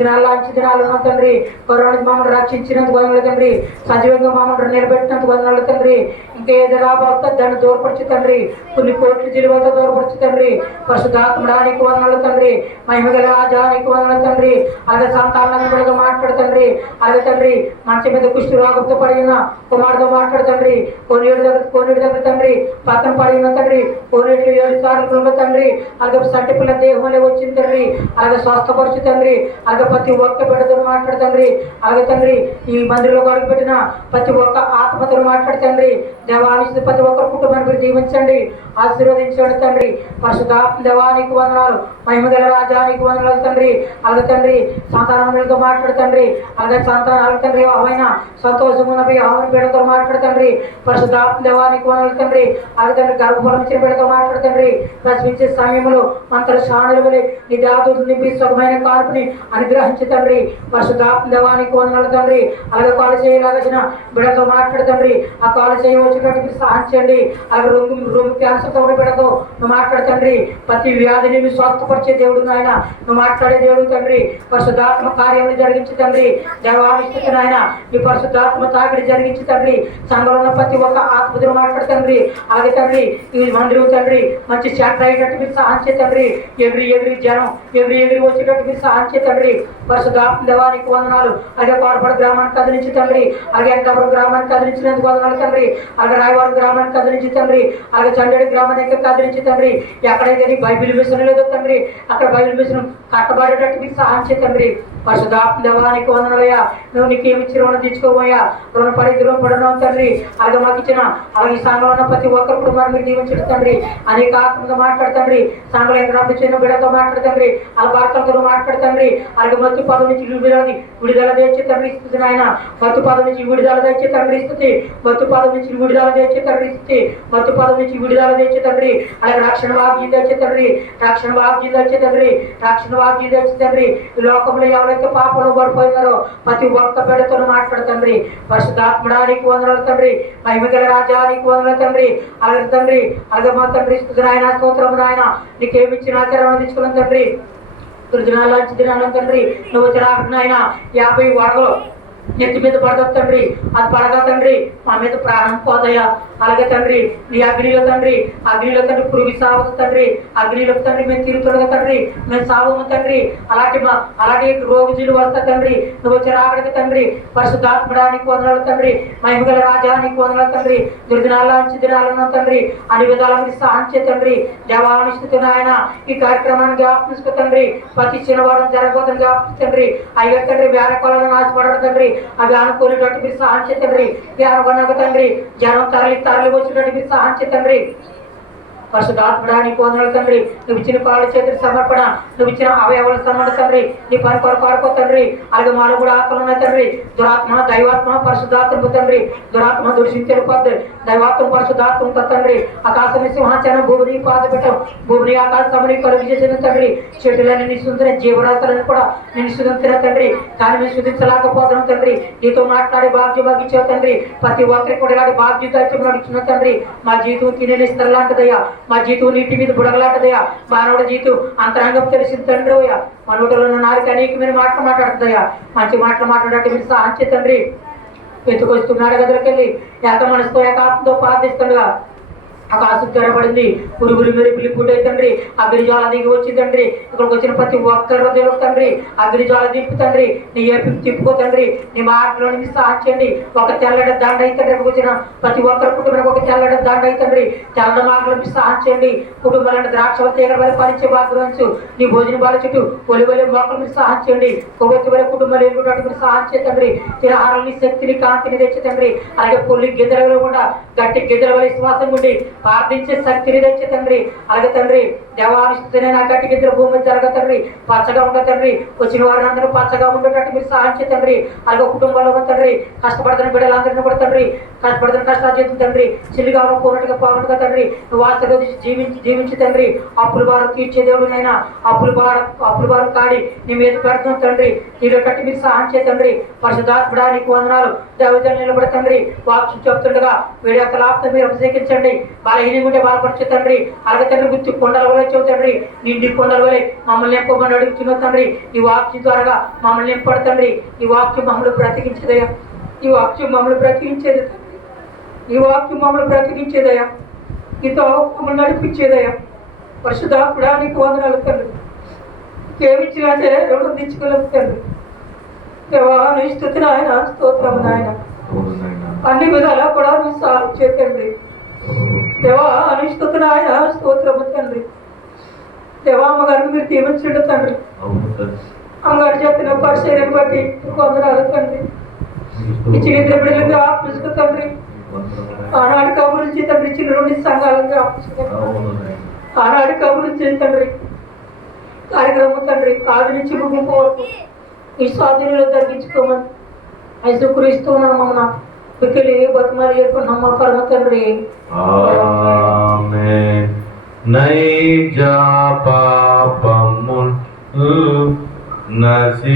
దినాలు అంచి దినాలు ఉన్న తండ్రి. కరోనా మమ్మల్ని రక్షించినందుకు వందనాలు తండ్రి. సజీవంగా మమ్మల్ని నిలబెట్టినందుకు వందనాలు తండ్రి. ఇంకేదో రాబోతే దాన్ని దూరపరిచి తండ్రి. కొన్ని కోట్ల జీవితాలతో దూరపరిచి తండ్రి. పరిశుద్ధాత్మడానికి వందనాలు తండ్రి. మహిమగల రాజానికి వందనాలు తండ్రి. అలాగే సంతానాన్ని బిడ్డతో మాట్లాడు తండ్రి. అలాగే తండ్రి మంచి మీద కుష్టి రోగంతో పడిన కుమారుతో మాట్లాడు తండ్రి. కోనేడు దగ్గర తండ్రి పక్కన పడిన తండ్రి. కోనేట్లు 7 సార్లు తండ్రి. అలాగే సంటి పిల్ల దేహంలో వచ్చింది తండ్రి. అలాగే స్వస్థపరచు తండ్రి. అలాగే ప్రతి ఒక్క బిడ్డతో మాట్లాడు తండ్రి. అలాగే తండ్రి ఈ మందిరంలో అడుగు పెట్టిన ప్రతి ఒక్క ఆత్మతో మాట్లాడు తండ్రి. దేవానికి ప్రతి ఒక్కరు కుటుంబాన్ని మీరు దీవించండి, ఆశీర్వదించండి తండ్రి. పరిశుద్ధాత్మ దేవానికి వందనాలు. మహిమగల రాజానికి వందనాలు తండ్రి. అలాగే తండ్రి సంతానములతో మాట్లాడు తండ్రి. అలాగే సంతానాలు తండ్రి అవైన సంతోషం ఉన్న ఆమెను బిడ్డతో మాట్లాడు తండ్రి. పరిశుద్ధాత్మ దేవానికి వందనాలు తండ్రి. అలాగే తండ్రి గర్భఫలం ఇచ్చిన బిడ్డతో మాట్లాడు తండ్రి. ప్రశ్నించే సమయంలో మంత్ర శాణులు వలె నీ దేవతలు నింపి సుఖమైన కాల్పుని అనుగ్రహించి తండ్రి. పరిశుద్ధాత్మ దేవానికి వందనాలు తండ్రి. అలాగే కాలు చేయలాగసిన బిడ్డతో మాట్లాడు తండ్రి. ఆ కాలు చేయ వచ్చినట్టు సహాయించండి. అలాగే రొమ్ము క్యాన్సర్తో ఉన్న బిడ్డతో నువ్వు మాట్లాడు తండ్రి. ప్రతి వ్యాధిని నువ్వు స్వస్థపరిచే దేవుడు నాయన. నువ్వు మాట్లాడే దేవుడు తండ్రి. పరిశుద్ధాత్మ కార్యాన్ని జరిగించి తండ్రి. దేవానికి నాయన నీ పరిశుద్ధాత్మ తాకిడి జరిగించి తండ్రి. సంఘంలో ఉన్న ప్రతి ఒక్క ఆత్మతో మాట్లాడు తండ్రి. అలాగే తండ్రి ఈ మందిరం తండ్రి మంచి చాట్ అయ్యేటట్టు మీరు సహాయించే తండ్రి. ఎగిరి జనం ఎగిరి వచ్చేటట్టు మీరు సహాయించే తండ్రి. పరిశుద్ధాత్మ దేవానికి వందనాలు. అలాగే కోరపాడు గ్రామానికి కదిలించి తండ్రి. అలాగే అంకాపురం గ్రామానికి కదిలించినందుకు వందనాలు తండ్రి. అలాగే రాయవారం గ్రామానికి కదిలించి తండ్రి. అలాగే చండేడి గ్రామానికి కదిలించి తండ్రి. ఎక్కడైతే నీ బైబిల్ మిషన్ లేదో తండ్రి అక్కడ బైబిల్ మిషన్ కట్టబడేటట్టు మీకు సహాయం చేయ తండ్రి. పరిశుద్ధాత్మ దేవానికి వందనలయ్యా. నువ్వు నీకు ఏమి ఇచ్చి రుణం తెచ్చుకోబోయా, రుణపడి దూరపడను తండ్రి. అలాగే మాకు ఇచ్చిన అలాగే ఈ సంఘంలో ఉన్న ప్రతి ఒక్కరు కుటుంబాన్ని మీరు దీవించండి తండ్రి. అనేక ఆత్మతో మాట్లాడుతండ్రి, సంఘంలో ఎంతమంది చిన్న బిడ్డతో మాట్లాడుతండ్రి, వాళ్ళ భర్తలతో మాట్లాడుతండ్రి. అలాగే మత్తు పదం నుంచి విడుదల తెచ్చే తండ్రి స్థితి నాయన. మత్తు పదం నుంచి విడుదల తెచ్చే తండ్రి స్థితి, మత్తు పదం నుంచి విడుదల తెచ్చే తండ్రి స్థితి, మత్తు పదం నుంచి విడుదల తెచ్చే తండ్రి. అలాగే రక్షణ వాగ్యం తెచ్చే తండ్రి, రక్షణ వాగ్యం తెచ్చే తండ్రి, రక్షణ వాగ్యం తెచ్చే తండ్రి. ఈ లోకంలో ఎవరైతే పాపంలో పడిపోయినారో ప్రతి ఒక్క బిడ్డతో మాట్లాడుతండ్రి. పరిశుద్ధాత్మడానికి వందనాలు తండ్రి, మహిమగల రాజానికి వందనాలు తండ్రి. అలాగే తండ్రి అలాగే మా తండ్రి స్థుతి నాయన, స్తోత్రము నాయన. నీకేమిచ్చిన ఆచారం తీసుకున్నాం తండ్రి. దినాలు మంచి దినాలు తండ్రి. నువ్వు వచ్చి రాకుండా ఆయన 50 వడగలు నెత్తి మీద పడగదు తండ్రి. అది పడగా తండ్రి మా మీద ప్రాణం పోదయ్యా. అలాగే తండ్రి నీ అగ్నిలో తండ్రి, అగ్నిలో తండ్రి పురుగు సావదు తండ్రి. అగ్నిలో తండ్రి మేము తిరుగుతుండగా తండ్రి మేము సావము తండ్రి. అలాంటి రోగుజులు వస్తా తండ్రి. నువ్వు వచ్చి రాకడికి తండ్రి. పరిశుద్ధాత్మడానికి వందనాలు తండ్రి, మహిమగల రాజానికి వందనాలు తండ్రి. దుర్దినాల నుంచి దినాలను తండ్రి అన్ని విధాల మీద సాధించే తండ్రి. దేవానుష్ఠితున్న ఆయన ఈ కార్యక్రమాన్ని జ్ఞాపించుకో తండ్రి. ప్రతి చిన్నవారం జరగబోతుంది జ్ఞాపించు తండ్రి. అయ్యో తండ్రి వేరకోళ్ళను ఆశపడరు తండ్రి. అవి అనుకూలినట్టు మీరు సహాయం తండ్రి. వ్యారగొనక తండ్రి జనం తరలి వచ్చినట్టు మీరు సహాయం తండ్రి. పరిశుద్ధాత్మడానికి వందనాలు తండ్రి. నువ్వు ఇచ్చిన పాలు చేతులు సమర్పణ, నువ్వు ఇచ్చిన అవయవాల సమర్పణ తండ్రి. నీ పని కొరకు తండ్రి. అలాగే మాలో కూడా ఆత్మలు ఉన్నాయి తండ్రి. దురాత్మ దైవాత్మ పరిశుద్ధాత్మ తండ్రి. దురాత్మ దూషించే పద్ధతి, దైవాత్మ పరిశుద్ధాత్మ తండ్రి. ఆకాశం సింహాచనం భూమిని పాద పెట్టం, భూమిని ఆకాశముని కలుగు చేసిన తండ్రి. చెట్టులని నిశుద్ధన జీవరాశులను కూడా నేను శుద్ధించిన తండ్రి. కానీ మేము శుద్ధించలేకపోతున్నాం తండ్రి. నీతో మాట్లాడే భాగ్యం ఇచ్చావు తండ్రి. ప్రతి ఒక్కరికి కూడా ఇలాంటి బాధ్యత ఇచ్చిన తండ్రి. మా జీవితం తినే నిస్తలాంటిదయ్యా, మా జీతం నీటి మీద బుడగలాంటిదయ్యా. మానవుడ జీతం అంతరంగం తెలిసింది తండ్రి. అయ్యా మా నోటిలో నాలుగు అనేకమైన మాటలు మాట్లాడుతుందయ్యా. మంచి మాటలు మాట్లాడేట్టు మీరు సహాయం తండ్రి. ఎత్తుకొస్తున్నాడు గదిలోకెళ్ళి ఏక మనసుతో ఏకాత్మతో ప్రార్థిస్తుండగా ఆకాశం తెరబడింది. పురుగులు మెరుపులు పుట్టాయి తండ్రి. అగ్నిజ్వాల దిగి వచ్చి తండ్రి. ఇక్కడికి వచ్చిన ప్రతి ఒక్కరి హృదయంలో తండ్రి అగ్నిజ్వాల దింపు తండ్రి. నీ ఏపీ తిప్పుకో తండ్రి. నీ మాటలో మీ సహాయం చేయండి. ఒక తెల్లడ దండ అయితండ్రి. వచ్చిన ప్రతి ఒక్కరి కుటుంబానికి ఒక తెల్లడ దండ అయితండ్రి. తెల్ల మాటలో మీ సహాయం చేయండి. కుటుంబాలను ద్రాక్ష తీగల వల్ల పరిచే బాధ్యత నీ భోజన బాల చుట్టూ ఒలివలి మోకలు మీరు సహాయం చేయండి. కొవ్వెత్తి వల్ల కుటుంబాలు ఏమిటో మీరు సహాయం చేయండి. తిరహారాన్ని శక్తిని కాంతిని తెచ్చి తండ్రి. అలాగే పొల్లి గిద్దలు కూడా గట్టి గిద్దల వల్ల విశ్వాసం ఉండి ప్రార్థించే శక్తిని తెచ్చే తండ్రి. అలాగే తండ్రి దేవానుష్ఠితనే నా గట్టి గిద్దల భూమి జరగ తండ్రి. పచ్చగా ఉండ తండ్రి. వచ్చిన వారిని అందరూ పచ్చగా ఉండేటట్టు మీరు సహాయం తండ్రి. అలాగే కుటుంబంలో తండ్రి కష్టపడుతున్న బిడ్డలందరినీ కూడా తండ్రి కష్టపడుతున్న కష్టాలు చేస్తుంది తండ్రి. చిల్లిగా పోనట్టుగా పోగొట్టుగా తండ్రి. నువ్వు ఆశగా జీవించి తండ్రి. అప్పుల వారు తీర్చే దేవుడు నైనా అప్పుల వారు కాడి నీ మీద పెడుతున్నాం తండ్రి. నీలో కట్టి మీరు సహాయం తండ్రి. పరిశుద్ధాత్మడానికి వందనాలు. దేవతలు నిలబడి తండ్రి వాక్యం చెప్తుండగా వీడి యొక్క లాభం మీరు అభిషేకించండి. బలహీనంగా ఉంటే బాధపరచు తండ్రి. అలాగే తండ్రి గుర్తు కొండల వల్ల చెవు తండ్రి. నిండి కొండల వల్లే మమ్మల్ని నింపమని అడుగుతున్నావు తండ్రి. ఈ వాక్యం ద్వారా మమ్మల్ని నింపడు తండ్రి. ఈ వాక్యం మమ్మల్ని బ్రతికించేదయ్యా. ఈ వాక్యం మమ్మల్ని బ్రతికించేది తండ్రి. ఈ వాక్యం మమ్మల్ని బ్రతికించేదయ్యా. నీతో మమ్మల్ని నడిపించేదయ్యా. పరిశుద్ధాత్మడానికి వందనాలు తండ్రి. ఏమిచ్చినా సరే రుణం తెచ్చుకోలేదు తండ్రి. దేవాను స్తుతి నాయన, స్తోత్రం నాయన. అన్ని విధాలా కూడా మీరు సాల్వ్ చేతండి. దేవా అనుష్ఠుతున్న ఆయన స్తోత్రము తండ్రి. దేవా అమ్మగారికి మీరు దీవించండి తండ్రి. అమ్మగారు చెప్పిన పరిచర్యను బట్టి వందనాలు తండ్రి. ఇచ్చిన ఇద్దరు బిడ్డలుగా ఆపుచుకో తండ్రి. ఆనాడు కబురించి తండ్రి ఇచ్చిన 2 సంఘాలుగా ఆపుచుకో. ఆనాడు కబురించి తండ్రి కార్యక్రమం తండ్రి ఆది నుంచి ముగింపు వరకు ఈ స్వాధీనంలో జరిగించుకోమని యేసుక్రీస్తు నామమున మిక్కిలి బతిమాలి ఏర్పడిన మా పరమ తండ్రి. ఆమేన్. నైజా పాపముల్ నశించుటకై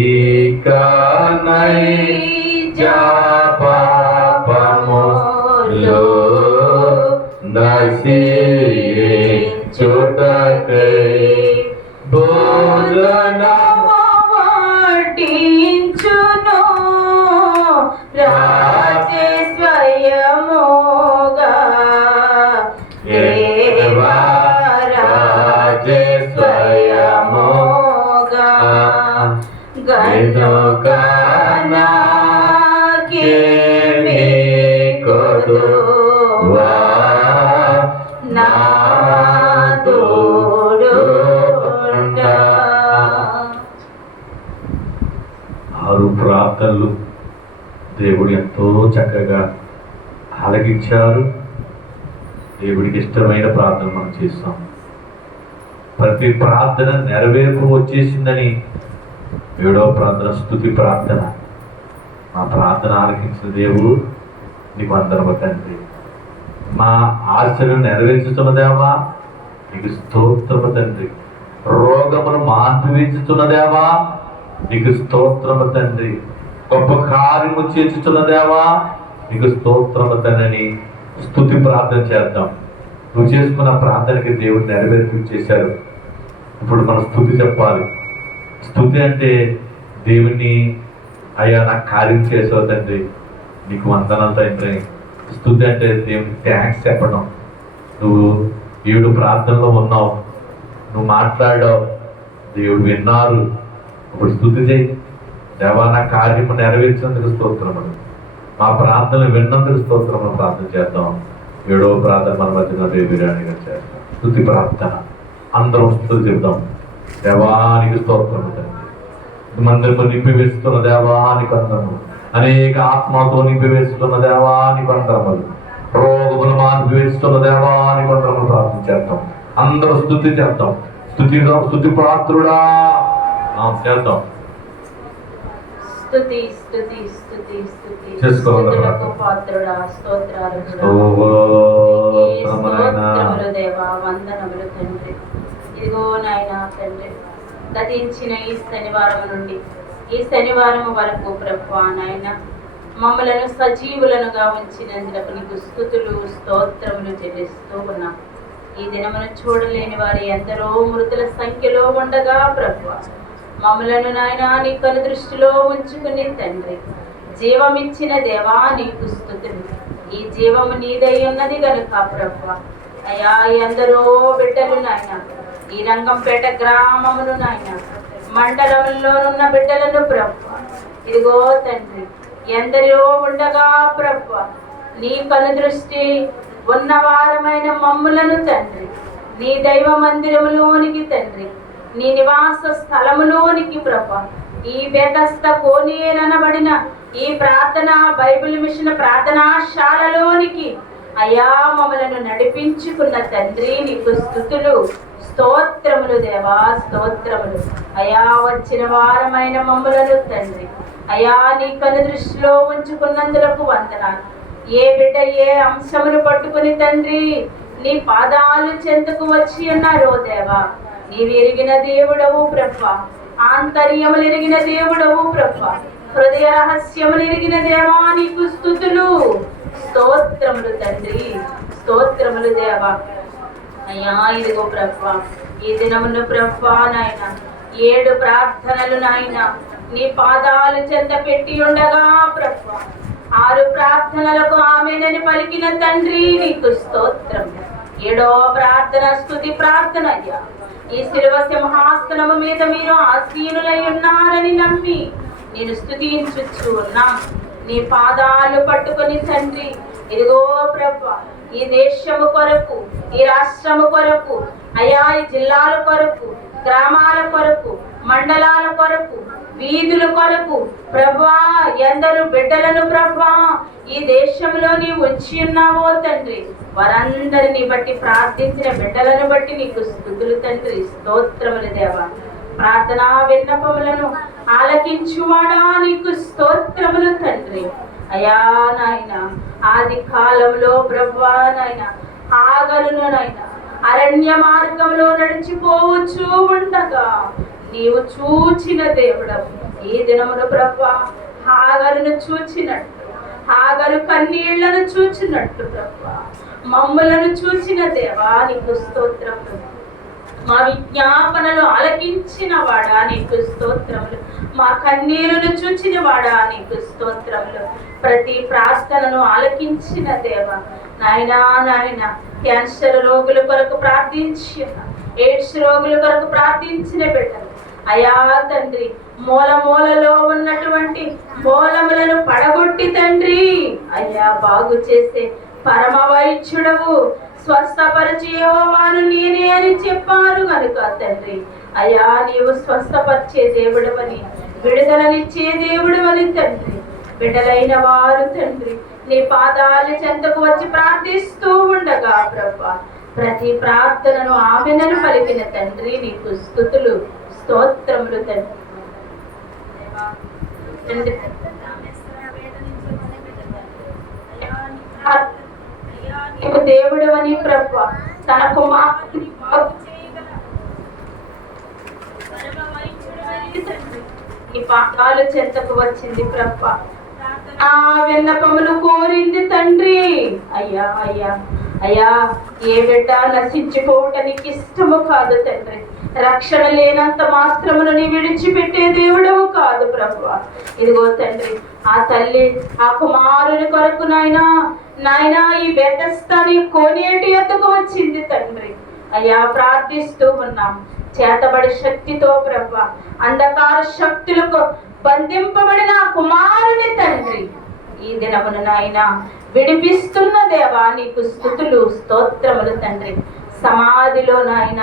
ఇక నైజా పాపములు నశించుటకై భోజన వడ్డించును రాజే స్వయముగా దేవా రాజే స్వయముగా గనుకనా కేమి కొదువా నా తోడు చక్కగా ఆలకించారు. దేవుడికి ఇష్టమైన ప్రార్థన మనం చేస్తాం. ప్రతి ప్రార్థన నెరవేర్పు వచ్చేసిందని 7వ ప్రార్థన స్తుతి ప్రార్థన. మా ప్రార్థన ఆలకించిన దేవుడు నీకు అందరము తండ్రి. మా ఆశను నెరవేర్చుతున్న దేవా నీకు స్తోత్రము తండ్రి. రోగమును మాన్పివేచుతున్న దేవా నీకు స్తోత్రము తండ్రి. గొప్ప కార్యము చేస్తున్న దేవా నీకు స్తోత్రము తండ్రి. స్తుతి ప్రార్థన చేద్దాం. నువ్వు చేసుకున్న ప్రార్థనకి దేవుడు నెరవేర్పించేశారు. ఇప్పుడు మనం స్తుతి చెప్పాలి. స్తుతి అంటే దేవుణ్ణి అయ్యా నాకు కార్యం చేసావు తండ్రి నీకు వందనాలు తండ్రి. స్తుతి అంటే దేవునికి థ్యాంక్స్ చెప్పడం. నువ్వు 7 ప్రార్థనలో ఉన్నావు, నువ్వు మాట్లాడావు, దేవుడు విన్నారు. ఇప్పుడు స్తుతి చేయి. దేవా నా కార్యము నెరవేర్చినందుకు స్తోత్రములు, మా ప్రార్థనలు విన్నందుకు స్తోత్రములు ప్రార్థన చేద్దాం. 7వ ప్రార్థన మన మధ్యన బిర్యానీగా చేద్దాం. స్తుతి ప్రార్థన అందరం స్తుతి చెప్దాం. దేవానికి స్తోత్రము తండ్రి. మందిరము నింపివేస్తున్న దేవానికి అందరము, అనేక ఆత్మతో నింపివేస్తున్న దేవానికి అందరములు, రోగములు మాన్పివేస్తున్న దేవానికి అందరము ప్రార్థన చేద్దాం. అందరూ స్తుతి చేద్దాం. స్తుతి పాత్రుడా చేద్దాం. స్తుతి స్తుతి స్తుతి స్తుతి చేసుకోవాలి. స్తుతులకు పాత్రుడా, స్తోత్రాలు స్తోత్రములు దేవా, వందనములు తండ్రి. ఇదిగో నాయనా తండ్రి, గతించిన ఈ శనివారం నుండి ఈ శనివారం వరకు ప్రభువా నాయన మమ్మలను సజీవులనుగా ఉంచినందుకు నీకు స్తుతులు స్తోత్రములు చెల్లిస్తూ ఉన్నాం. ఈ దినమును చూడలేని వారి ఎందరో మృతుల సంఖ్యలో ఉండగా ప్రభువా మమ్మలను నాయన నీ కను దృష్టిలో ఉంచుకుని తండ్రి జీవమిచ్చిన దేవా నీకు స్తుతులు. ఈ జీవము నీదై ఉన్నది గనుక ప్రభువా అయ్యా ఎందరో బిడ్డలు నాయన ఈ రంగంపేట గ్రామమును నాయన మండలంలోనున్న బిడ్డలను ప్రభువా ఇదిగో తండ్రి ఎందరో ఉండగా ప్రభువా నీ కను దృష్టి ఉన్నవారమైన మమ్ములను తండ్రి నీ దైవ మందిరములోనికి తండ్రి నీ నివాస స్థలములోనికి ప్రభా ఈ బెతస్త కోనేరనబడిన ఈ ప్రార్థన బైబిల్ మిషన్ ప్రార్థనాశాలలోనికి అయా మమ్మలను నడిపించుకున్న తండ్రి నీకు స్తుతులు స్తోత్రములు దేవా స్తోత్రములు. అయా వచ్చిన వారమైన మమ్మలను తండ్రి అయా నీ కను దృష్టిలో ఉంచుకున్నందులకు వందనాలు. ఏ బిడ్డ ఏ అంశమును పట్టుకుని తండ్రి నీ పాదాలు చెంతకు వచ్చి ఉన్నారో దేవా నీవు ఎరిగిన దేవుడవు ప్రభా, ఆంతర్యములు ఎరిగిన దేవుడవు ప్రభా, హృదయ రహస్యములు ఎరిగిన దేవా నీకు స్తుతులు స్తోత్రములు తండ్రి స్తోత్రములు దేవా. అయ్యా ఇదిగో ప్రభా ఈ దినమును ప్రభా నాయన 7 ప్రార్థనలు నాయన నీ పాదాలు చెంత పెట్టి ఉండగా ప్రభా 6 ప్రార్థనలకు ఆమెనని పలికిన తండ్రి నీకు స్తోత్రం. 7వ ప్రార్థన స్తుతి ప్రార్థన అయ్యా. ఈ శిలువ సింహాసనము మీద మీరు ఆసీనులై ఉన్నారని నమ్మి నేను స్తుతించుచు ఉన్నాం. నీ పాదాలు పట్టుకొని తండ్రి ఇదిగో ప్రభా ఈ దేశము కొరకు ఈ రాష్ట్రము కొరకు అయా ఈ జిల్లాల కొరకు గ్రామాల కొరకు మండలాల కొరకు వీధుల కొరకు ప్రభా ఎందరు బిడ్డలను ప్రభా ఈ దేశంలో నీవు ఉంచి ఉన్నావో తండ్రి వారందరిని బట్టి ప్రార్థించిన బిడ్డలను బట్టి నీకు స్తుతులు తండ్రి స్తోత్రములు దేవా. ప్రార్థనా విన్నపములను ఆలకించువాడా నీకు స్తోత్రములు తండ్రి. అయా నాయన ఆది కాలంలో ప్రభువా నాయన హాగరును నాయన అరణ్య మార్గంలో నడిచిపోవచ్చు ఉండగా నీవు చూచిన దేవుడవు. ఈ దినమును ప్రభువా హాగరును చూచినట్టు హాగరు కన్నీళ్లను చూచినట్టు ప్రభువా మమ్ములను చూచిన దేవా నీకు స్తోత్రములు. మా విజ్ఞాపనలు ఆలకించిన వాడా నీకు స్తోత్రములు. మా కన్నీరును చూచిన వాడా నీకు స్తోత్రములు. ప్రతి ప్రార్థనను ఆలకించిన దేవ నాయనా నాయన క్యాన్సర్ రోగుల కొరకు ప్రార్థించిన ఎయిడ్స్ రోగుల కొరకు ప్రార్థించిన బిడ్డలు అయా తండ్రి మూలలో ఉన్నటువంటి మూలములను పడగొట్టి తండ్రి అయ్యా బాగు చేసే పరమ వైద్యుడవు స్వస్థపరిచి యెహోవాను నేనే అని చెప్పారు కనుక తండ్రి అయ్యా నీవు స్వస్థపరిచే దేవుడవని విడుదలనిచ్చే దేవుడవని తండ్రి బిడ్డలైన వారు తండ్రి నీ పాదాల చెంతకు వచ్చి ప్రార్థిస్తూ ఉండగా ప్రభా ప్రతి ప్రార్థనను ఆమెనను పలికిన తండ్రి నీకు స్తుతులు స్తోత్రములు తండ్రి. నీవు దేవుడవని ప్రభా తన కుమారుని బాగు చేయగల నీ పాదాల చెంతకు వచ్చింది ప్రభా ఆ విన్నపములు కోరింది తండ్రి. అయ్యా అయ్యా అయ్యా ఏ బిడ్డ నశించిపోవటానికి ఇష్టము కాదు తండ్రి. రక్షణ లేనంత మాత్రమును నీ విడిచిపెట్టే దేవుడవు కాదు ప్రభువా. ఇదిగో తండ్రి ఆ తల్లి ఆ కుమారుని కొరకు నాయనా ఈ బెతస్తాని కోనేటి ఎత్తుకు వచ్చింది తండ్రి. అయ్యా ప్రార్థిస్తూ ఉన్నాం చేతబడి శక్తితో ప్రభువా అంధకార శక్తులకు బంధింపబడిన ఆ కుమారుని తండ్రి ఈ దినమున నాయనా విడిపిస్తున్న దేవా నీకు స్తుతులు స్తోత్రములు తండ్రి. సమాధిలో నాయన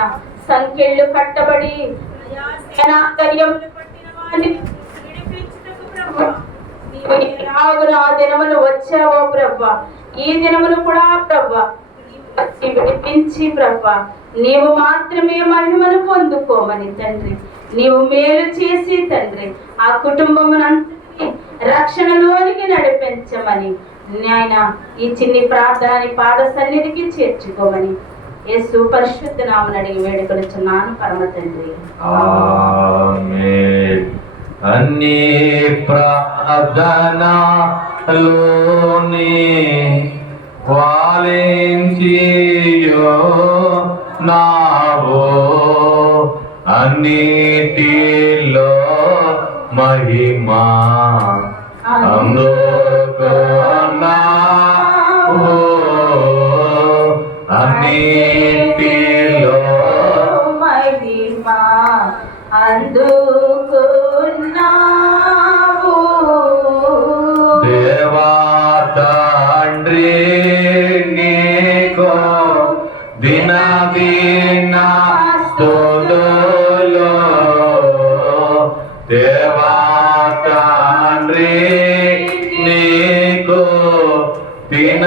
సంఖ్యలు కట్టబడి ఆ దినములు వచ్చావో ప్రభా ఈ దినములు కూడా ప్రభా విడిపించి ప్రభా నీవు మాత్రమే మహిమను పొందుకోమని తండ్రి నీవు మేలు చేసి తండ్రి ఆ కుటుంబమునంతటిని రక్షణలోనికి నడిపించమని నాయన ఈ చిన్ని ప్రార్థనని పాద సన్నిధికి చేర్చుకోమని యేసు పరిశుద్ధ నామమున అడిగి వేడుకొనుచున్నాను పరమ తండ్రి. ఆమేన్. అన్ని ప్రార్థనలోని వాలించియో నావో అన్నిటిలో మహిమా అందుకున్నావో అన్నిటిలో మహిమా అందుకున్నావు దేవా తండ్రి నీకో దిన స్తుతులు దేవా తండ్రి నీకో దిన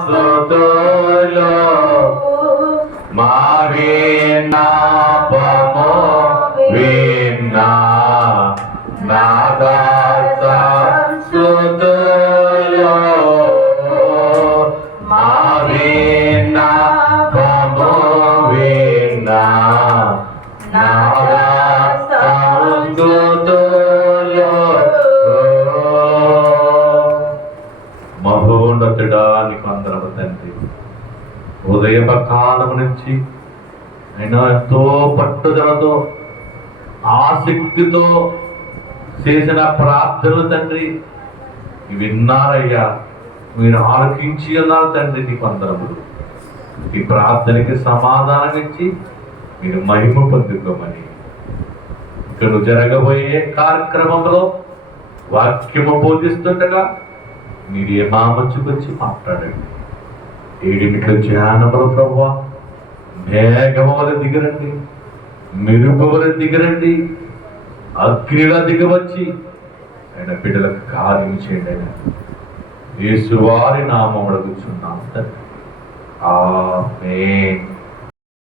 స్తుతులు మా విన్నపము విన్నా నాదాస స్తుతులు మా విన్నపము విన్నా నాదాస స్తుతులు. మహోన్నతుడా నీకు అందరము తండ్రి ఉదయకాలము నుంచి ఆయన ఎంతో పట్టుదలతో ఆసక్తితో చేసిన ప్రార్థనలు తండ్రి విన్నారయ్యా మీరు ఆలకించి ఉన్నారు తండ్రి నీకు అందరములు ఈ ప్రార్థనకి సమాధానం ఇచ్చి మీరు మహిమ పొందుకోమని ఇక్కడ జరగబోయే కార్యక్రమంలో వాక్యము బోధిస్తుండగా మీరు ఏ మామచ్చుకొచ్చి మాట్లాడండి. ఏడిమిట్ల ధ్యానములు ప్రభువా మేఘము వలె దిగరండి, మెరుపు వలె దిగరండి, అగ్నిలా దిగవచ్చి ఆయన బిడ్డలకు కార్యం చేయండి. ఆయన యేసు వారి నామములో కూర్చున్నాం తండ్రి. ఆమేన్.